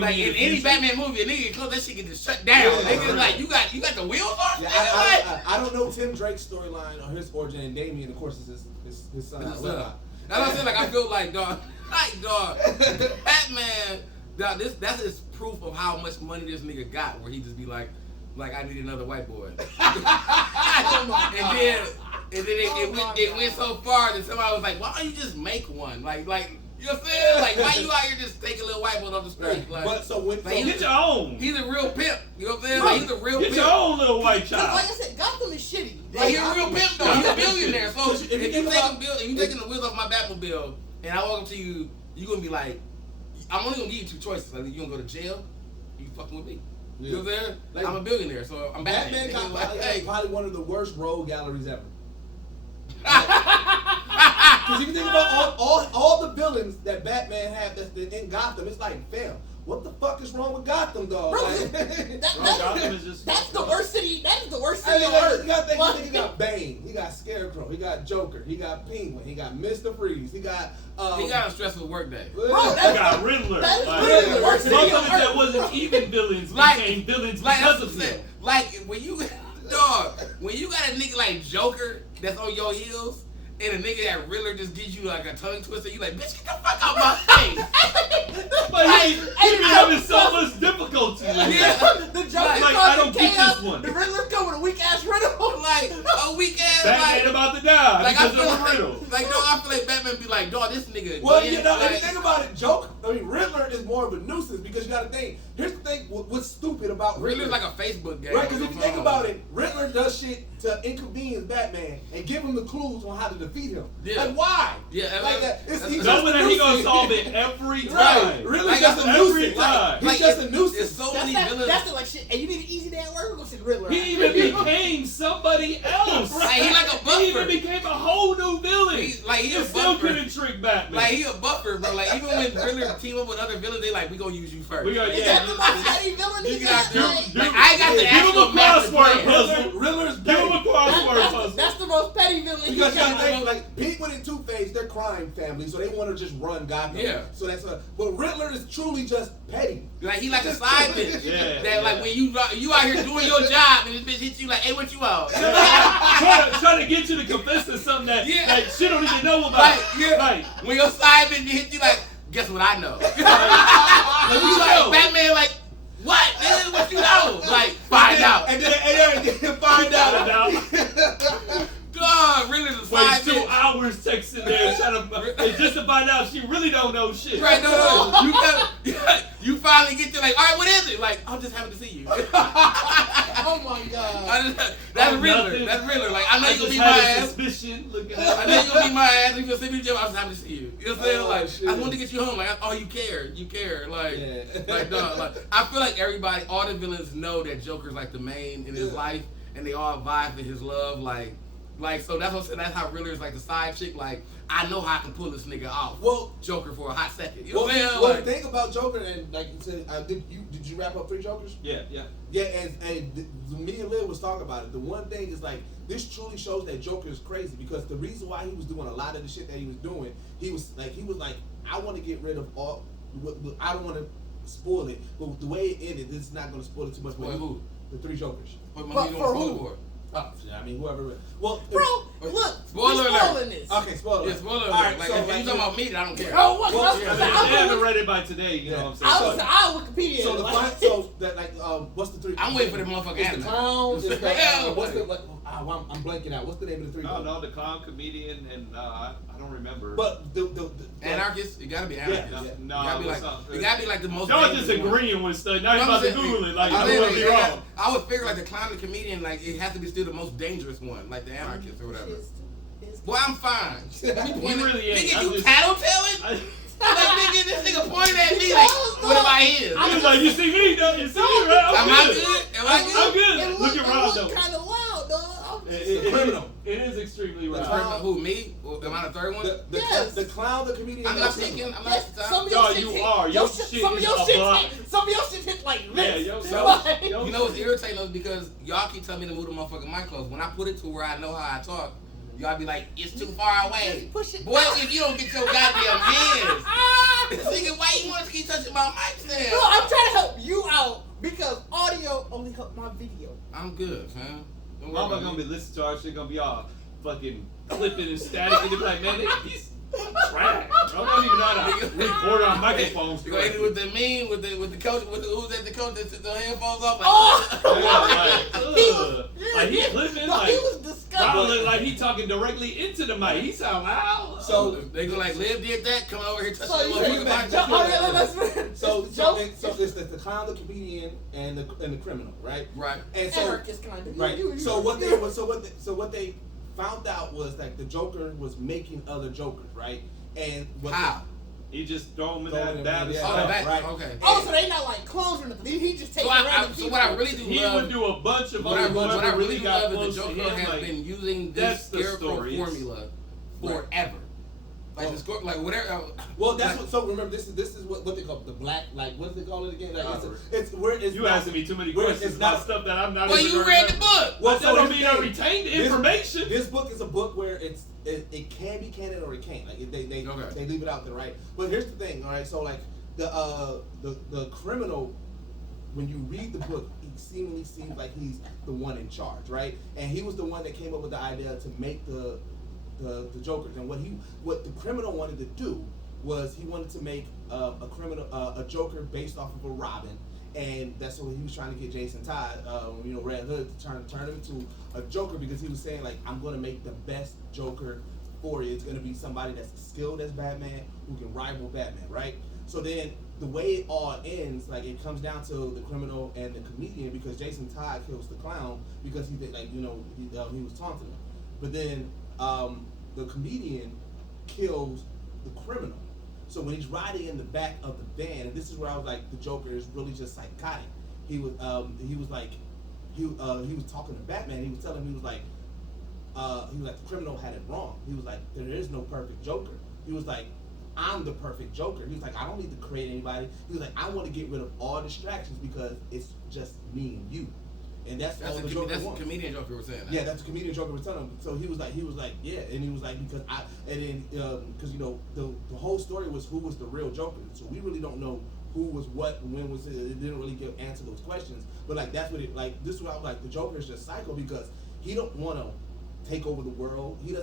Like in any Batman movie, a nigga get close, that shit get just shut down. Nigga, like you got the wheels on. Yeah, I don't know Tim Drake's storyline or his origin, and Damien, of course, is his son. That's what I'm saying. Like I feel like dog, Batman. Dog, that's his proof of how much money this nigga got, where he just be like I need another white boy. And then it went so far that somebody was like, why don't you just make one? Like you know what I'm saying? Like why you out here just taking a little white boy off the street? Like, but get your own. He's a real pimp. You know what I'm saying? Like he's a real pimp. Get your own little white child. Like I said, Gotham is shitty. Yeah, he's a real pimp though. He's a billionaire. So if you taking the wheels off my Batmobile and I walk up to you, you gonna be like, I'm only gonna give you two choices. Like you gonna go to jail, or you fucking with me. You know what I'm saying? Like, I'm a billionaire, so I'm Batman. Batman got probably one of the worst road galleries ever. Because if you think about all the villains that Batman had that's in Gotham, it's like, fam, what the fuck is wrong with Gotham, dog? Bro, like, that's the worst city. That is the worst city on earth. You gotta think, he got Bane, he got Scarecrow, he got Joker, he got Penguin, he got Mr. Freeze, he got a stressful work day. Bro, he got Riddler. That is literally the worst city on earth. That wasn't even villains became villains because of him. Like when you got a nigga like Joker that's on your heels, and a nigga that Riddler just gives you like a tongue twister, you like, bitch, get the fuck out my face. But he be having so much difficulty with it. Yeah. The Joker I don't get this one. The Riddler come with a weak ass riddle. Like a weak ass. Batman about to die because of a riddle. Like, no, I feel like Batman be like, dog, this nigga. Well, you know, if you think about it, Riddler is more of a nuisance because you gotta think. Here's the thing, what's stupid about Riddler. Riddler's like a Facebook game. Right, because if you think about it, Riddler does shit to inconvenience Batman and give him the clues on how to defeat him. Yeah. Like, why? Yeah, like that. Knowing that he gonna solve it every time. Right. Riddler's just a nuisance. He's just a nuisance. There's so many villains. That's it, like shit. And you need an easy day at work, we're gonna see Riddler. He even became somebody else. Right, he like a buffer. He even became a whole new villain. He still couldn't trick Batman. Like he a buffer, bro. Like even when Riddler team up with other villains, they like, we gonna use you first. Is that the most petty villain he's got? I got the actual crossword puzzle. Riddler's give him a crossword puzzle. That's the most petty villain he's got. Because like Penguin and Two-Face, they're crime family, so they want to just run Gotham. Yeah. So that's but Riddler is truly just petty. Like he like a side bitch. Yeah. Like when you out here doing your job and this bitch hits you like, hey, what you out? Trying to get you to confess to something that she don't even know about. Like, when your side bitch hits you like, guess what I know? Like Batman like, what? This is what you know. Like, find out. And then find out. God, really the side Wait 2 bitch. hours texting there trying to just to find out she really don't know shit. Right, no. You finally get to like, all right, what is it? Like, I'm just happy to see you. Oh my God. That's Riddler. That's Riddler. Like, I know you're going to be my ass. Suspicion looking at I know you're going to be my ass. You're going to see me in jail. I'm just happy to see you. You know what I'm saying? Like, I wanted to get you home. Like, oh, you care. You care. Like, no, like, I feel like everybody, all the villains know that Joker's like the main in his life, and they all vibe for his love. Like, so that's what I'm saying. That's how Riddler's like the side chick. Like, I know how I can pull this nigga off. Well, Joker for a hot second. You know what I'm saying? Well, the thing about Joker, and like you said, did you wrap up 3 Jokers? Yeah. Yeah, and me and Liv was talking about it. The one thing is like this truly shows that Joker is crazy because the reason why he was doing a lot of the shit that he was doing, he was like I want to get rid of all. I don't want to spoil it, but the way it ended, this is not going to spoil it too much. Spoil who? The 3 Jokers. But for who? I mean, whoever. Well, bro, look, spoiler spoiling this. Okay, spoiler. Yeah, spoiler alert. All right, like, so if you talking about me, then I don't care. Oh, what? They haven't read it by today. You know what I'm saying? I Wikipedia. What's the 3? I'm waiting for the motherfucking It's anime. the clown. It's the, what's the? I'm blanking out. What's the name of the 3? No, the clown, comedian, and I don't remember. But the anarchist, it gotta be anarchist. Yeah. No, it gotta be like the most. Y'all just agreeing with stuff. Now you about to Google it. Like, I would be wrong. I would figure like the clown and comedian, like it has to be still the most dangerous one, like the anarchist or whatever. Boy, I'm fine. You really ain't. Nigga, you tattletelling? Like, nigga, this nigga pointed at me like, what am I here? He was like, you see me, though? You see me, right? Am I good? Am I good? I'm good. Look at Rob, though. It kind of loud, dog. It is extremely loud. Who, me? Am I the third one? Yes. The clown, the comedian. I'm not thinking. I'm not the Some of top. your shit you hit. are. Your shit Some of is your a block. Some of your shit hit like this. Yeah, You know what's irritating is because y'all keep telling me to move the motherfucking mic close. When I put it to where I know how I talk, y'all be like, it's too far away. Push it. Boy, if you don't get your goddamn hands, nigga, why you want to keep touching my mic stand? No, I'm trying to help you out because audio only helps my video. I'm good, fam. Mama gonna be listening to our shit, gonna be all fucking clipping and static, and they be like, man, he's trash. Bro, don't even know how to record on microphones. You go with the meme, with the coach, who's at the coach that took the headphones off. Like he clipping, No, like he was disgusting. Bro look like he talking directly into the mic. He sound loud. So they go like, Liv did that, come over here, touch So you the think that So it's the clown, the comedian, and the criminal, right? Right. And so anarchist kind of. right. So what they found out was like the Joker was making other Jokers, right? And how? He just throw him in Throw that him bad in, stuff. yeah. Back. Right. Okay. Oh, so they not like clones or nothing. He just takes random people. So what I really do He love, would do a bunch of what I other really do got love is close the to Joker him, has like, been using that's this the scarecrow story. formula forever. Like the score, like whatever. Well, that's what. So remember, this is what they call the black. Like what do they call it again? Like it's where it's. You not, asking me too many questions about stuff that I'm not. Well, even you read the book. Well, so that don't mean I retained the information. This book is a book where it can be canon or it can't. Like they leave it out there, right? But here's the thing, all right. So like the criminal, when you read the book, he seemingly seems like he's the one in charge, right? And he was the one that came up with the idea to make the Jokers. And what the criminal wanted to do was he wanted to make a Joker based off of a Robin. And that's what he was trying to get Jason Todd, Red Hood, to turn him into a Joker, because he was saying, like, I'm going to make the best Joker for you. It's going to be somebody that's skilled as Batman, who can rival Batman, right? So then the way it all ends, like, it comes down to the criminal and the comedian, because Jason Todd kills the clown because he did, like, he was taunting him. But then the comedian kills the criminal. So when he's riding in the back of the van, and this is where I was like, the Joker is really just psychotic. He was talking to Batman. He was telling him, he was like, the criminal had it wrong. He was like, there is no perfect Joker. He was like, I'm the perfect Joker. He was like, I don't need to create anybody. He was like, I want to get rid of all distractions because it's just me and you. And that's all the Joker wants. That's the comedian Joker was saying that. Yeah, that's the comedian Joker was telling him. So he was like, yeah, and he was like, because the whole story was who was the real Joker. So we really don't know who was what and when was it. It didn't really answer those questions. But like that's what this is what I was like, the Joker is just psycho because he don't want to take over the world. He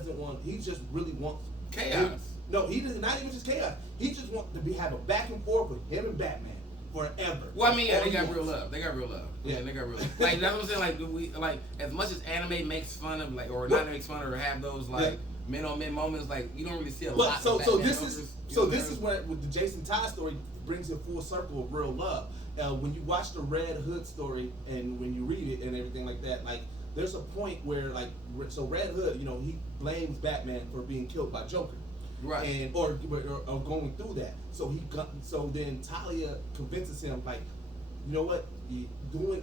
just really wants chaos. He does not even just chaos. He just wants to have a back and forth with him and Batman. Forever. Well, I mean, yeah, they got real love. Yeah, they got real love. Like that's what I'm saying. Like as much as anime makes fun of or not makes fun of or have those men on men moments, like you don't really see a lot. So of Batman this Jokers, is where with the Jason Todd story brings it full circle of real love. When you watch the Red Hood story and when you read it and everything like that, like there's a point where Red Hood, he blames Batman for being killed by Joker. Right, and or going through that. So then Talia convinces him, like, you know what,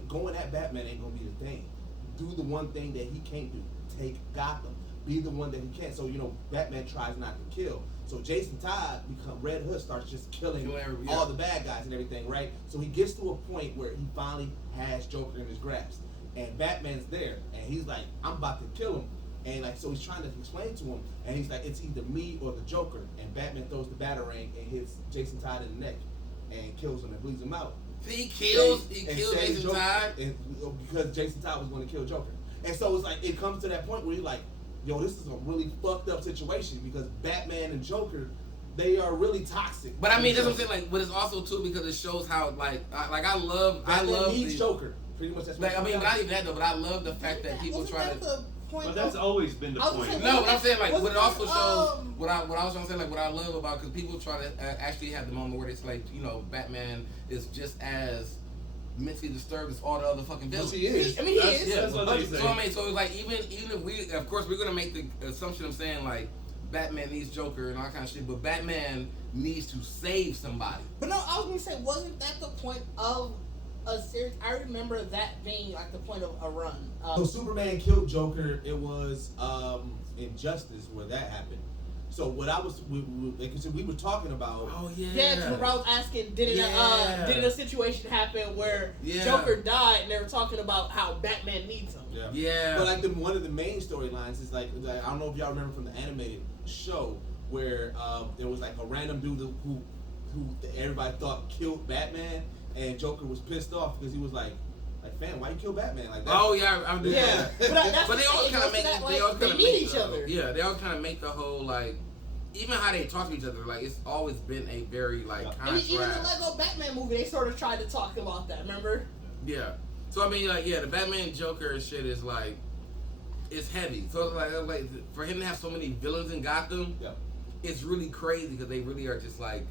going at Batman ain't gonna be the thing. Do the one thing that he can't do. Take Gotham. Be the one that he can't. So Batman tries not to kill. So Jason Todd Red Hood starts just killing all the bad guys and everything, right? So he gets to a point where he finally has Joker in his grasp, and Batman's there, and he's like, I'm about to kill him. And so he's trying to explain to him, and he's like, it's either me or the Joker. And Batman throws the batarang and hits Jason Todd in the neck, and kills him and bleeds him out. He kills Jason Todd, because Jason Todd was going to kill Joker. And so it's like it comes to that point where you're like, yo, this is a really fucked up situation because Batman and Joker, they are really toxic. But I mean, that's what I'm saying. Like, but it's also too because it shows how I love needs Joker. Pretty much that's what but not even that though. But I love the fact that people try to. But that's always been the point. No, but I'm saying like what it also shows. What I was trying to say, like what I love about, because people try to actually have the moment where it's like, Batman is just as mentally disturbed as all the other fucking villains. He is. I mean, he is. That's what they say. So I mean, so it's like even if we, of course, we're gonna make the assumption of saying like Batman needs Joker and all that kind of shit, but Batman needs to save somebody. But no, I was gonna say, wasn't that the point of a series? I remember that being like the point of a run. So Superman killed Joker. It was Injustice where that happened. So what I was, like I said, we were talking about. Oh yeah. Yeah, because I was asking, did a situation happen where Joker died, and they were talking about how Batman needs him? Yeah. But like one of the main storylines is like I don't know if y'all remember from the animated show where there was like a random dude who everybody thought killed Batman, and Joker was pissed off because he was like, fam, why you kill Batman like that? Oh yeah, I do. Yeah, but they all kind of make they need each other. Yeah, they all kind of make the whole like. Even how they talk to each other, like it's always been a very like contrast. Even the Lego Batman movie, they sort of tried to talk about that. Remember? Yeah. So I mean, like, the Batman Joker shit is like, it's heavy. So it's like for him to have so many villains in Gotham, it's really crazy because they really are just like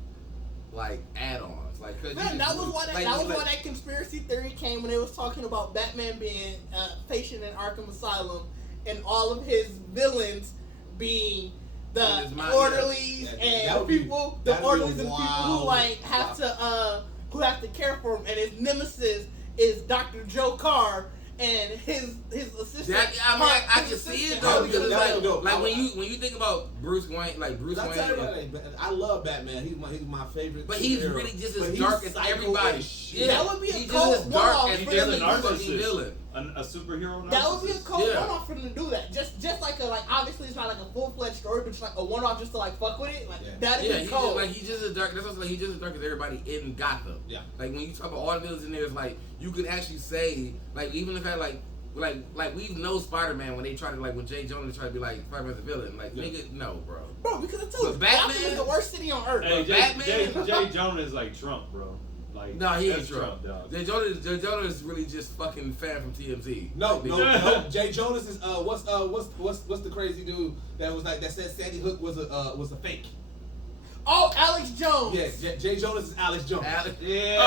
add-ons. Like, man, that was why that conspiracy theory came when they was talking about Batman being a patient in Arkham Asylum and all of his villains being the orderlies and people who like have to care for him, and his nemesis is Dr. Joe Carr and his assistant. I can see it though because it's like when you think about Bruce Wayne, I love Batman. He's my favorite. But he's really just as dark as everybody. Yeah, that would be a cold one-off for them to do villain. A superhero narcissist. That would be a cold one-off for them to do that. Just like obviously it's not like a full-fledged story, but just like a one-off just to like fuck with it. Like that'd be cold. He's just as dark. That's what's like he's just as dark as everybody in Gotham. Yeah. Like when you talk about all the villains in there, it's like you can actually say like even if I like we know Spider-Man when they try to when Jay Jonah tried to be like Spider-Man's a villain. Like nigga, no, bro. Because it's Batman is the worst city on earth. Hey, Batman. Jay Jonah is like Trump, bro. Like, no, he ain't Trump. Jay Jonah is really just fucking fan from TMZ. No. Jay Jonas is what's the crazy dude that was like that said Sandy Hook was a fake. Oh, Alex Jones. Yeah, Jay Jonas is Alex Jones. I think it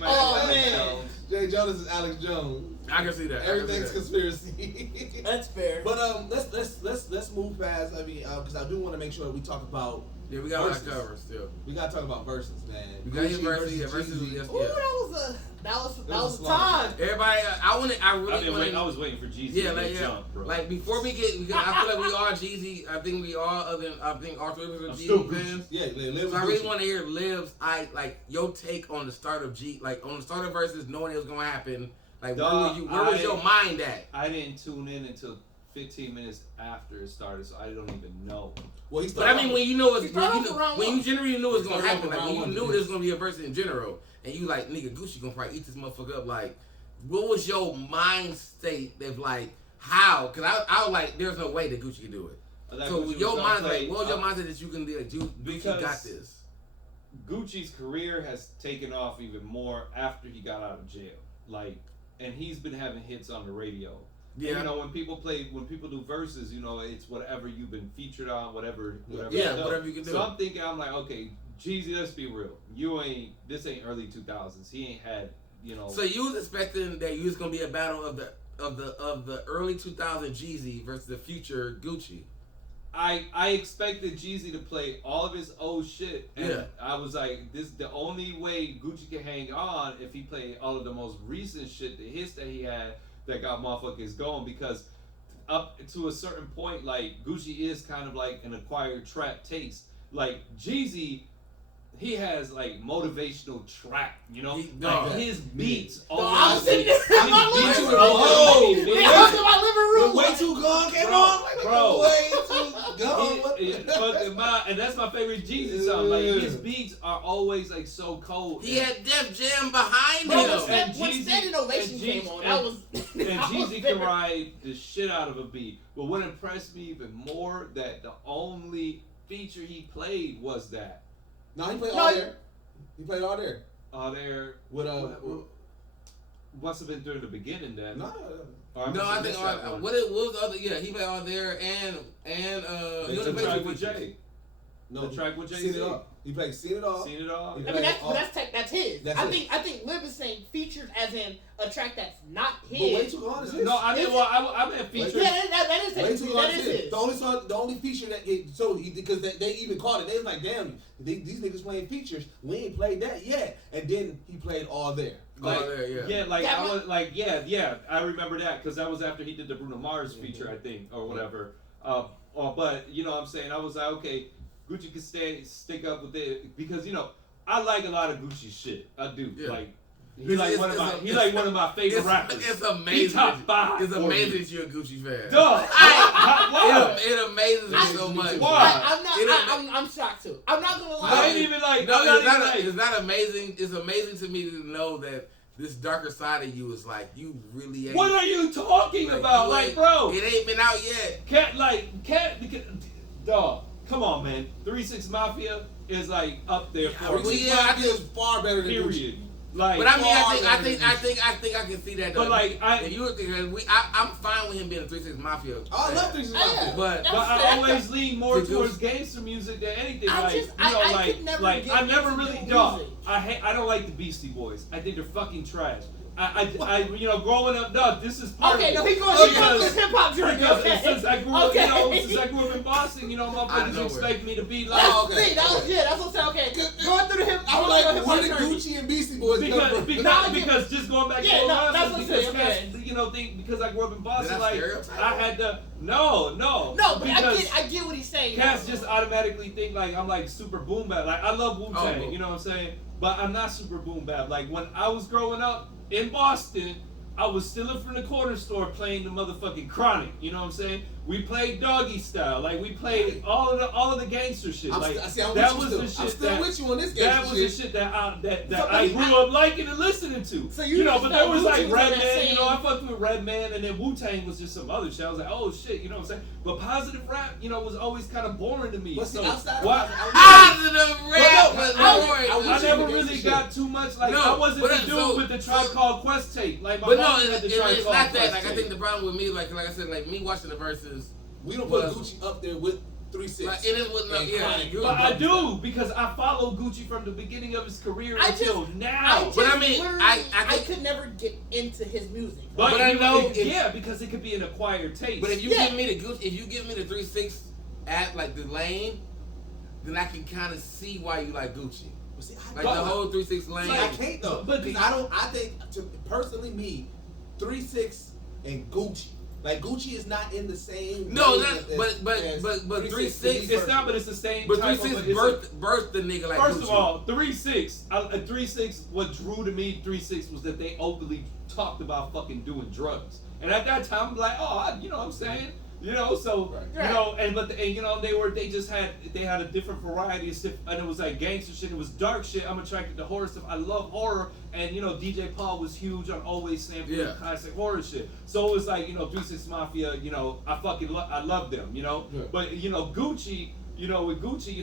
might be man. Jones. Jay Jonas is Alex Jones. I can see that. Everything's conspiracy. That's fair. But let's move past. I mean, because I do want to make sure that we talk about. Yeah, we got our cover still. We gotta talk about Verzuz, man. We got your Verzuz. Ooh, that was a time. Everybody, I was waiting for Jeezy to jump, bro. Like before we get, I feel like we are Jeezy. I think we all I think all three of us are Jeezy fans. Yeah, so I really want to hear Liv's your take on the start of on the start of Verzuz, knowing it was gonna happen. Like where was your mind at? I didn't tune in until 15 minutes after it started, so I don't even know. Well, but I mean, when you know when you generally knew it's gonna happen, like when you knew there's gonna be a verse in general, and you like nigga Gucci gonna probably eat this motherfucker up. Like, what was your mind state of like how? Cause I was like, there's no way that Gucci can do it. So your mind, what was your mindset that you can do? Like, Gucci got this. Gucci's career has taken off even more after he got out of jail. Like, and he's been having hits on the radio. Yeah. And, you know, when people do verses, you know, it's whatever you've been featured on, whatever. Yeah, whatever you can do. So I'm thinking, I'm like, okay, Jeezy, let's be real. This ain't early 2000s. He ain't had, you know. So you was expecting that you was gonna be a battle of the early 2000 Jeezy versus the future Gucci. I expected Jeezy to play all of his old shit, and I was like, this the only way Gucci can hang on if he played all of the most recent shit, the hits that he had that got motherfuckers going, because up to a certain point, like Gucci is kind of like an acquired trap taste. Like Jeezy, he has like motivational trap, you know. His beats. I was sitting there in my living room. Way Too Gone came on, bro. Way Too Gone. And that's my favorite Jeezy song. Like his beats are always like so cold. He had Def Jam behind him. When Standing Ovation came on, that was. And Jeezy can ride the shit out of a beat. But what impressed me even more, that the only feature he played was that. No, he played all there. He played all there. All there. With must have been during the beginning then. No, I think what was the other? Yeah, he played all there and the track with Jay. No, the track with Jay. Seen It All. He played Seen It All. Seen It All. I mean that's his. I think Lib is saying featured as in a track that's not his. But Way Too Gone is his. No, I meant featured. Yeah, that is his. Way Too Gone is his. The only feature that because they even called it. They was like, damn, these niggas playing features. We ain't played that yet. And then he played All There. I remember that because that was after he did the Bruno Mars feature, I think, or whatever. But you know what I'm saying, I was like, okay, Gucci can stick up with it because I like a lot of Gucci shit. I do. Yeah. Like he like one of my favorite rappers. It's amazing. He top 5. It's amazing that you're a Gucci fan. Dog. It amazes me so much. Why? I'm shocked too. I'm not gonna lie. I ain't even like. It's not amazing. It's amazing to me to know that this darker side of you is like you really ain't. What are you talking about? Like, bro, it ain't been out yet. Dog. Come on, man. 3 6 Mafia is like up there for me. I think it's far better than Period. Gucci. Like, but I mean, I think I can see that. Though. But like, I'm fine with him being a 3 6 Mafia. I love 3 6 Mafia, but I always lean more towards gangster music than anything. I never really dog. I don't like the Beastie Boys. I think they're fucking trash. Growing up, this is part of it. No, he goes to hip hop journey. Since I grew up, since I grew up in Boston, motherfuckers expect me to be like. That's what I'm saying. Okay, going through the hip hop. I'm like, where did Gucci and Beastie Boys come from? Because just going back to that's what I'm saying. because I grew up in Boston, I had to. No. No, but I get what he's saying. Cats just automatically think like I'm like super boom bap. Like I love Wu-Tang, you know what I'm saying? But I'm not super boom bap. Like when I was growing up in Boston, I was stealing from the corner store playing the motherfucking Chronic. You know what I'm saying? We played Doggy Style. Like we played all of the gangster shit. That was the shit that I grew up liking and listening to. So but there was like Redman. I fucked with Redman, and then Wu-Tang was just some other shit. I was like, oh shit, you know what I'm saying? But positive rap, was always kind of boring to me. Positive rap was boring. I never really got too much. Like I wasn't the dude with the Tribe Called Quest tape. Like my mom had the Tribe Called Quest tape. Like I think the problem with me, like I said, like me watching the Verzuz. We don't put Gucci up there with 3 6. Like, it is with but I do because I follow Gucci from the beginning of his career until now. I could never get into his music. But I know, because it could be an acquired taste. But if you give me the Gucci, if you give me the 3 6 at like the lane, then I can kind of see why you like Gucci. See, like the whole 3 6 lane. I can't though, because I think personally me, 3 6 and Gucci. Like Gucci is not in the same. No, but 3 6. It's not, but it's the same. But 3 6 birthed the nigga like First Gucci. of all, 3 6. 3 6. What drew to me 3 6 was that they openly talked about fucking doing drugs, and at that time I'm like, you know what I'm saying. They had a different variety of stuff, and it was like gangster shit. It was dark shit. I'm attracted to horror stuff. I love horror, and DJ Paul was huge on always sampling classic horror shit. So it was like 3 6 Mafia. I love them. But Gucci. With Gucci.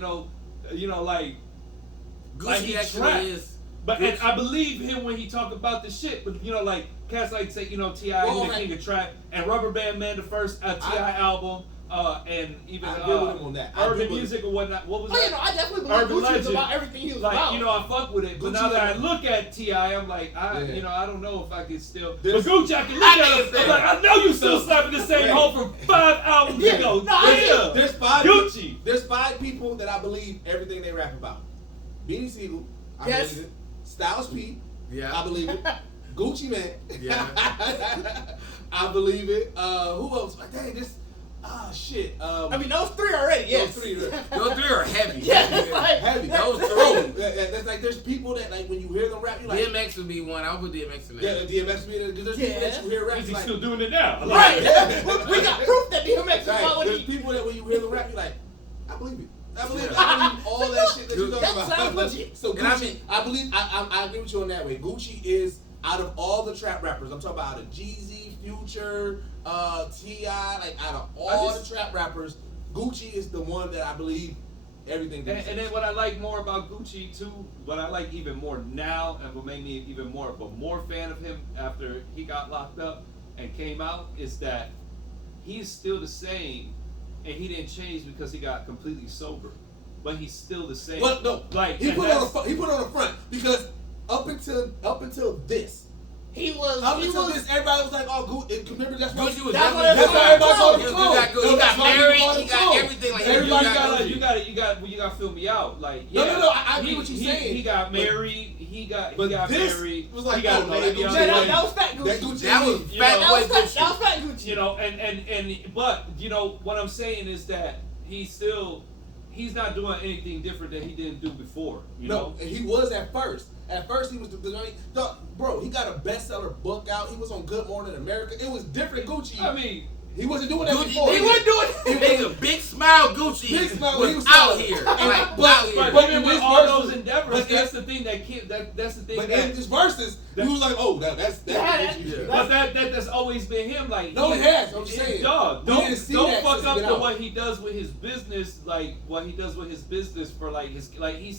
Gucci actually is. But and I believe him when he talk about the shit. But cats like say T.I. the king of trap, and Rubber Band Man the first T.I. album, and even urban music or whatnot. What was that? I definitely believe Gucci was about everything he was about. I fuck with it. But now that I look at T.I., I'm like, I don't know if I can still. But Gucci, I can look at him. I'm like, I know you still slapping the same hole from 5 albums ago. There's 5 Gucci. There's 5 people that I believe everything they rap about. Beanie Siegel, I believe it. Styles P, I believe it. Gucci Man, I believe it. Who else? Dang, this. Shit. Those 3 already. Yes. Those 3 are heavy. Heavy. Those 3. That's like there's people that like when you hear them rap, you like. DMX would be one. I'll put DMX in there. Yeah, DMX would be there because there's people that you hear rap. He's still doing it now. Right. We got proof that DMX is about what There's people that when you hear them rap, you like, I believe it. I believe all that shit that you're talking about. That sounds legit. So Gucci, I agree with you on that way. Gucci is out of all the trap rappers. I'm talking about out of Jeezy, Future, T.I. Like out of all the trap rappers, Gucci is the one that I believe everything. And then what I like more about Gucci too, what I like even more now, and what made me even more of a more fan of him after he got locked up and came out, is that he's still the same. And he didn't change because he got completely sober, but he's still the same. Well, no, he put on the front because up until this, everybody was like, oh, good. Remember that's why everybody got married. He got everything. Like everybody you got to fill me out. Like, yeah, no, I agree what you're saying. He got married. He got married. Was like, he got a baby. That was fat Gucci. That was fat Gucci. You know, but you know what I'm saying is that he's not doing anything different that he didn't do before. You know, and he was at first. At first, he was bro. He got a bestseller book out. He was on Good Morning America. It was different Gucci. I mean, he wasn't doing that Gucci, before. He wasn't doing it. Nigga, Big Smile Gucci Big Smile, was out here. But even with all those endeavors, that's the thing that's the thing. But in his verses, he was like, "Oh, that's Gucci." But that's always been him. Like, no, it has. I'm just saying. Dog, don't fuck up to what he does with his business. Like what he does with his business for he's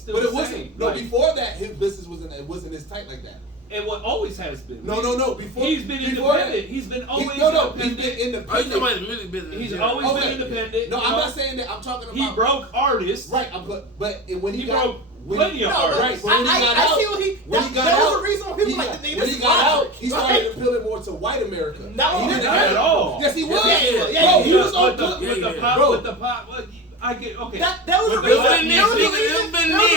still. But it the wasn't. same. No, before that, his business wasn't as tight like that. And what always has been. No. Before he's been independent. He's been always independent. He's been independent. Oh, you talking about the music business? He's always been independent. No, I'm not saying that. I'm talking about he broke artists. Right, but when he broke plenty of artists. Right, I see what he. That was the reason why people like the nigga. When he got out, he started appealing more to white America. No, he didn't at all. Yes, he was. Yeah, he was on with the pop. I get okay. That was the reason. There was a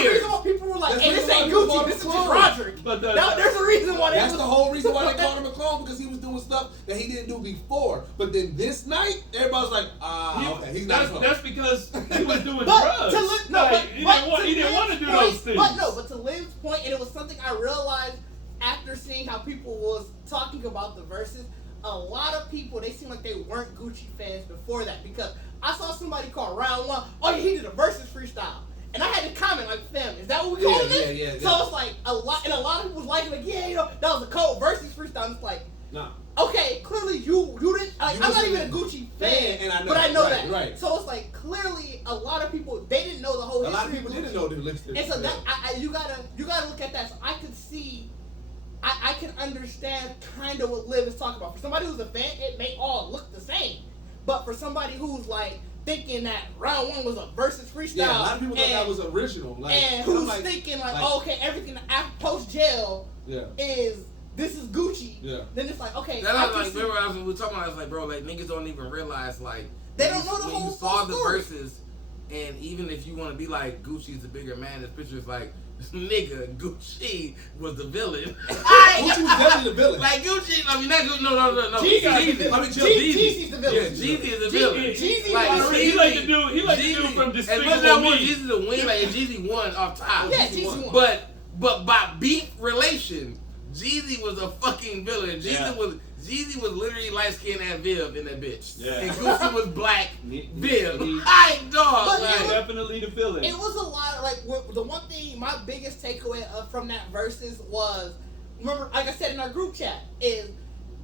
reason why people were like, "Hey, this ain't Gucci. This is just Roderick." But there's a reason why. That's the whole reason why they called him a clone, because he was doing stuff that he didn't do before. But then this night, everybody's like, okay, he's not. That's because he was doing drugs. He didn't want to do those things. But to Liv's point, and it was something I realized after seeing how people was talking about the verses. A lot of people, they seem like they weren't Gucci fans before that, because I saw somebody call Round One, oh yeah, he did a versus freestyle. And I had to comment like, fam, is that what we calling it? Yeah. So it's like a lot of people was like, yeah, that was a cold versus freestyle. And it's like, no. Okay, clearly you didn't. Like, I'm not even a Gucci fan, but I know that. Right. So it's like clearly a lot of people, they didn't know the whole history. A lot of people didn't know the history. And so that you gotta look at that. So I could see. I can understand kind of what Liv is talking about. For somebody who's a fan, it may all look the same. But for somebody who's like thinking that Round One was a versus freestyle, yeah, a lot of people thought that was original. And who's thinking like, oh, okay, everything after post jail is this is Gucci. Yeah. Then it's like, okay. That's like remember when we were talking about, I was like, bro, like niggas don't even realize like they don't know the whole you saw the story. verses, and even if you want to be like Gucci's the bigger man, this picture is like. Nigga, Gucci was the villain. Gucci was definitely the villain. Like Gucci, I mean not Gucci, no. Jeezy's the villain. Jeezy is the villain. Jeezy, like he like to do from Despicable Me. Jeezy the win, like Jeezy won off top. Yeah, Jeezy won. But by beef relation, Jeezy was a fucking villain. Jeezy was literally light skinned as Viv in that bitch. Yeah. And Gucci was black. Viv. Hi, dog. Like, definitely the villain. It was a lot of, like, the one thing, my biggest takeaway from that versus was, remember, like I said in our group chat, is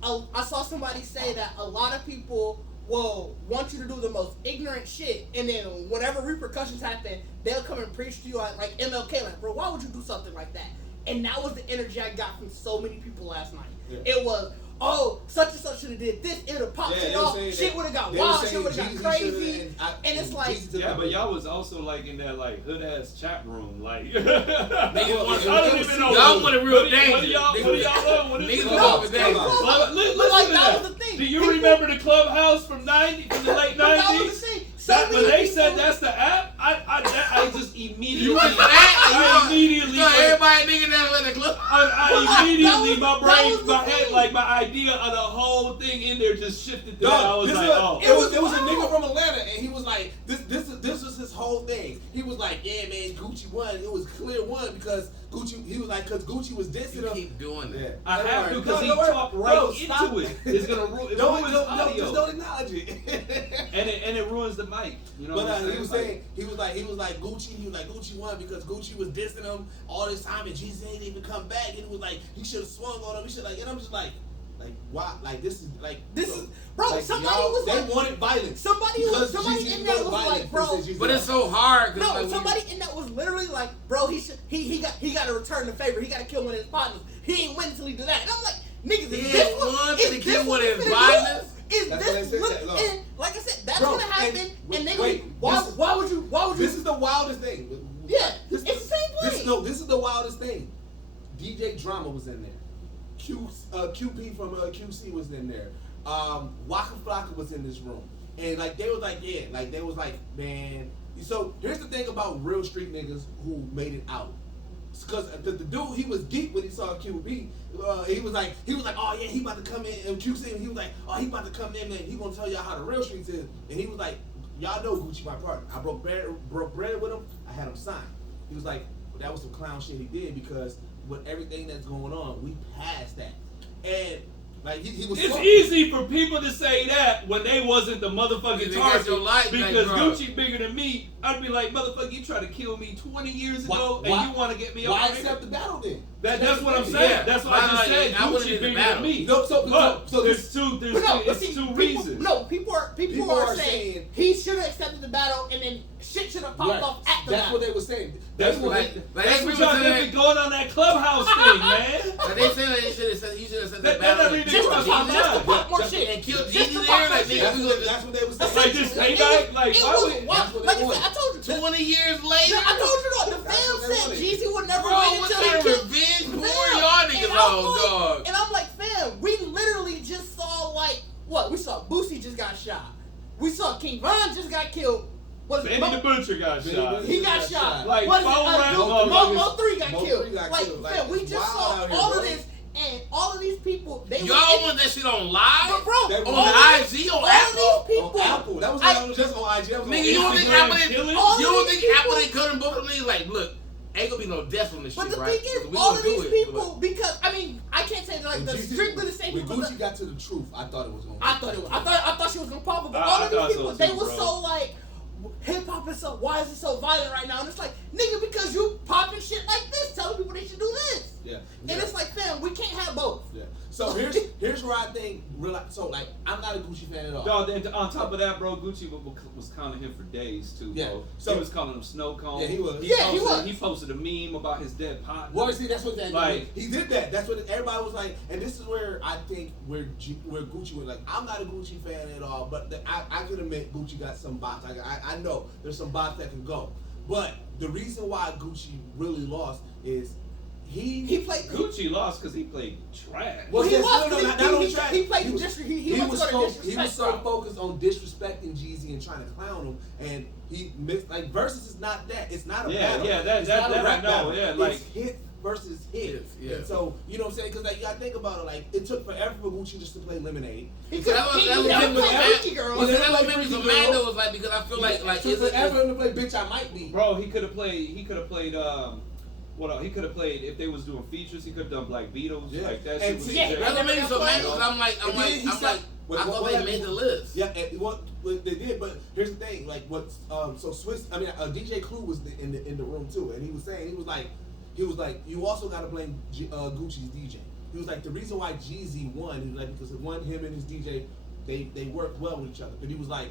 I saw somebody say that a lot of people will want you to do the most ignorant shit, and then whatever repercussions happen, they'll come and preach to you like MLK, like, bro, why would you do something like that? And that was the energy I got from so many people last night. Yeah. It was, oh, such and such should have did this, it would have popped shit off, shit would have got wild, shit would have got crazy, and it's like... Yeah, but y'all was also like in that like hood-ass chat room, like... I don't even know. Y'all want a real danger. What do y'all know? What is Niggas Listen that was the thing. Do you remember the Clubhouse from the late 90s? That was the thing. When they said that's the app, I just immediately... You want the app? Everybody thinking that's in the club. I immediately, my brain, my head, like my idea of the whole thing in there just shifted to that. I was like, oh. It was a nigga from Atlanta, and he was like, this was his whole thing. He was like, yeah, man, Gucci won. It was clear won because Gucci, he was like, because Gucci was dissing him. Keep doing that. Yeah. I have to because he talked into it. It's going to ruin his audio. Just don't acknowledge it. and it ruins the mic. You know but he was saying, he was like Gucci won because Gucci was dissing him all this time, and Jeezy ain't even come back, and it was like, he should have swung on him. He should and I'm just like why? Like this is bro. Like, somebody was they wanted violence. Somebody in there was like, bro. But it's so hard. No, like, somebody in that was literally like, bro. He got to return the favor. He got to kill one of his partners. He ain't win until he do that. And I'm like, niggas, is this one? Is this one of his partners? Is this and like I said, that's gonna happen. And they why would you? This is the wildest thing. Yeah, it's the same thing. This is the wildest thing. DJ Drama was in there. QP from QC was in there. Waka Flocka was in this room. And like they was like, yeah, like they was like, man. So here's the thing about real street niggas who made it out. Because the dude, he was geek when he saw QB. He was like, oh yeah, he about to come in. And QC, he was like, oh, he about to come in, man. He gonna tell y'all how the real streets is. And he was like, y'all know Gucci my partner. I broke bread with him. I had him sign. He was like, well, that was some clown shit he did because with everything that's going on, we passed that. And like he was. It's easy for people to say that when they wasn't the motherfucking target. Because Gucci bigger than me, I'd be like, motherfucker, you tried to kill me 20 years ago, and you want to get me up. Why accept the battle then? That's what I'm saying. Yeah. That's what I just said. Gucci bigger than me. No, so there's two reasons. People are saying he should have accepted the battle, and then shit should have popped off at the battle. That's what they were saying. That's what y'all been going on that clubhouse thing, man. Like they saying that he should have said that battle. Just to pop more shit and kill Jeezy there. Like that's what they was saying. Like this payback. Like I told you. 20 years later. I told you that the fam said Jeezy would never win until he killed revenge porn y'all niggas on, dog. And I'm like, fam, we literally just saw like what? We saw Boosie just got shot. We saw King Von just got killed. Benny the Butcher got shot. He got shot. Like what is Mo 3 got killed. Like, fam, we just saw all of this. And all of these people, y'all want that shit on live? Bro, on IG, on Apple? All these people. On Apple. That was just on IG. Nigga, you don't think Apple didn't cut them both of them? Like, look, ain't gonna be no death on this shit, right? But the thing is, all of these people, because, I mean, I can't say like the strictly the same people. When Gucci got to the truth, I thought it was gonna I thought she was gonna pop it, but all of these people, they were so like, hip hop is so, why is it so violent right now? And it's like, nigga, because you popping shit like this, telling people they should do this. Yeah. And it's like, fam, we can't have both. Yeah. So here's where I think, so like, I'm not a Gucci fan at all. No, then on top of that, bro, Gucci was calling him for days too, bro. Yeah. So he was calling him snow cone. Yeah, he was. He posted a meme about his dead partner. Well, see, that's what that like. He did that. That's what everybody was like. And this is where I think where Gucci was like, I'm not a Gucci fan at all, but I can admit Gucci got some bots. I know there's some bots that can go. But the reason why Gucci really lost is he played Gucci lost because he played trash. Well, he lost not only trash. He played he was so focused on disrespecting Jeezy and trying to clown him, and he missed like Verzuz is not that. It's not a battle. Yeah, that I know. Yeah, like it's hit versus hit. Yeah. And so you know what I'm saying? Because like you gotta think about it. Like it took forever for Gucci just to play Lemonade. That was so mad though. Was like because I feel like is it ever to play Bitch I Might Be? Bro, he could have played. What else? He could have played if they was doing features. He could have done Black Beatles like that. And shit that made me so mad because I'm like, I thought they made the list. Yeah, what they did, but here's the thing, like so DJ Clue was in the room too, and he was like, you also got to blame Gucci's DJ. He was like, the reason why Jeezy won, he was like, because him and his DJ, they worked well with each other. But he was like,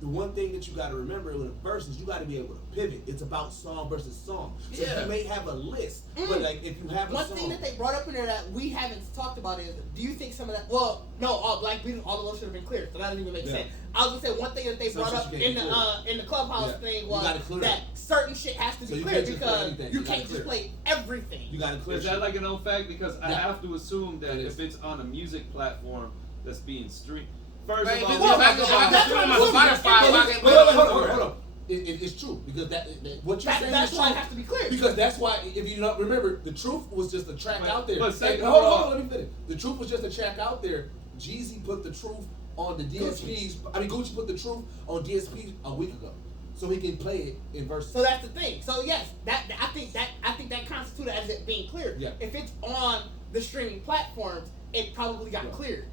the one thing that you got to remember in a verse is you got to be able to pivot. It's about song versus song. So you may have a list, but like if you have one thing that they brought up in there that we haven't talked about is, do you think some of that? Well, no, all Black Beatles, all of those should have been cleared, so that didn't even make sense. I was gonna say one thing that they brought up in the clubhouse thing was that certain shit has to be cleared because you can't just play everything. You got to clear. Is that like an old fact? Because I have to assume that if it's on a music platform that's being streamed. First of all, hold on. It's true because what you're saying that's is why true. it has to be clear. Because that's why, if you don't remember, the truth was just a track out there. But hold on, let me finish. The truth was just a track out there. Jeezy put the truth on the DSPs. Gucci put the truth on DSPs a week ago, so he can play it in verses. So that's the thing. So yes, I think that constitutes as it being cleared. Yeah. If it's on the streaming platforms, it probably got cleared.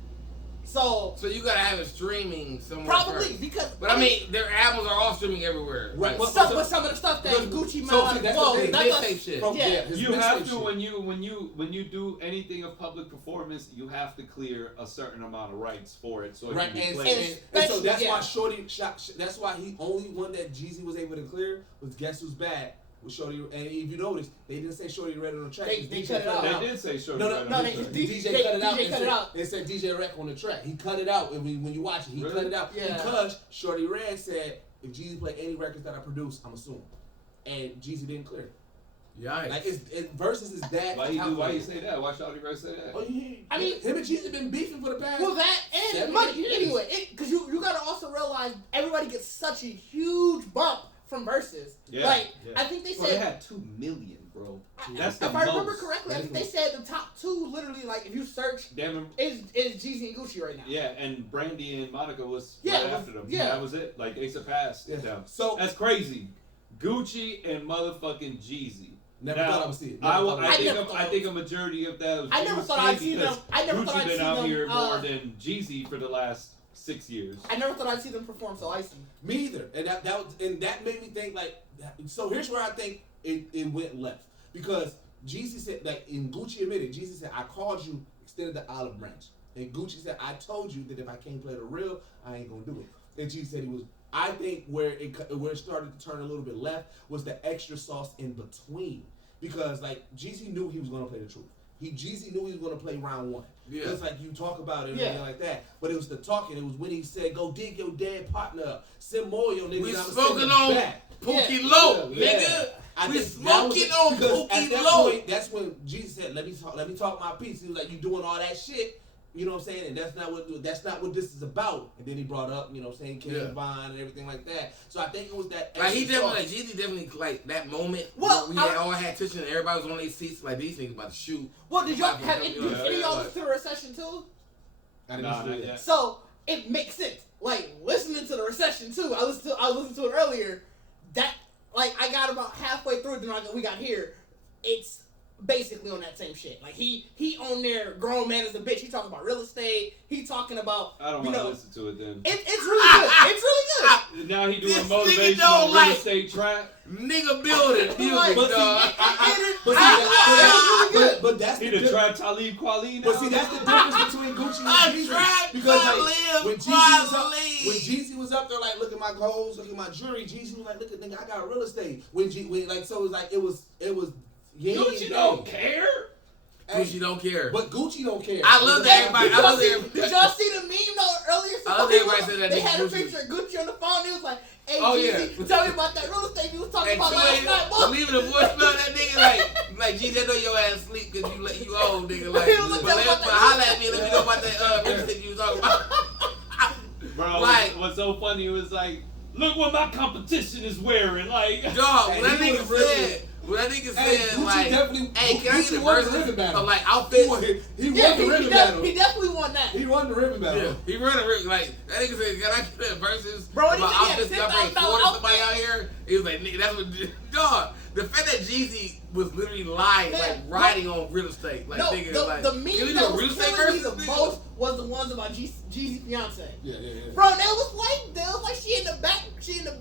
So you gotta have it streaming somewhere. Probably first. because I mean their albums are all streaming everywhere. Right. But some of the stuff that Gucci you have to when you do anything of public performance, you have to clear a certain amount of rights for it. So right, and so that's why Shorty. That's why he only one that Jeezy was able to clear was Guess Who's Back. Shorty, and if you notice, they didn't say Shorty Red on the track. They cut it out. They did say Shorty Red on the track. DJ cut it out. They said DJ Rec on the track. He cut it out. And when you watch it, he cut it out because Shorty Red said, if Jeezy play any records that I produce, I'm assuming. And Jeezy didn't clear it. Yikes. Like Versus is that. Why you say that? Why Shawty Ray say that? Oh, yeah. I mean, him and Jeezy been beefing for the past. Well, that and money anyway. Because you gotta also realize everybody gets such a huge bump from Versus. Yeah. Like I think they said they had 2 million, bro. That's the if most. I remember correctly, I think they said the top 2 literally like if you search is Jeezy and Gucci right now. Yeah, and Brandy and Monica was Yeah, right after them. yeah. That was it. Like they surpassed them. So that's crazy. Gucci and motherfucking Jeezy. Never now, thought I would see it. I think a majority of that was I never thought I'd see them. I never thought I'd see Gucci been out them, here more than Jeezy for the last 6 years. I never thought I'd see them perform so icy. Me either. And that made me think like. So here's where I think it went left because Jeezy said like in Gucci admitted Jeezy said I called you extended the olive branch and Gucci said I told you that if I can't play the real I ain't gonna do it. And Jeezy said he was. I think where it started to turn a little bit left was the extra sauce in between. Because like Jeezy knew he was gonna play the truth. Jeezy knew he was gonna play round 1. Yeah. It's like you talk about it and everything like that. But it was the talking. It was when he said, "Go dig your dead partner up. Send more your niggas." We smoking on Pookie Low, nigga. We smoking on Pookie Low. That's when Jeezy said, "Let me talk my piece." He was like, "You doing all that shit." You know what I'm saying? And that's not what this is about. And then he brought up, you know what I'm saying, King Von and everything like that. So I think it was that. Like he definitely, like Jeezy definitely like that moment where we all had tension and everybody was on their seats like these niggas about to shoot. Well, did y'all have any of y'all listen to the Recession too? I didn't listen to it yet. So it makes sense. Like listening to the Recession too. I listened to it earlier. That like I got about halfway through, then we got here. It's basically on that same shit. Like he on there, grown man is a bitch. He talking about real estate. He talking about. I don't want to listen to it then. It's really good. It's really good. Now he doing motivational real estate trap. Nigga building music, but that's he the trap Talib Kweli now. But see, that's the difference between Gucci and Jeezy. Because like when Jeezy was up there, like look at my goals, look at my jewelry. Jeezy was like, look at nigga, I got real estate. When like so it was like it was. Gucci don't care. Gucci don't care. But Gucci don't care. I love that everybody. Did y'all see the meme though earlier? I love everybody said that. They had a picture of Gucci on the phone. He was like, "Hey, Jeezy, tell me about that real estate you was talking about last night." I'm leaving the voicemail that nigga like Jeezy, I know your ass sleep because you old nigga. Like, but holla at me and let me know about that real estate you was talking about. Bro, like, what's so funny was like, look what my competition is wearing. Like, dog, when that nigga said. When that nigga said, like, hey, can I get a versus of, like, outfits? He won the ribbon battle. He definitely won that. He won the ribbon battle. Yeah, he won the ribbon. Like, that nigga said, can I get a versus about outfits? Y'all bring somebody out here? He was like, nigga, that's what, dog. The fact that Jeezy was literally lying, like, riding on real estate. Like, nigga, like, the meme that was real estate killing me versus the most was the ones about Jeezy's fiance. Yeah. Bro, they was like she in the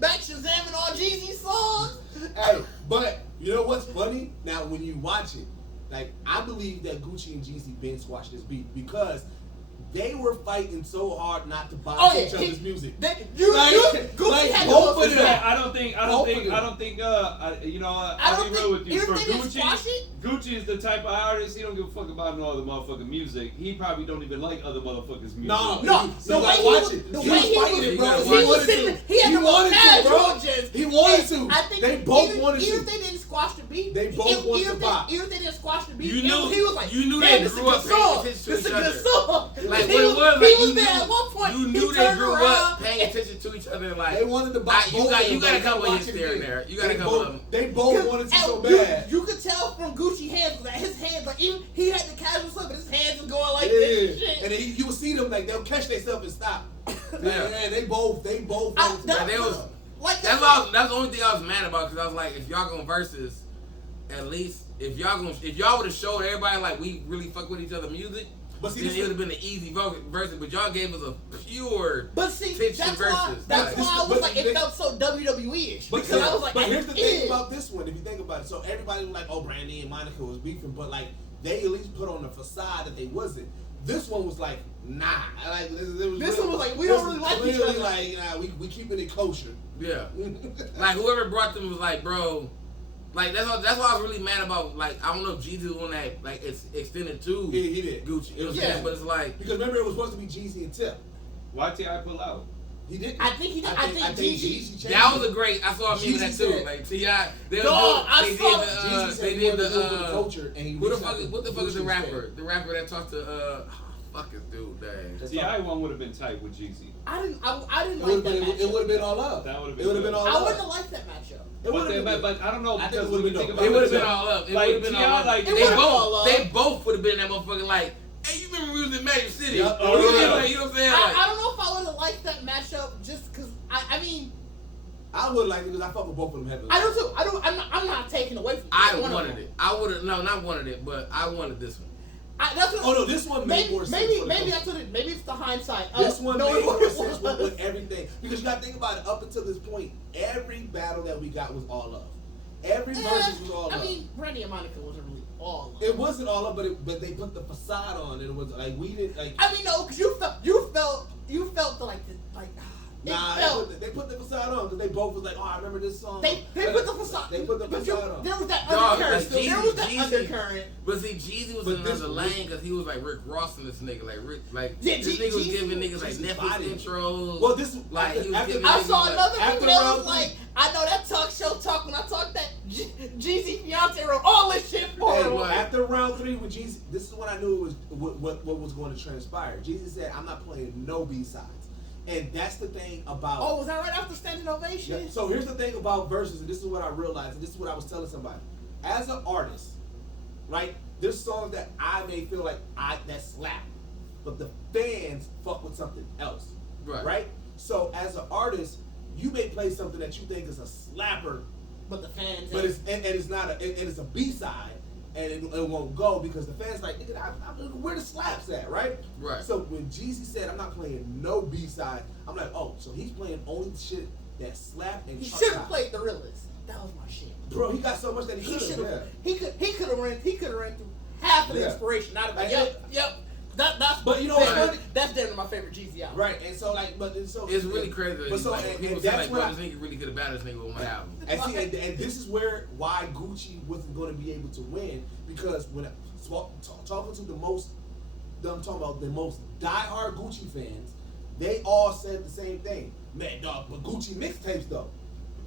back Shazamming all Jeezy's songs. Hey, but you know what's funny? Now when you watch it, like I believe that Gucci and Jeezy been squashed this beat because they were fighting so hard not to buy each other's music. Gucci had both of them. I don't think. You know, I'll be real with you. For Gucci is the type of artist he don't give a fuck about no other motherfucking music. He probably don't even like other motherfuckers' music. No. The way he had the most casual jazz. He wanted to. I think they both wanted to. Even if they didn't squash the beat, they both wanted to buy. Even if they didn't squash the beat, he was like, you knew they grew up paying attention to each other. Like what it was, he was there at one point. You knew they grew up paying attention to each other. Like they wanted to buy. You got a couple of hits there and there. You got a couple of them. They both wanted to so bad. You could tell from Gucci hands that his hands, like even he had the casual stuff, but his hands was going like this. And shit. And then you would see them like they'll catch themselves and stop. Yeah, they both. That's the only thing I was mad about because I was like, if y'all gonna versus, at least if y'all would have showed everybody like we really fuck with each other music. But see, then it would have been an easy versus, but y'all gave us a pure tension versus. That's why I was like, it felt so WWE-ish. Because I was like, but here's the thing about this one, if you think about it. So everybody was like, oh, Brandy and Monica was beefing, but like they at least put on the facade that they wasn't. This one was like, nah. Like this one was like, we don't really like each other. Like, nah, we keeping it kosher. Yeah. Like whoever brought them was like, bro. Like that's why I was really mad about. Like I don't know if Jeezy was on that. Like it's extended to he did Gucci. It was but it's like because remember it was supposed to be Jeezy and Tip. Why T.I. pull out? He did. I think he did. I think Jeezy changed that was a great. I saw a meme of that too. Like T.I. They did the culture. And what the fuck is the rapper? The rapper that talked to fuck his dude. Dang. T.I. one would have been tight with Jeezy. I didn't like that matchup. It would have been all up. That would have been all up. I wouldn't have liked that matchup. But I don't know. I think because it would have been It would have been all up. It would have been all up. Like they both would have been that motherfucker. Like, hey, you remember we was in Magic City? Yep. You know what I'm saying? I don't know if I would have liked that matchup just because I mean. I would like it because I fuck with both of them heavily. I do too. I'm not taking away from. I wanted it. I would have not wanted it, but I wanted this one. This one made more sense. Maybe that's what it. Maybe it's the hindsight. This one made more sense with everything because you got to think about it. Up until this point, every battle that we got was all love. Every versus was all love. I mean, Brandy and Monica wasn't really all love. It wasn't all love, but they put the facade on, and it was like we didn't like. I mean, no, because you felt the like. Nah, they put the facade on because they both was like, oh, I remember this song. They put the facade. They put the facade on. There was that undercurrent. Undercurrent. But see, Jeezy was in another lane because he was like Rick Ross in this nigga. This nigga was giving niggas like Netflix intros. Well, this like he was giving. I saw another video that was like, I know that talk show talk when I talk that Jeezy fiance wrote all this shit for him. After round 3 with Jeezy, this is when I knew it was what was going to transpire. Jeezy said, "I'm not playing no B-sides." And that's the thing about... Oh, was that right after Standing Ovation? Yeah. So here's the thing about verses, and this is what I realized, and this is what I was telling somebody. As an artist, right, there's songs that I may feel like that slap, but the fans fuck with something else. Right? So as an artist, you may play something that you think is a slapper, but the fans... But it's not it's a B-side. And it won't go because the fans like, nigga, where the slaps at, right? Right. So when Jeezy said, I'm not playing no B-side, I'm like, oh, so he's playing only shit that slap and he should have played The Realest. That was my shit. Bro, he got so much that he should have. He could have ran through half of the inspiration out of it. Yep. But you know what's funny? That's definitely my favorite Jeezy album. Right, and so it's really crazy. But so people say like, bro, this nigga really could have battled this nigga with one album. And this is why Gucci wasn't going to be able to win because when talking to the most diehard Gucci fans, they all said the same thing. Man, dog, but Gucci mixtapes though.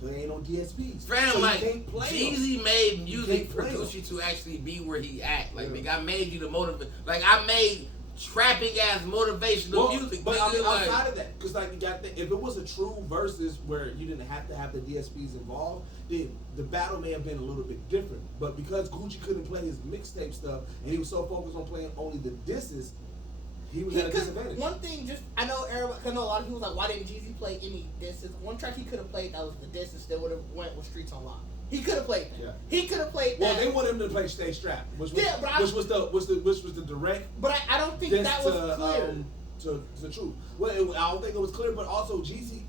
They ain't on DSPs. Fam, so like Jeezy made music for Gucci to actually be where he at. Like, nigga, I made you the motivate. Like, I made trapping ass motivational music. But I mean, outside of that, because like you got if it was a true versus where you didn't have to have the DSPs involved, then the battle may have been a little bit different. But because Gucci couldn't play his mixtape stuff and he was so focused on playing only the disses, he was at a disadvantage. One thing, I know a lot of people like, why didn't Jeezy play any disses? One track he could have played that was the disses that would have went with Streets on Lock. He could have played that. Yeah. He could have played that. Well, they want him to play Stay Strapped, which was the direct. But I don't think that was clear. To truth. Well, I don't think it was clear, but also Jeezy,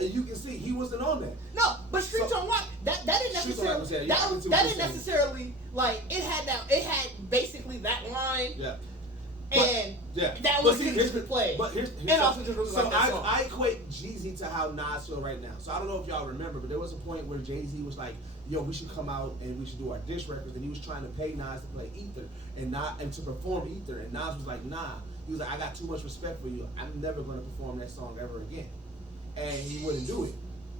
you can see he wasn't on that. No, but Streets on Lock, that didn't necessarily. That didn't necessarily like it had basically that line. Yeah. That was just played. But here's also just really like that song. I equate Jeezy to how Nas feel right now. So I don't know if y'all remember, but there was a point where Jay-Z was like, yo, we should come out and we should do our diss records, and he was trying to pay Nas to play Ether and to perform Ether, and Nas was like, nah. He was like, I got too much respect for you. I'm never gonna perform that song ever again. And he wouldn't do it.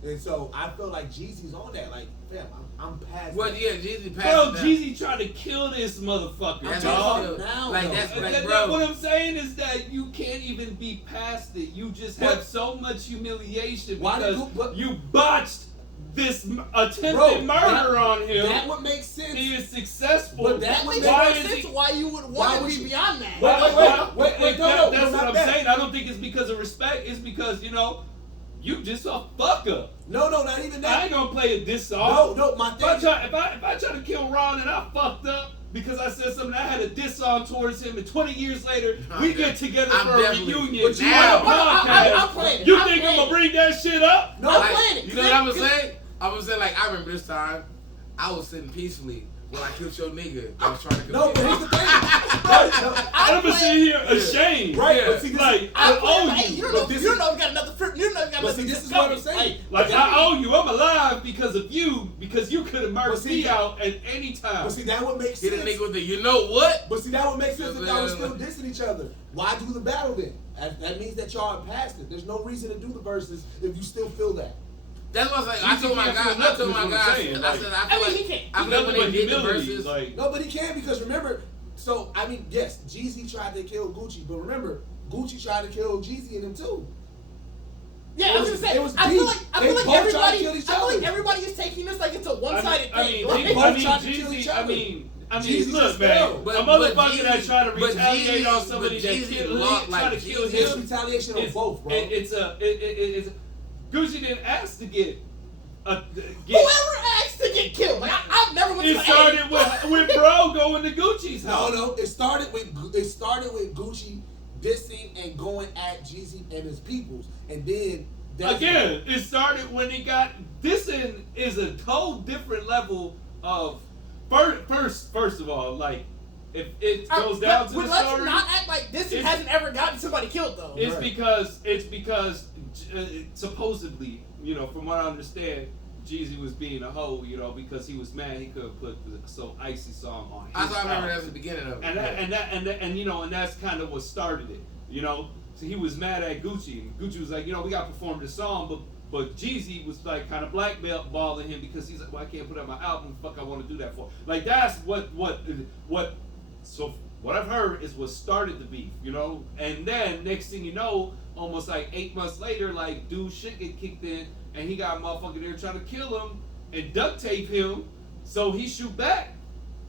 And so I feel like Jeezy's on that. Like, fam, I'm past. Well, yeah, Jeezy passed. Bro, Jeezy tried to kill this motherfucker. What I'm saying is that you can't even be past it. You just have so much humiliation because you botched this attempted murder on him. That would make sense. He is successful. But that makes more sense why you would want to be beyond that. Wait, that's what I'm saying. I don't think it's because of respect. It's because, you just a fucker. No, not even that. I ain't gonna play a diss song. No, my thing. If I try to kill Ron and I fucked up because I said something, I had a diss song towards him, and 20 years later, we get together for a reunion. But I'm playing. You think I'm gonna bring that shit up? No, I'm playing it. You know what I'm gonna say? I'm gonna say, like, I remember this time, I was sitting peacefully when I killed your nigga. I was trying to No, but here's the thing. I'm gonna sit here ashamed. Right, yeah. But see, I owe you. You don't know we got another fruit. You don't know we got another this is what I'm saying. Like, I owe you. I'm alive because of you. Because you could have murdered me out at any time. But see, that would make sense. Hit a nigga with the, you know what? But see, that would make sense if y'all were still dissing each other. Why do the battle then? That means that y'all are past it. There's no reason to do the verses if you still feel that. That's what I was like. I told my guy. I feel like when they did the verses, no, but he can't because remember. So I mean, yes, Jeezy tried to kill Gucci, but remember, Gucci tried to kill Jeezy and him too. Yeah, I was gonna say. I feel like everybody is taking this like it's a one-sided thing. I mean, look, man. A motherfucker that try to retaliate on somebody that try to kill him. It's retaliation on both, bro. It's Gucci didn't ask to get. Whoever asked to get killed, like I've never went to. It started with bro going to Gucci's house. No, it started with Gucci dissing and going at Jeezy and his peoples, and then again, it started when he got dissing is a whole different level of first of all, like if it goes down to the story. Let's not act like this hasn't ever gotten somebody killed though. It's because supposedly, from what I understand, Jeezy was being a hoe, because he was mad he couldn't put the So Icy song on his I remember that was the beginning of it. And that's kind of what started it, So he was mad at Gucci, and Gucci was like, we got to perform this song, but Jeezy was like kind of blackballing him because he's like, well, I can't put out my album. Fuck, I want to do that for. Like that's what. So what I've heard is what started the beef, And then next thing you know, almost like 8 months later, like dude shit get kicked in, and he got a motherfucker there trying to kill him and duct tape him, so he shoot back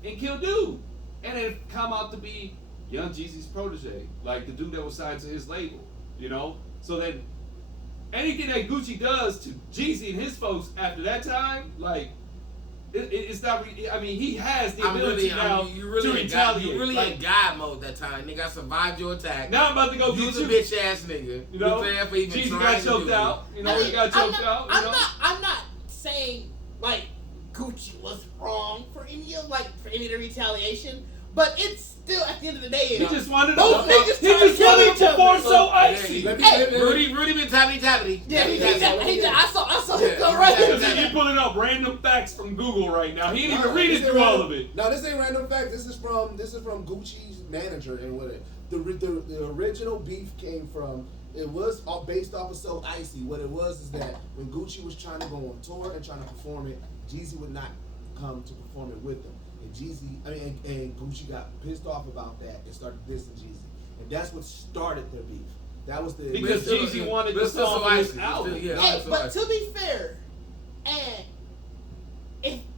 and kill dude, and it come out to be Young Jeezy's protege, like the dude that was signed to his label, So then anything that Gucci does to Jeezy and his folks after that time, like it's not. I mean, he has the ability now to retaliate. You really in God mode that time. Nigga, I survived your attack. Now I'm about to go get you. Bitch ass nigga. Jeezy got choked out. He got choked out. I'm not saying like Gucci was wrong for any of the retaliation, but it's still at the end of the day. He just wanted to. He just wanted to perform So Icy. Rudy been tappity. Yeah, I saw him go right. He's pulling up random facts from Google right now. He didn't even read it through all of it. No, this ain't random facts. This is from Gucci's manager and what the original beef came from. It was all based off of So Icy. What it was is that when Gucci was trying to go on tour and trying to perform it, Jeezy would not come to perform it with them. And Gucci got pissed off about that and started dissing Jeezy, and that's what started their beef. That was because Jeezy wanted the song on his album. But to be fair, and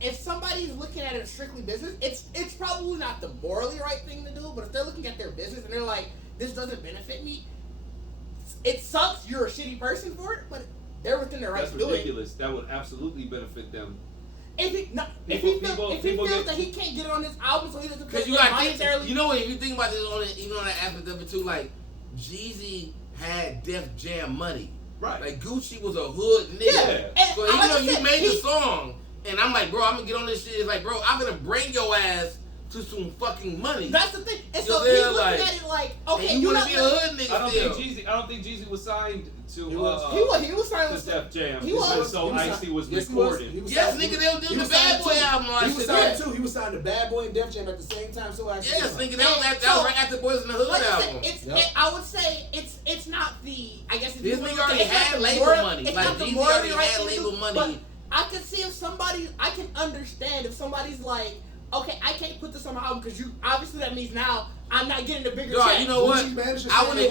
if somebody's looking at it as strictly business, it's probably not the morally right thing to do. But if they're looking at their business and they're like, this doesn't benefit me, it sucks. You're a shitty person for it, but they're within their right to do it. That's ridiculous. That would absolutely benefit them. If he feels that he can't get it on his album, so he doesn't because if you think about this even on that aspect of it too, like Jeezy had Def Jam money, right? Like Gucci was a hood nigga, so even though you made the song, and I'm like, bro, I'm gonna get on this shit. It's like, bro, I'm gonna bring your ass to some fucking money. That's the thing. And so he's looking at it like, okay, you wanna be a hood nigga. I don't think Jeezy was signed to. He was signed to Def Jam. He was. So Icy was recorded. Yes, nigga, they were doing the Bad Boy album. He was signed too. He was signed to Bad Boy and Def Jam at the same time. So Icy. Yes, nigga, that was right after Boys in the Hood album. I would say it's not the. I guess this nigga already had label money. Like Jeezy already had label money. I can see I can understand if somebody's like, okay, I can't put this on my album because obviously that means now I'm not getting the bigger check. You know what? I wouldn't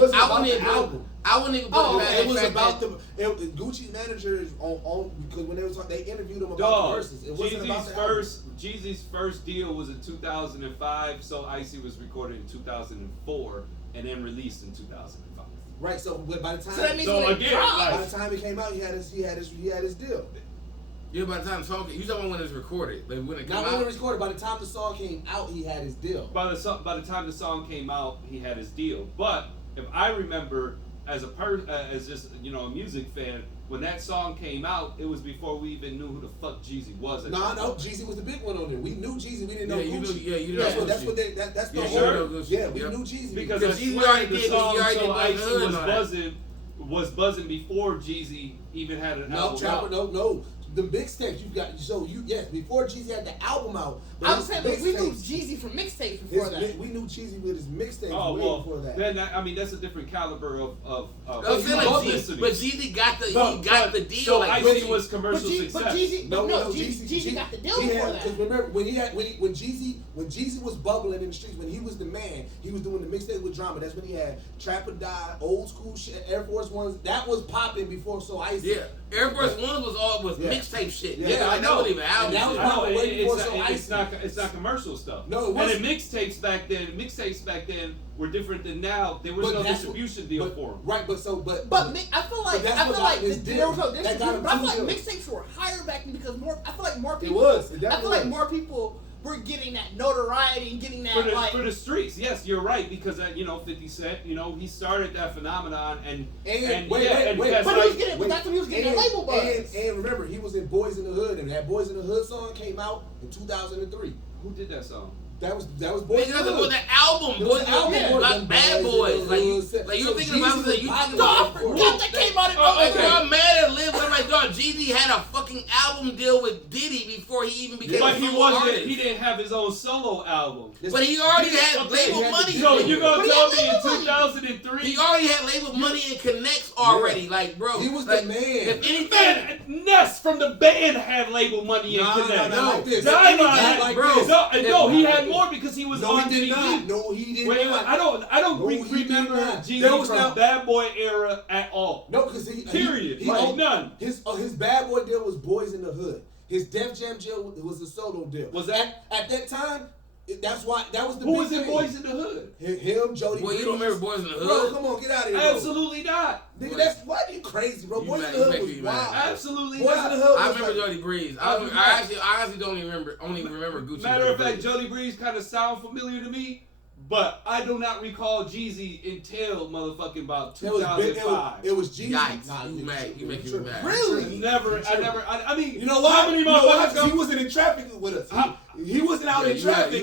even put it was about Gucci managers on because when they was they interviewed him about the verses. It wasn't about the album. Jeezy's first deal was in 2005. So Icy was recorded in 2004 and then released in 2005. Right. So by the time by the time it came out, he had his deal. Yeah, by the time the song came, you talking about when it was recorded, like when it came out. Not when it was recorded. By the time the song came out, he had his deal. By the time the song came out, he had his deal. But if I remember, as just a music fan, when that song came out, it was before we even knew who the fuck Jeezy was. No, Jeezy was the big one on there. We knew Jeezy. We didn't know Gucci. You know Gucci. That's the whole. Yeah, we knew Jeezy because Jeezy already did. So Icy was buzzing before Jeezy even had an album. No. the mixtapes you got. So before Jeezy had the album out. I'm saying we knew Jeezy from mixtapes before that. We knew Jeezy with his mixtapes before that. Then that's a different caliber of publicity. But Jeezy got the deal. So like Icy was commercial success. But Jeezy got the deal before that. Because remember when Jeezy was bubbling in the streets, when he was the man, he was doing the mixtape with Drama. That's when he had Trap or Die, old school shit, Air Force Ones. That was popping before So Icy. Yeah, Air Force One was mixtape shit. Yeah, like, that wasn't even album. That was popping way before So Icy. It's not commercial stuff. No, it wasn't. And the mixtapes back then were different than now. There was no distribution deal for them. Right, but I feel like there was no distribution. But I feel like mixtapes were higher back then because I feel like more people. I feel like more people were getting that notoriety and getting that for the streets. Yes, you're right because 50 Cent, he started that phenomenon and wait. But that's when he was getting a label buzz. And remember, he was in Boys in the Hood, and that Boys in the Hood song came out in 2003. Who did that song? That was Boys in the Hood. Was the album, Boys in the Hood, like Bad Boys. Like you thinking about it, you thinking about I forgot that came out in I'm mad at Liv. I'm like, dog, Jeezy had a fucking album deal with Diddy before he even became a solo artist. He didn't have his own solo album. But he already had label money. So you gonna tell me in 2003? He already had label money and connects already. Yeah. Like, bro, he was like, the man. If anything, Ness from the band had label money and connects. No, he had more because he was on TV. No, he did not. I don't remember Jeezy from Bad Boy era at all. No, because period. None. His Bad Boy deal was Boys in the Hood. His Def Jam deal was a solo deal. Was that at that time? That was the Who big was in thing. Boys in the Hood? Him, Jody. Well, you don't remember Boys in the Hood? Bro, come on, get out of here. Absolutely not. Nigga, that's why you crazy, bro. Boys in the Hood was wild. Absolutely Boys not. in the Hood. I remember Jody Breeze. I actually don't even remember Gucci. Matter of fact, Jody Breeze kind of sound familiar to me. But I do not recall Jeezy until motherfucking about 2005. It was Jeezy. Yikes. Nah, you making me mad. Really? I mean, you know what? How many motherfuckers? He wasn't in traffic with us. He wasn't out in traffic.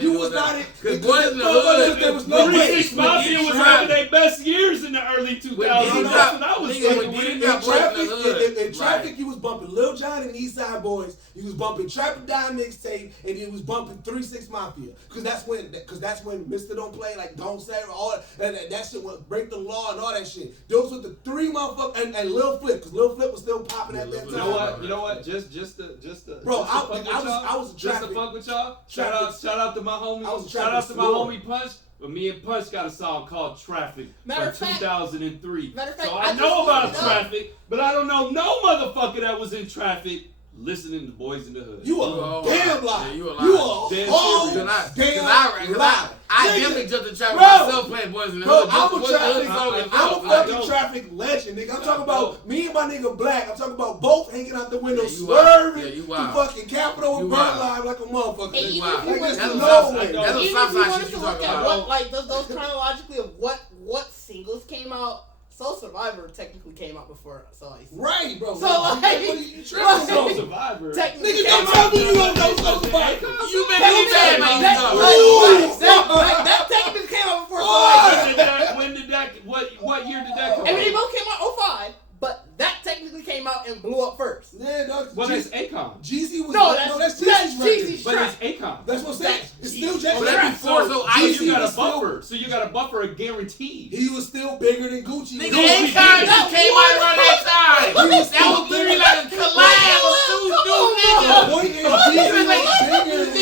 You was not in. Because Boys in the Hood, there was no way. 3-6 Mafia was having their best years in the early 2000s. That's what I was thinking. In traffic, you was bumping Lil Jon and East Side Boys. You was bumping Trap or Die mixtape, and you was bumping 3-6 Mafia. Because that's when Mr. Don't Play, like Don't Say, all that shit was Break the Law and all that shit. Those were the three motherfuckers, and Lil Flip, because Lil Flip was still popping at that time. You know what? Just bro, I was traffic. Fuck with y'all. Shout out to my homie. Shout out to my homie Punch. But me and Punch got a song called Traffic from 2003. So I know about Traffic, but I don't know no motherfucker that was in Traffic listening to Boys in the Hood. You a damn lie. You a lie. Damn lie. I definitely jumped the traffic myself playing Boys in the Hood. I'm a fucking traffic legend, nigga. I'm talking about me and my nigga Black. I'm talking about both hanging out the window, swerving to fucking Capitol and burn live like a motherfucker. That's a Southside shit you talking about. Like those chronologically of what singles came out. Soul Survivor technically came out before Soul Icy. Right, bro. So like, what are you tripping? Soul Survivor. Nigga, don't tell me you don't know Soul Survivor. You been mad about that technically came out before Soul Icy. When did that? What year did that come out? I mean, they both came out 05, but that technically came out and blew up first. Yeah, no. Well, that's Akon. Jeezy was that's Jeezy's but it's Akon. That's what I'm saying. It's still Jeezy's record. So you got a buffer. So you got a buffer of guaranteed. He was still bigger than Gucci. Nigga, Akon just came out around that time. That was literally like a collab of two niggas. The point is, Jeezy was bigger than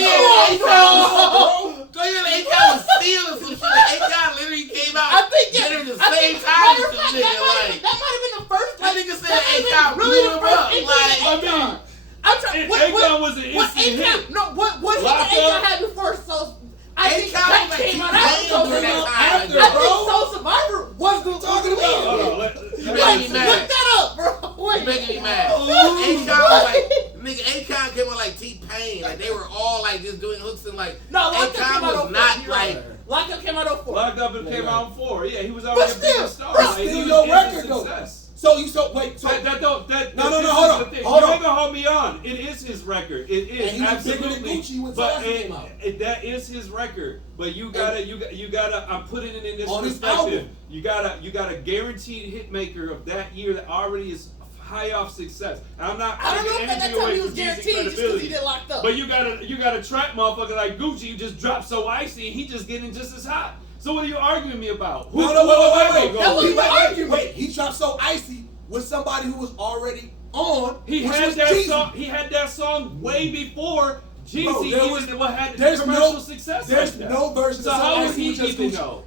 Akon was stealing some shit. Akon literally came out. I think the same time as this nigga. Like that might have been the first. That nigga said Akon blew him up. I mean, Akon was an instant hit. No, what Akon had before Soul? I think that came out after. I think Soul Survivor was the talking about. Hold on, you making me mad. Look that up, bro. You making me mad. Akon was Akon came out like T-Pain. Like they were all like just doing hooks and like. No, Akon was not like. Locked Up came out 04. Locked Up came out in 4. Yeah, he was already a big star. But still your record though. No, hold on. You ain't gonna hold me on. It is his record. It is and he absolutely. Was bigger than Gucci when but came out. That is his record. But you gotta. I'm putting it in this on perspective. You got a guaranteed hit maker of that year that already is high off success. And I'm not I don't know taking if at that anything time away he was from Jeezy's guaranteed just because he credibility. did locked up. But you got a trap motherfucker like Gucci who just dropped so icy and he just getting just as hot. So what are you arguing me about? Wait. That wasn't the argument. Wait, he dropped so icy with somebody who was already on. He had that song way before Jeezy had commercial success. There's like that. no version So of So how would Icy he with just even Gucci. know?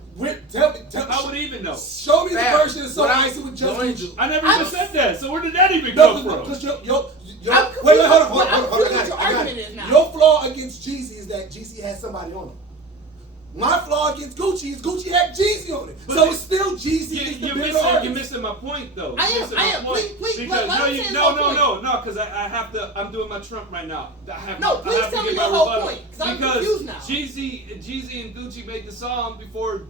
Tell me. How would he even know? Show me the version of So Icy with just Gucci. I never even said that. So where did that even come from? Because I'm wait, hold on. confused I what got your it. argument is now. Your flaw against Jeezy is that Jeezy had somebody on him. My flaw against Gucci is Gucci had Jeezy on it. So it's still Jeezy is the bigger artist. You're missing my point though. I am. Please, Because no, because I have to. I'm doing my Trump right now. I have to tell me get your my whole rebuttal. point. Because I'm Because confused now. Jeezy and Gucci made the song before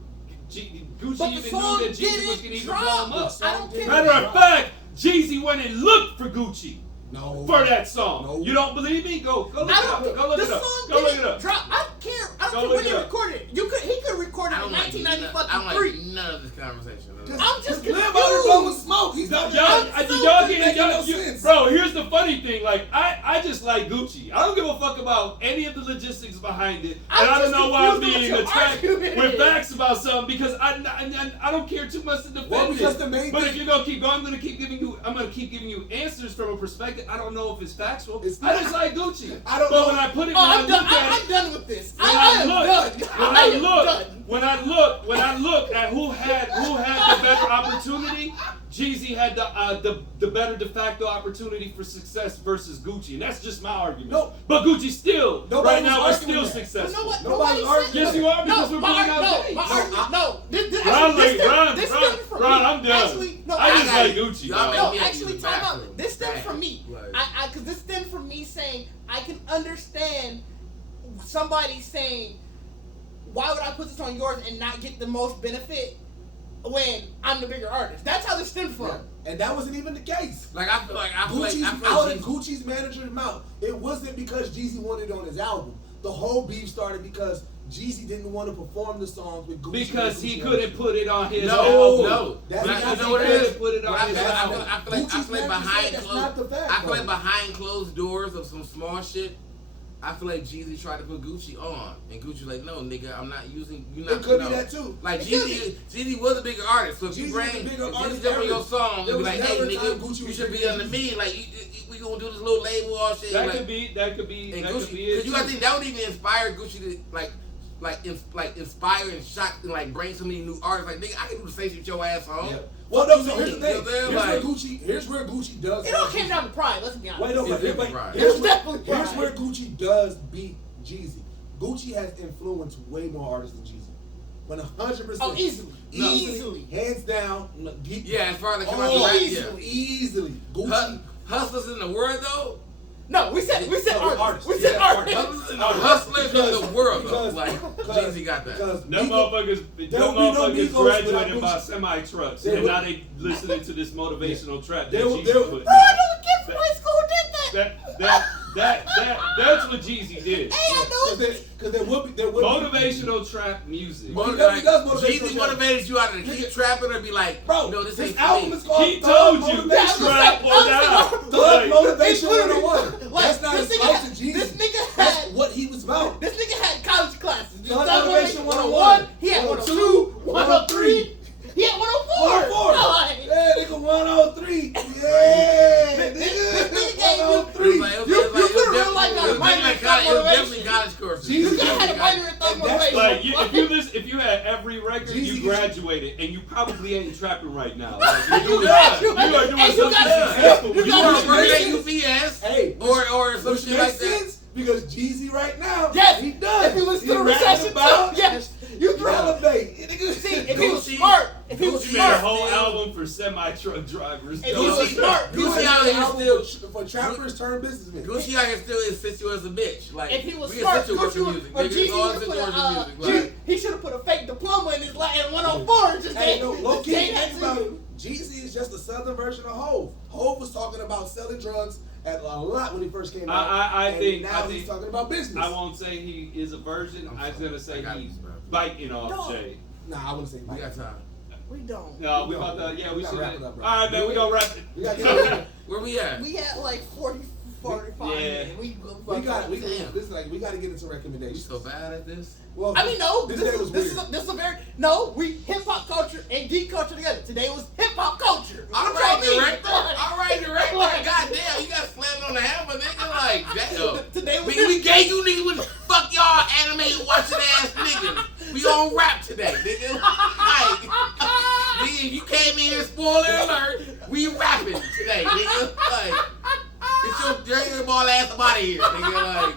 Gucci But the even knew song that Jeezy was didn't going to even drop. blow him up. I don't care. Matter of fact, Jeezy went and looked for Gucci. No. For that song. No. You don't believe me? Go look it up. Go look the it up. song Go look didn't it up. drop. I don't care. I Go don't care look when it he up. recorded it. He could record it I in don't like 1993. none of this conversation. I'm just Live confused. out and blow with smoke. He's not Y'all making no sense. bro, here's the funny thing. Like, I just like Gucci. I don't give a fuck about any of the logistics behind it. And I don't know why I'm being attacked with facts about something because I don't care too much to defend Well, because it. the main But thing- if you're gonna keep going, I'm gonna keep giving you answers from a perspective. I don't know if it's factual. It's I not. just like Gucci. I don't but know. when I put it, Oh, when I I'm look done. at I'm done with this. when I am I done. when I look at who had the better opportunity, Jeezy had the better de facto opportunity for success versus Gucci, and that's just my argument. No. But Gucci still Nobody right was now is arguing still that. successful. You know what? Nobody Nobody argued. said Yes, you are because we're putting out dates. I just like Gucci. Y'all dog. make No, me actually, use time bathroom. out. This stems from me. Like- Because this stems from me saying I can understand somebody saying, why would I put this on yours and not get the most benefit when I'm the bigger artist? That's how this stemmed from. And that wasn't even the case. Like I feel like Out of Gucci's manager's mouth. It wasn't because Jeezy wanted it on his album. The whole beef started because Jeezy didn't want to perform the songs with Gucci. Because he couldn't put it on his No. album. That's But because you know what it is? Put it on his album. I feel like Gucci's manager behind said that's closed. not the fact, I feel like bro. behind closed doors of some small shit. I feel like Jeezy tried to put Gucci on, and Gucci like, no, nigga, I'm not using. You not. It could no. be that too. Like Jeezy was a bigger artist, so if you Jeezy bring was a bigger artist Jeezy up on your ever. song, There and be was like, hey, never a time nigga, Gucci you was should be bigger under than me. Like, we gonna do this little label all shit. That like, could be and it. Gucci, you gotta think that would even inspire Gucci to like inspire and shock and like bring so many new artists. Like, nigga, I can do the same shit with your ass on. Yeah. Well, no, You so here's the mean, thing. you know what I'm saying? Here's where Gucci does. It all came down to pride, let's be honest. Wait, no, It's but definitely pride. It's definitely here's pride. where Gucci does beat Jeezy. Gucci has influenced way more artists than Jeezy. 100%. Oh, easily. Hands down. Yeah, as far as like about the rap, yeah. Easily. Gucci. Hustlers in the world though. No, we said artists. We said Yeah, artists. Hustlers in the world though. because- Like because- Jeezy got that. Because Them Migos- motherfuckers There'll be no Migos graduated without by Gucci. semi trucks, They and will- now they listening to this motivational trap that They will- Jeezy they will- put. Bro, I know a kid from high school who did that. That's what Jeezy did. Hey, I know. Because there will be Motivational trap music. He Like, does motivational Jeezy trap. motivated you out of the keep trapping or be like, Bro, no, this this ain't album for me. is called He Thug told you, Motivation. trap or die. Thug Like, Motivation It's literally- 101. like, That's not this his nigga fight had- to Jeezy. this nigga That's had- what he was about. This nigga had college classes. Thug Thug Motivation 101. He had 102, 102, 103. He had 104. 104. Like, Yeah, nigga, 103. Yeah, This nigga nigga. gave you- 103. You put a real life down. It was definitely college courses. Jeezy You had a minor in Thug And that's Motivation. if you had every record, Jeezy you gets- graduated, and you probably ain't trapping right now. Like, You got- you are doing Hey, you something got- successful. you You got- want to work at Hey, UPS Hey, or some which shit makes like that? sense because Jeezy right now, Yes, he does. if you listen He to the rapping recession about talk, yes, you throw. elevate. Nigga, See, if he was Gucci- smart, if he was You made a smart, whole album for semi-truck drivers. If he was Gucci- smart, Gucci Gucci out here album still- for trappers turned businessmen. Gucci out here still insist you as a bitch. Like, if he was we smart, insist you working Gucci music. or Nigga, Jeezy it's all would insist put you a, working music. Like, he should have put a fake diploma in his in 104 and just Hey, gave- no, low key, gave that think to about you. it. Jeezy is just a southern version of Hov. Hov was talking about selling drugs at a lot when he first came out. I and think- now I he's think- talking about business. I won't say he is a virgin. I was gonna say I got he's this, bro. biting No. off Jay. Nah, I wouldn't say we Mike. got time. We don't. No, we about to. Yeah, we should. wrap it up, bro. All right, man. We gonna wrap it. We gotta Where we at? We had like 45 minutes. We got to get into You recommendations. so bad at this? Well, I mean, no. This day was weird. This is a very we hip hop culture and geek culture together. Today was hip hop culture. All right, director. Goddamn, you got slammed on the hammer, nigga. Like, damn. Today was we gave you niggas with fuck y'all anime watching ass niggas. We on rap today, nigga. Like, nigga, if you came in here, spoiler alert, we rapping today, nigga. Like, get your Dragon Ball ass up out of here, nigga. Like,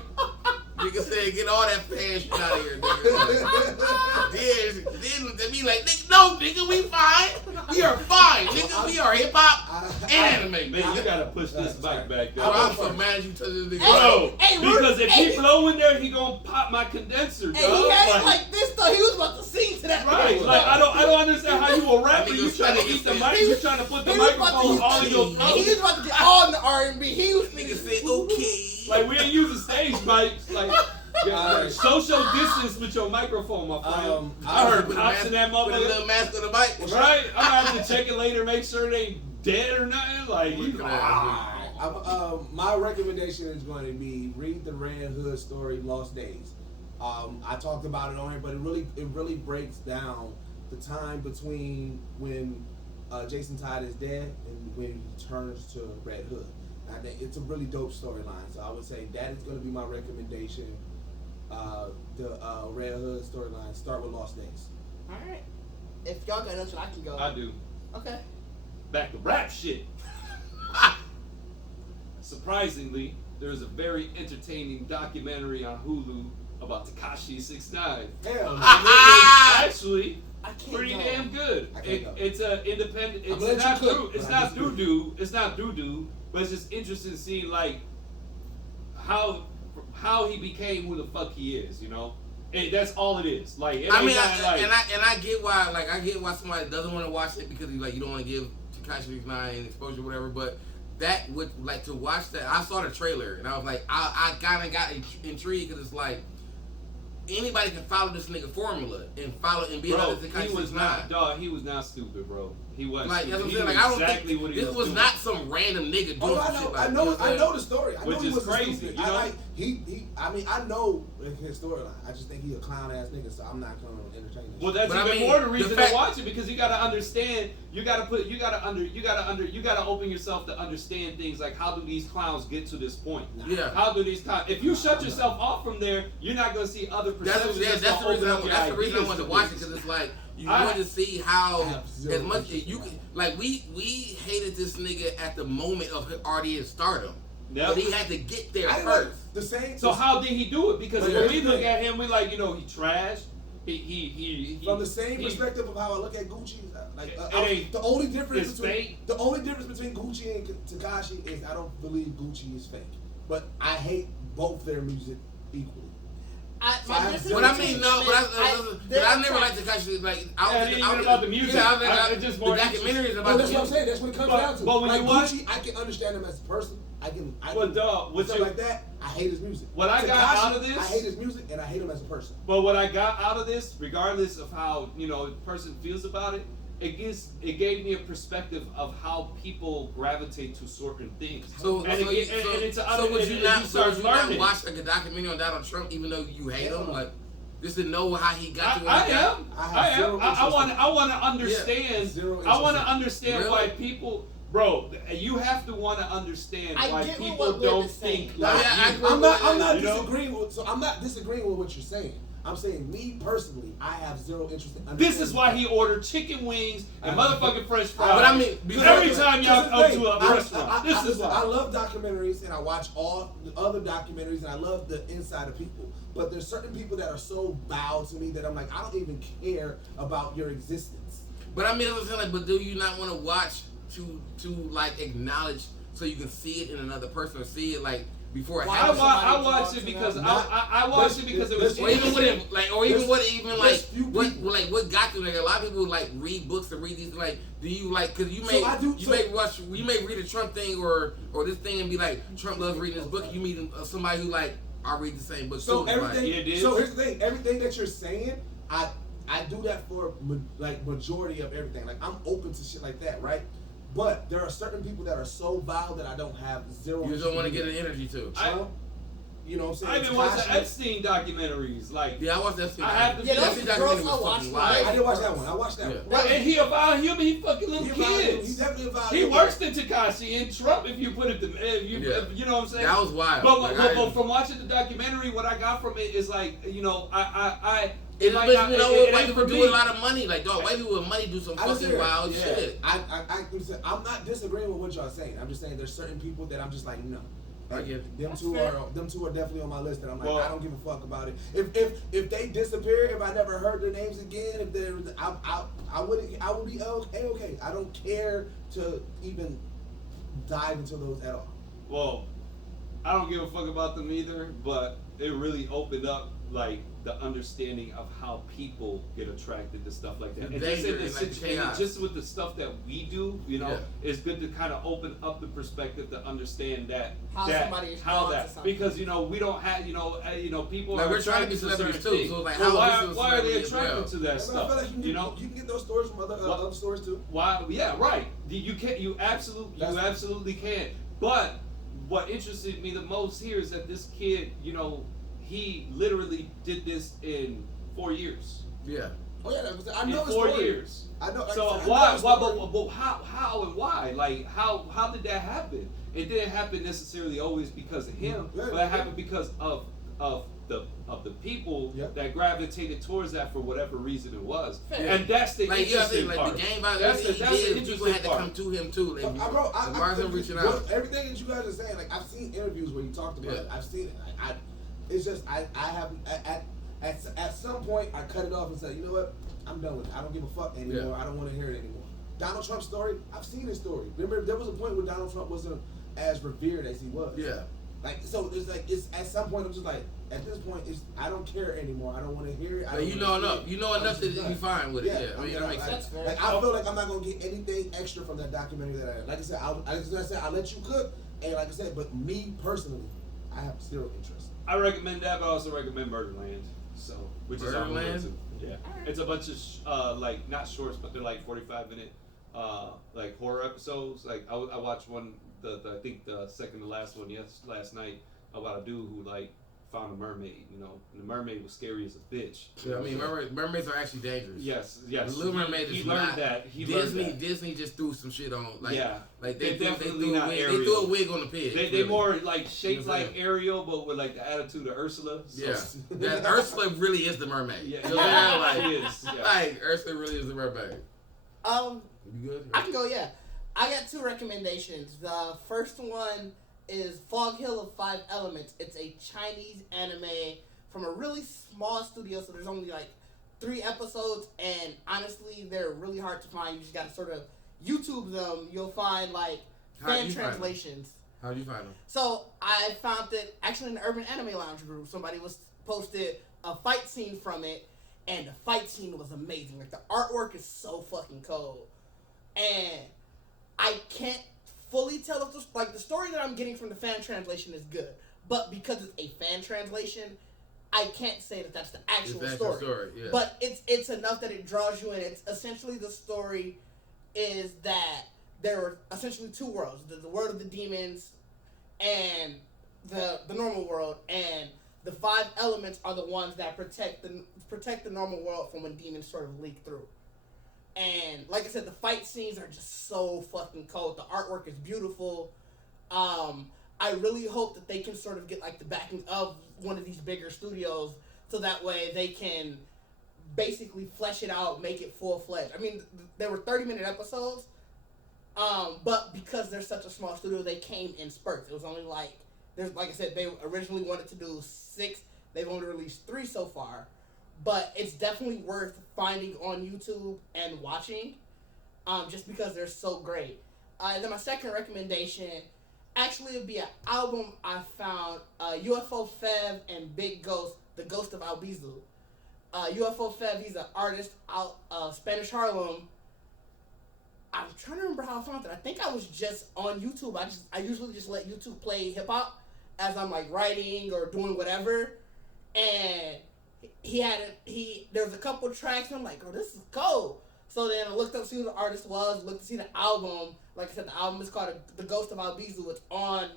nigga said, get all that fan shit out of here, nigga. Then looked at me like, nigga, we fine. We are fine, nigga. We are hip hop and anime, Man, you gotta push this mic back there. I'm so mad at you touching this nigga. Bro, because if he blow in there, he gonna pop my condenser, dog. And he had it like this though. He was about to sing to that. Right, like I don't understand how you a rapper. You trying to eat the mic. You trying to put the microphone all in your He throat. was about to get all in the R&B. He was Nigga said, okay. Like we ain't using stage mics. Like social distance with your microphone, my friend. I heard pops in that Put a motherfucker. little mask on the mic. Right, I'm having to check it later, make sure they ain't dead or nothing. Like you. My recommendation is going to be read the Red Hood story, Lost Days. I talked about it on here, but it really breaks down the time between when Jason Todd is dead and when he turns to Red Hood. I think it's a really dope storyline, so I would say that is going to be my recommendation. The Red Hood storyline. Start with Lost Days. all right. If y'all got nothing, I can go. I do. Okay. Back to rap shit. Surprisingly, there's a very entertaining documentary on Hulu about Tekashi 6ix9ine. Hell no. Actually, I can't pretty go. damn good. I can't go. It's a independent. I'm gonna It's let not you cook, It's but I not just do it. doo-doo. It's not doo-doo. But it's just interesting seeing like how he became who the fuck he is. You know, and that's all it is. Like it I mean, ain't like, I get why somebody doesn't want to watch it because you don't want to give Tekashi 6ix9ine exposure or whatever. But that would like to watch that. I saw the trailer and I was like, I kind of got intrigued because it's like anybody can follow this nigga formula and be another Tekashi 6ix9ine. Dog, he was not stupid, bro. He wasn't. Like that's what I'm saying. He Like knew I don't exactly think what he this was doing. not some random nigga doing some shit like I know the story. I Which know he is was crazy, stupid. you know? I know his storyline. I just think he a clown ass nigga, so I'm not gonna entertain this. Well, that's But I even mean, more the reason fact- to watch it because you gotta understand. You gotta open yourself to understand things like how do these clowns get to this point? Yeah. How do these clowns? If you shut yourself off from there, you're not gonna see other perceptions. That's the reason I wanted to watch it because it's like you want to see how as much as you can. Like we hated this nigga at the moment of already stardom, but he had to get there first. The same. So how did he do it? Because But when we here's the look thing. at him, we like he trashed. He From the same perspective of how I look at Gucci, the only difference between Gucci and Tekashi is I don't believe Gucci is fake, but I hate both their music equally. But I never liked Tekashi. Like It ain't even about the music. It's just more the documentaries about That's the what I'm saying. That's what it comes down to. But when like you watch, Gucci, I can understand him as a person. with stuff like that. I hate his music. What I got out of this, I hate his music and I hate him as a person. But what I got out of this, regardless of how the person feels about it, it gave me a perspective of how people gravitate to certain things. So would you not watch like a documentary on Donald Trump even though you hate him? Like just to know how he got to where he got? I am. I want to understand. Yeah, I want to understand Really? why people. Bro, you have to want to understand why people don't think like you. I'm not You know? disagreeing with. So I'm not disagreeing with what you're saying. I'm saying me personally, I have zero interest in. This is why he ordered chicken wings and motherfucking French fries. But I mean, every time y'all come to a restaurant, this is why. I love documentaries and I watch all the other documentaries and I love the inside of people. But there's certain people that are so bowed to me that I'm like, I don't even care about your existence. But I mean, I'm saying like, but do you not want to watch to like acknowledge so you can see it in another person or see it like before it happens? I watched it because I watched it because it was. Or even what got you? Like a lot of people like read books and read these. Like, do you like? Because you may read a Trump thing or this thing and be like, Trump loves reading this book. You meet somebody who like I read the same book. So too. everything. Like, So here's the thing. Everything that you're saying, I I do that for like majority of everything. Like I'm open to shit like that, right? But there are certain people that are so vile that I don't have zero. You don't want to get an energy to. You know what I'm saying? I even watched the Epstein documentaries. Like, yeah, I watched that. I have the Epstein documentary was fucking wild. I did watch that one. I watched that one. Well, and he a vile human. He fucking little kids. He's definitely a vile He human. worse than Tekashi and Trump. If you put it, you know what I'm saying. That was wild. But from watching the documentary, what I got from it is like, you know, white people do a lot of money. Like, dog, white people with money do some fucking wild shit. I'm not disagreeing with what y'all saying. I'm just saying there's certain people that I'm just like, no. I get it. Them two are definitely on my list, and I'm like, I don't give a fuck about it. If they disappear, if I never heard their names again, if they're, I would be okay. I don't care to even dive into those at all. Well, I don't give a fuck about them either, but it really opened up like the understanding of how people get attracted to stuff like that. And just in this situation, just with the stuff that we do, you know, it's good to kind of open up the perspective to understand that because you know we don't have people like are we're trying to be celebrities too. So like, why are they attracted to that stuff? I feel like you can get those stories from other stores too. Why? Yeah, right. You absolutely can. But what interested me the most here is that this kid, you know, he literally did this in 4 years. Yeah. Oh yeah, I know. In 4 years. I know. So why? But how and why? Like how did that happen? It didn't happen necessarily always because of him, but it happened because of the people that gravitated towards that for whatever reason it was. And that's the interesting part. The game that's the interesting people had to come to him too. Reaching out. Everything that you guys are saying, like I've seen interviews where he talked about it. I've seen it. It's just I have at some point I cut it off and said, you know what, I'm done with it. I don't give a fuck anymore. I don't want to hear it anymore. Donald Trump's story, I've seen his story. Remember, there was a point where Donald Trump wasn't as revered as he was. Yeah. Like so, it's at some point I'm just like, at this point, I don't care anymore. I don't want to hear it. You know enough. You know enough that you fine with it. Yeah, I mean, that makes sense. Like I feel like I'm not gonna get anything extra from that documentary that like I said, I'll let you cook, and like I said, but me personally, I have zero interest. I recommend that, but I also recommend Murderland. So, which is on Murderland. Yeah, it's a bunch of like not shorts, but they're like 45-minute like horror episodes. Like I watched one, I think the second to last one last night about a dude who like found a mermaid, you know, and the mermaid was scary as a bitch. Yeah, I mean, mermaids are actually dangerous. Yes. The Little Mermaid is learned that. Disney just threw some shit on. Like, like they definitely not Ariel. They threw a wig on the pig. They more like shaped like Ariel, but with like the attitude of Ursula. So. Yeah, that Ursula really is the mermaid. Yeah, like, she is. Yeah. Like Ursula really is the mermaid. You good? I can go. Yeah, I got 2 recommendations. The first one is Fog Hill of 5 Elements. It's a Chinese anime from a really small studio, so there's only like 3 episodes, and honestly, they're really hard to find. You just gotta sort of YouTube them. You'll find like fan translations. How'd you find them? So I found it actually in the Urban Anime Lounge group. Somebody posted a fight scene from it, and the fight scene was amazing. Like the artwork is so fucking cold, and I can't fully tell if the story that I'm getting from the fan translation is good, but because it's a fan translation, I can't say that that's the actual story. Yeah. But it's enough that it draws you in. It's essentially the story is that there are essentially 2 worlds: the world of the demons and the normal world, and the 5 elements are the ones that protect the normal world from when demons sort of leak through. And like I said, the fight scenes are just so fucking cold. The artwork is beautiful. I really hope that they can sort of get like the backing of one of these bigger studios, so that way they can basically flesh it out, make it full-fledged. I mean, there were 30-minute episodes, but because they're such a small studio, they came in spurts. It was only like I said, they originally wanted to do 6. They've only released 3 so far. But it's definitely worth finding on YouTube and watching, just because they're so great. And then my second recommendation, actually would be an album I found, UFO Fev and Big Ghost, The Ghost of Albizu. UFO Fev, he's an artist out of Spanish Harlem. I'm trying to remember how I found it. I think I was just on YouTube. I usually just let YouTube play hip hop as I'm like writing or doing whatever, and there's a couple tracks, and I'm like, oh, this is cold. So then I looked up to see who the artist was, looked to see the album. Like I said, the album is called The Ghost of Albizu. It's on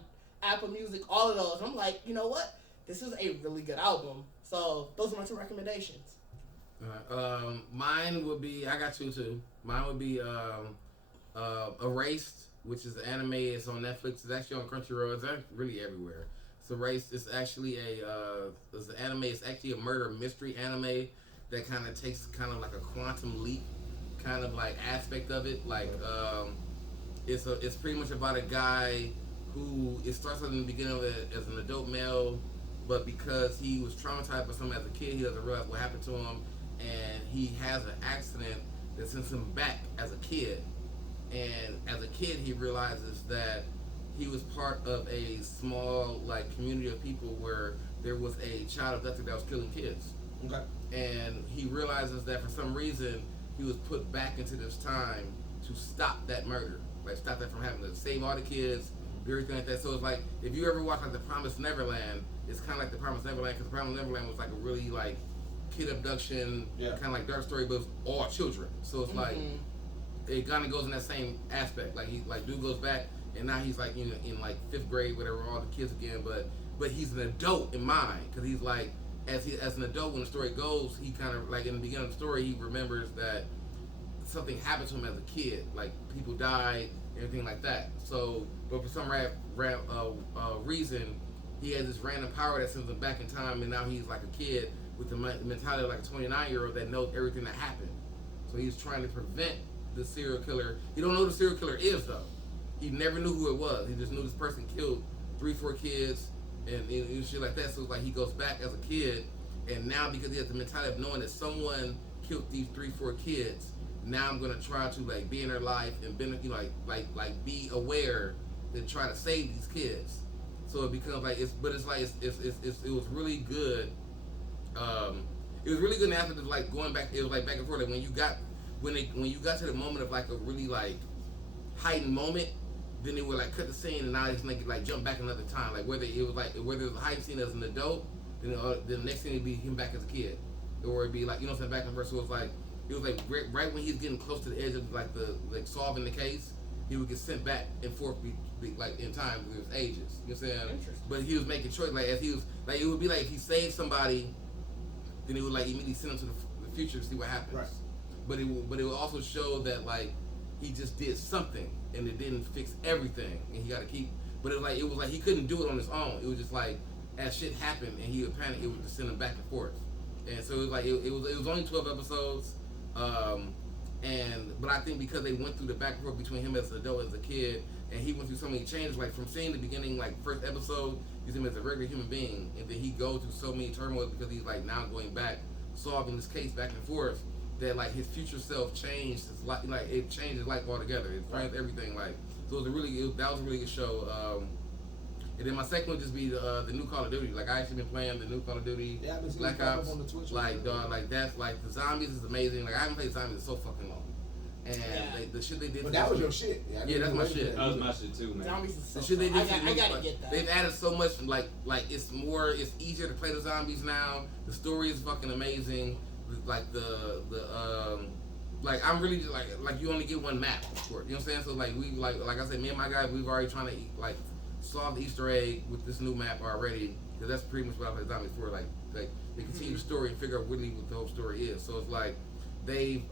Apple Music, all of those. I'm like, you know what? This is a really good album. So those are my 2 recommendations. Mine would be, I got 2 too. Mine would be Erased, which is an anime. It's on Netflix. It's actually on Crunchyroll. It's really everywhere. So Erased is actually it's an anime. It's actually a murder mystery anime that kind of takes kind of like a quantum leap kind of like aspect of it. Like it's pretty much about a guy who, it starts in the beginning of it as an adult male, but because he was traumatized by something as a kid, he doesn't realize what happened to him, and he has an accident that sends him back as a kid. And as a kid, he realizes that he was part of a small like community of people where there was a child abducted that was killing kids. Okay. And he realizes that for some reason he was put back into this time to stop that murder, like stop that from happening, to save all the kids, everything like that. So it's like, if you ever watch like The Promised Neverland, it's kind of like The Promised Neverland, because The Promised Neverland was like a really like kid abduction, kind of like dark story, but it's all children. So it's like, it kind of goes in that same aspect. Like dude goes back, and now he's like in like 5th grade, whatever, all the kids again, but he's an adult in mind, because he's like, as an adult, when the story goes, he kind of like in the beginning of the story, he remembers that something happened to him as a kid, like people died, everything like that. So, but for some reason, he has this random power that sends him back in time, and now he's like a kid with the mentality of like a 29-year-old that knows everything that happened. So he's trying to prevent the serial killer. He don't know who the serial killer is though. He never knew who it was. He just knew this person killed 3-4 kids and shit like that. So it's like he goes back as a kid, and now because he has the mentality of knowing that someone killed these 3-4 kids, now I'm gonna try to like be in their life and be like be aware and try to save these kids. So it becomes like it was really good. It was really good after like going back. It was like back and forth. Like when you got to the moment of like a really like heightened moment, then they would like cut the scene, and now it's like jump back another time. Like whether it was a heightened scene as an adult, then the next thing would be him back as a kid, or it'd be like, you know what I'm saying, back and forth. So it was like right when he's getting close to the edge of like solving the case, he would get sent back and forth like in time with his ages. You know what I'm saying? But he was making choice, like as he was like, it would be like if he saved somebody, then he would like immediately send him to the future to see what happens. Right. But it would also show that like he just did something and it didn't fix everything, and he got to keep. But it was like he couldn't do it on his own. It was just like as shit happened and he would panic, it would just send him back and forth. And so it was like it was only 12 episodes. But I think because they went through the back and forth between him as an adult, as a kid, and he went through so many changes, like from seeing the beginning, like first episode, you see him as a regular human being, and then he goes through so many turmoils because he's like now going back, solving this case back and forth, that like his future self changed his life, like it changed his life altogether. It changed everything, like so it was that was a really good show. And then my second would just be the new Call of Duty. Like I actually been playing the new Call of Duty, Black Ops. On the Twitch, like dog, like that's like the zombies is amazing. Like I haven't played zombies in so fucking long, and the shit they did. But that was your shit. Yeah, that's my shit. That was my shit too, man. Zombies is so the shit they did. I gotta get that. They've added so much. Like it's easier to play the zombies now. The story is fucking amazing. Like like I'm really just like you only get one map for it. You know what I'm saying? So like we like I said, me and my guys, we've already trying to like solve the Easter egg with this new map already, because that's pretty much what I play zombies for. Like they continue the story and figure out really what the whole story is. So it's like they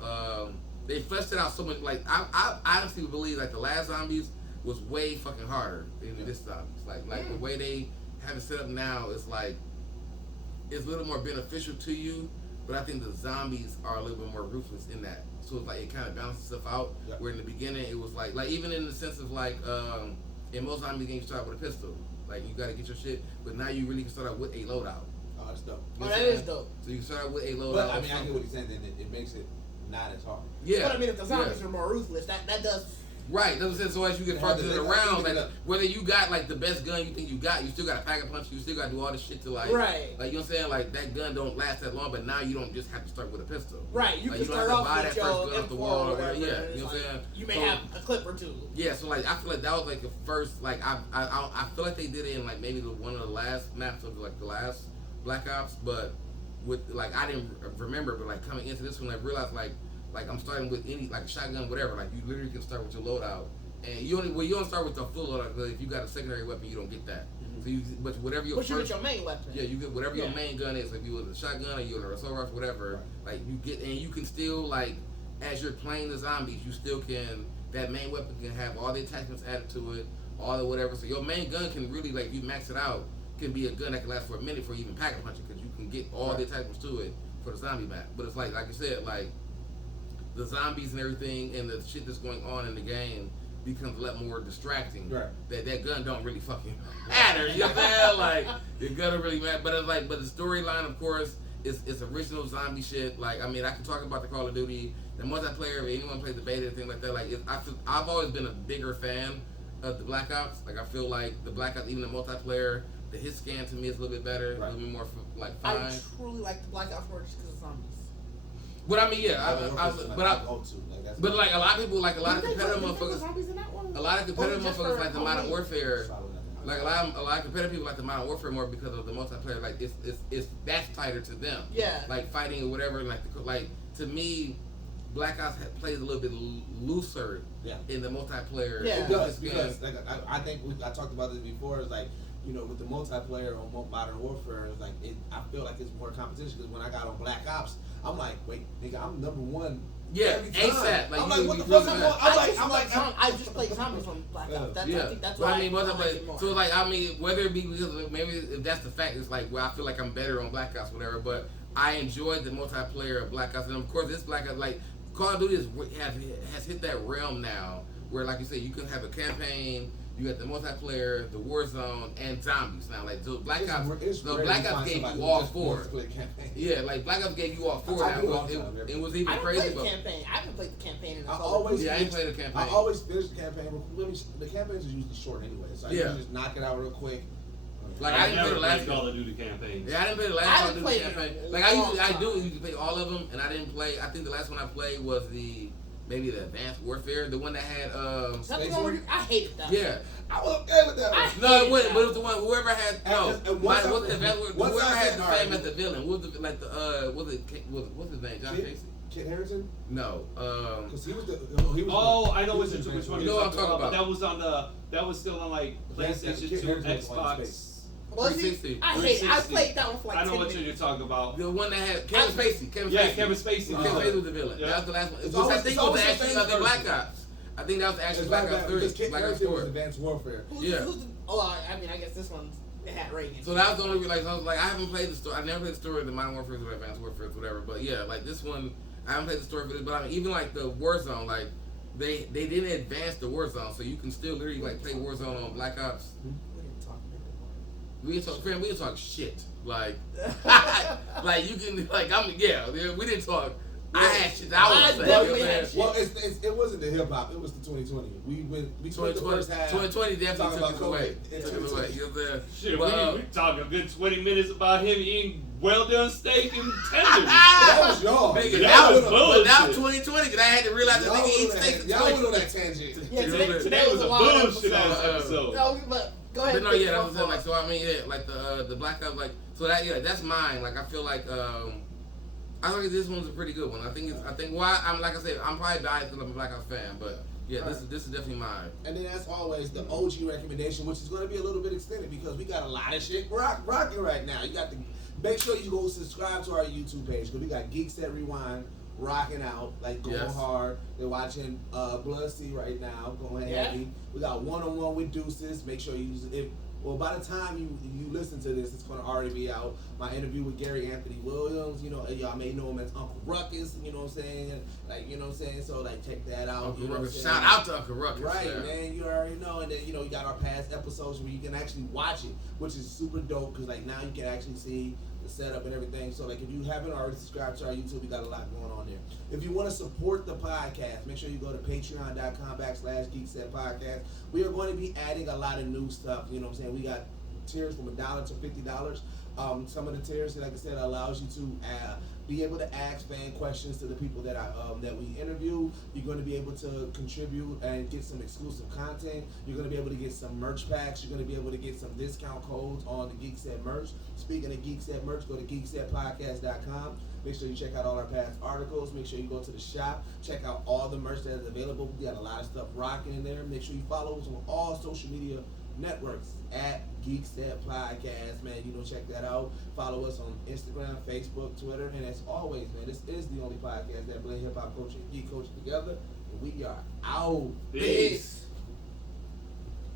fleshed it out so much. Like I honestly believe like the last zombies was way fucking harder than this zombies. Like the way they have it set up now is like it's a little more beneficial to you, but I think the zombies are a little bit more ruthless in that. So it's like it kind of balances stuff out. Yep. Where in the beginning it was like even in the sense of like in most zombie games you start out with a pistol. Like you gotta get your shit, but now you really can start out with a loadout. Oh, that's dope. Oh, that is dope. So you can start out with a loadout. But I mean, I get what he's saying. Then it makes it not as hard. Yeah. But I mean, if the zombies are more ruthless, that does. Right, that's what I'm saying. So as you get further around, like whether you got like the best gun you think you got, you still got to pack a punch. You still got to do all this shit to like, you know what I'm saying? Like that gun don't last that long, but now you don't just have to start with a pistol. Right, you can start off with your M4 or whatever. Yeah, you know what I'm saying? You may have a clip or two. Yeah, so like I feel like that was like the first like I feel like they did it in like maybe one of the last maps of like the last Black Ops, but with like I didn't remember, but like coming into this one, I realized like I'm starting with any like shotgun, whatever. Like you literally can start with your loadout, and you don't start with the full loadout. Because if you got a secondary weapon, you don't get that. So but whatever your you get your main weapon. Yeah, you get whatever your main gun is. Like if you was a shotgun or you an assault rifle, whatever. Like you get, and you can still like as you're playing the zombies, you still can. That main weapon can have all the attachments added to it, all the whatever. So your main gun can really, like, if you max it out, can be a gun that can last for a minute before you even pack a punch it, because you can get all the attachments to it for the zombie map. But it's like you said, like the zombies and everything and the shit that's going on in the game becomes a lot more distracting. Right. That gun don't really fucking matter. You know what I'm saying? Like the gun don't really matter. But it's like, but the storyline, of course, is original zombie shit. Like I mean, I can talk about the Call of Duty. The multiplayer, if anyone plays the beta and things like that, like I've always been a bigger fan of the Black Ops. Like I feel like the Black Ops, even the multiplayer, the hit scan to me is a little bit better, a little bit more like fine. I truly like the Black Ops more just because of zombies. But I mean, yeah, but like a lot of people, like a lot of competitive motherfuckers, like the Modern Warfare. Like a lot of competitive people like the Modern Warfare more because of the multiplayer. Like it's that's tighter to them. Yeah. Like fighting or whatever. Like to me, Black Ops plays a little bit looser in the multiplayer. Yeah, it does because like I think I talked about this before. It's like with the multiplayer on Modern Warfare, it's like I feel like it's more competition because when I got on Black Ops, I'm like, wait, nigga, I'm number one. Yeah, ASAP. Like, I'm like, what the fuck? I just played zombies on Black Ops. I think that's why. I mean, so like, I mean, whether it be because maybe if that's the fact, it's like, well, I feel like I'm better on Black Ops, whatever. But I enjoyed the multiplayer of Black Ops, and of course, this Black Ops, like Call of Duty has hit that realm now, where like you said, you can have a campaign. You got the multiplayer, the Warzone, and zombies now. Like so Black Ops, Black Ops gave you all four. Yeah, like Black Ops gave you all four. Now it was even crazy. I haven't played the campaign. I ain't played the campaign. I always finish the campaign. The campaigns are usually short anyway, so I can just knock it out real quick. Like I didn't play the last Call of Duty campaign. Yeah, I didn't play the last Call of Duty campaign. Like I do usually play all of them, and I didn't play. I think the last one I played was maybe the Advanced Warfare, the one that had I hated that. Yeah, I was okay with that one. No, it wasn't. But it was the one whoever had whoever had the fame as the villain. What was what's his name? John Casey. Kit Harington? No, because he was the. I know which one. You know what I'm talking about? That was still on like PlayStation 2, Xbox. 360. I hate it. I played that one for like 10 I know what minutes. you're talking about. The one that had Kevin Spacey. Kevin Spacey was the villain. That was the last one. I think it was the action of the Black Ops. I think that was the action Black Ops 3. Black Ops 4 was Advanced Warfare. I mean, I guess this one's had Reagan. So that was the only reason. I was like, I haven't played the story. I never played the story of the Modern Warfare or Advanced Warfare, whatever. But yeah, like this one, I haven't played the story for this. But I mean, even like the Warzone, like they didn't advance the Warzone, so you can still literally like play Warzone on Black Ops. We didn't talk shit. Like you can we didn't talk. I had shit I was saying. Well, it wasn't the hip hop. It was the 2020. We spent the first half. 2020 definitely took it away. Shit, we talk a good 20 minutes about him eating well done steak and tenders. That was y'all. That was bullshit. But now 2020, because I had to realize that nigga eat steak. Y'all went on that tangent. Yeah, today was a bullshit ass episode. No, but go ahead. But no, yeah, that's what I'm saying. Like, so I mean, yeah, like the Black Ops, like, so that's mine. Like, I feel like I think this one's a pretty good one. I think I'm like I said, I'm probably biased because I'm a Black Ops fan, but yeah, this is definitely mine. And then as always, the OG recommendation, which is going to be a little bit extended because we got a lot of shit rocking right now. You got to make sure you go subscribe to our YouTube page because we got Geekset Rewind rocking out, like going hard. They're watching Bloodseed right now, going heavy. We got one-on-one with Deuces. Make sure you use it. Well, by the time you listen to this, it's going to already be out. My interview with Gary Anthony Williams, y'all may know him as Uncle Ruckus, you know what I'm saying? Like, you know what I'm saying? So, like, check that out. Uncle Ruckus. Shout out to Uncle Ruckus. Right, man. You already know. And then, you got our past episodes where you can actually watch it, which is super dope because, like, now you can actually see the setup and everything. So, like, if you haven't already subscribed to our YouTube, we got a lot going on there. If you want to support the podcast, make sure you go to patreon.com/Geekset Podcast. We are going to be adding a lot of new stuff. You know what I'm saying? We got tiers from $1 to $50. Some of the tiers, like I said, allows you to be able to ask fan questions to the people that that we interview. You're going to be able to contribute and get some exclusive content. You're going to be able to get some merch packs. You're going to be able to get some discount codes on the Geekset merch. Speaking of Geekset merch, go to geeksetpodcast.com. Make sure you check out all our past articles. Make sure you go to the shop. Check out all the merch that is available. We got a lot of stuff rocking in there. Make sure you follow us on all social media networks at Geekset Podcast, man. Check that out. Follow us on Instagram, Facebook, Twitter, and as always, man, this is the only podcast that blend hip hop culture and geek culture together. And we are out. Peace.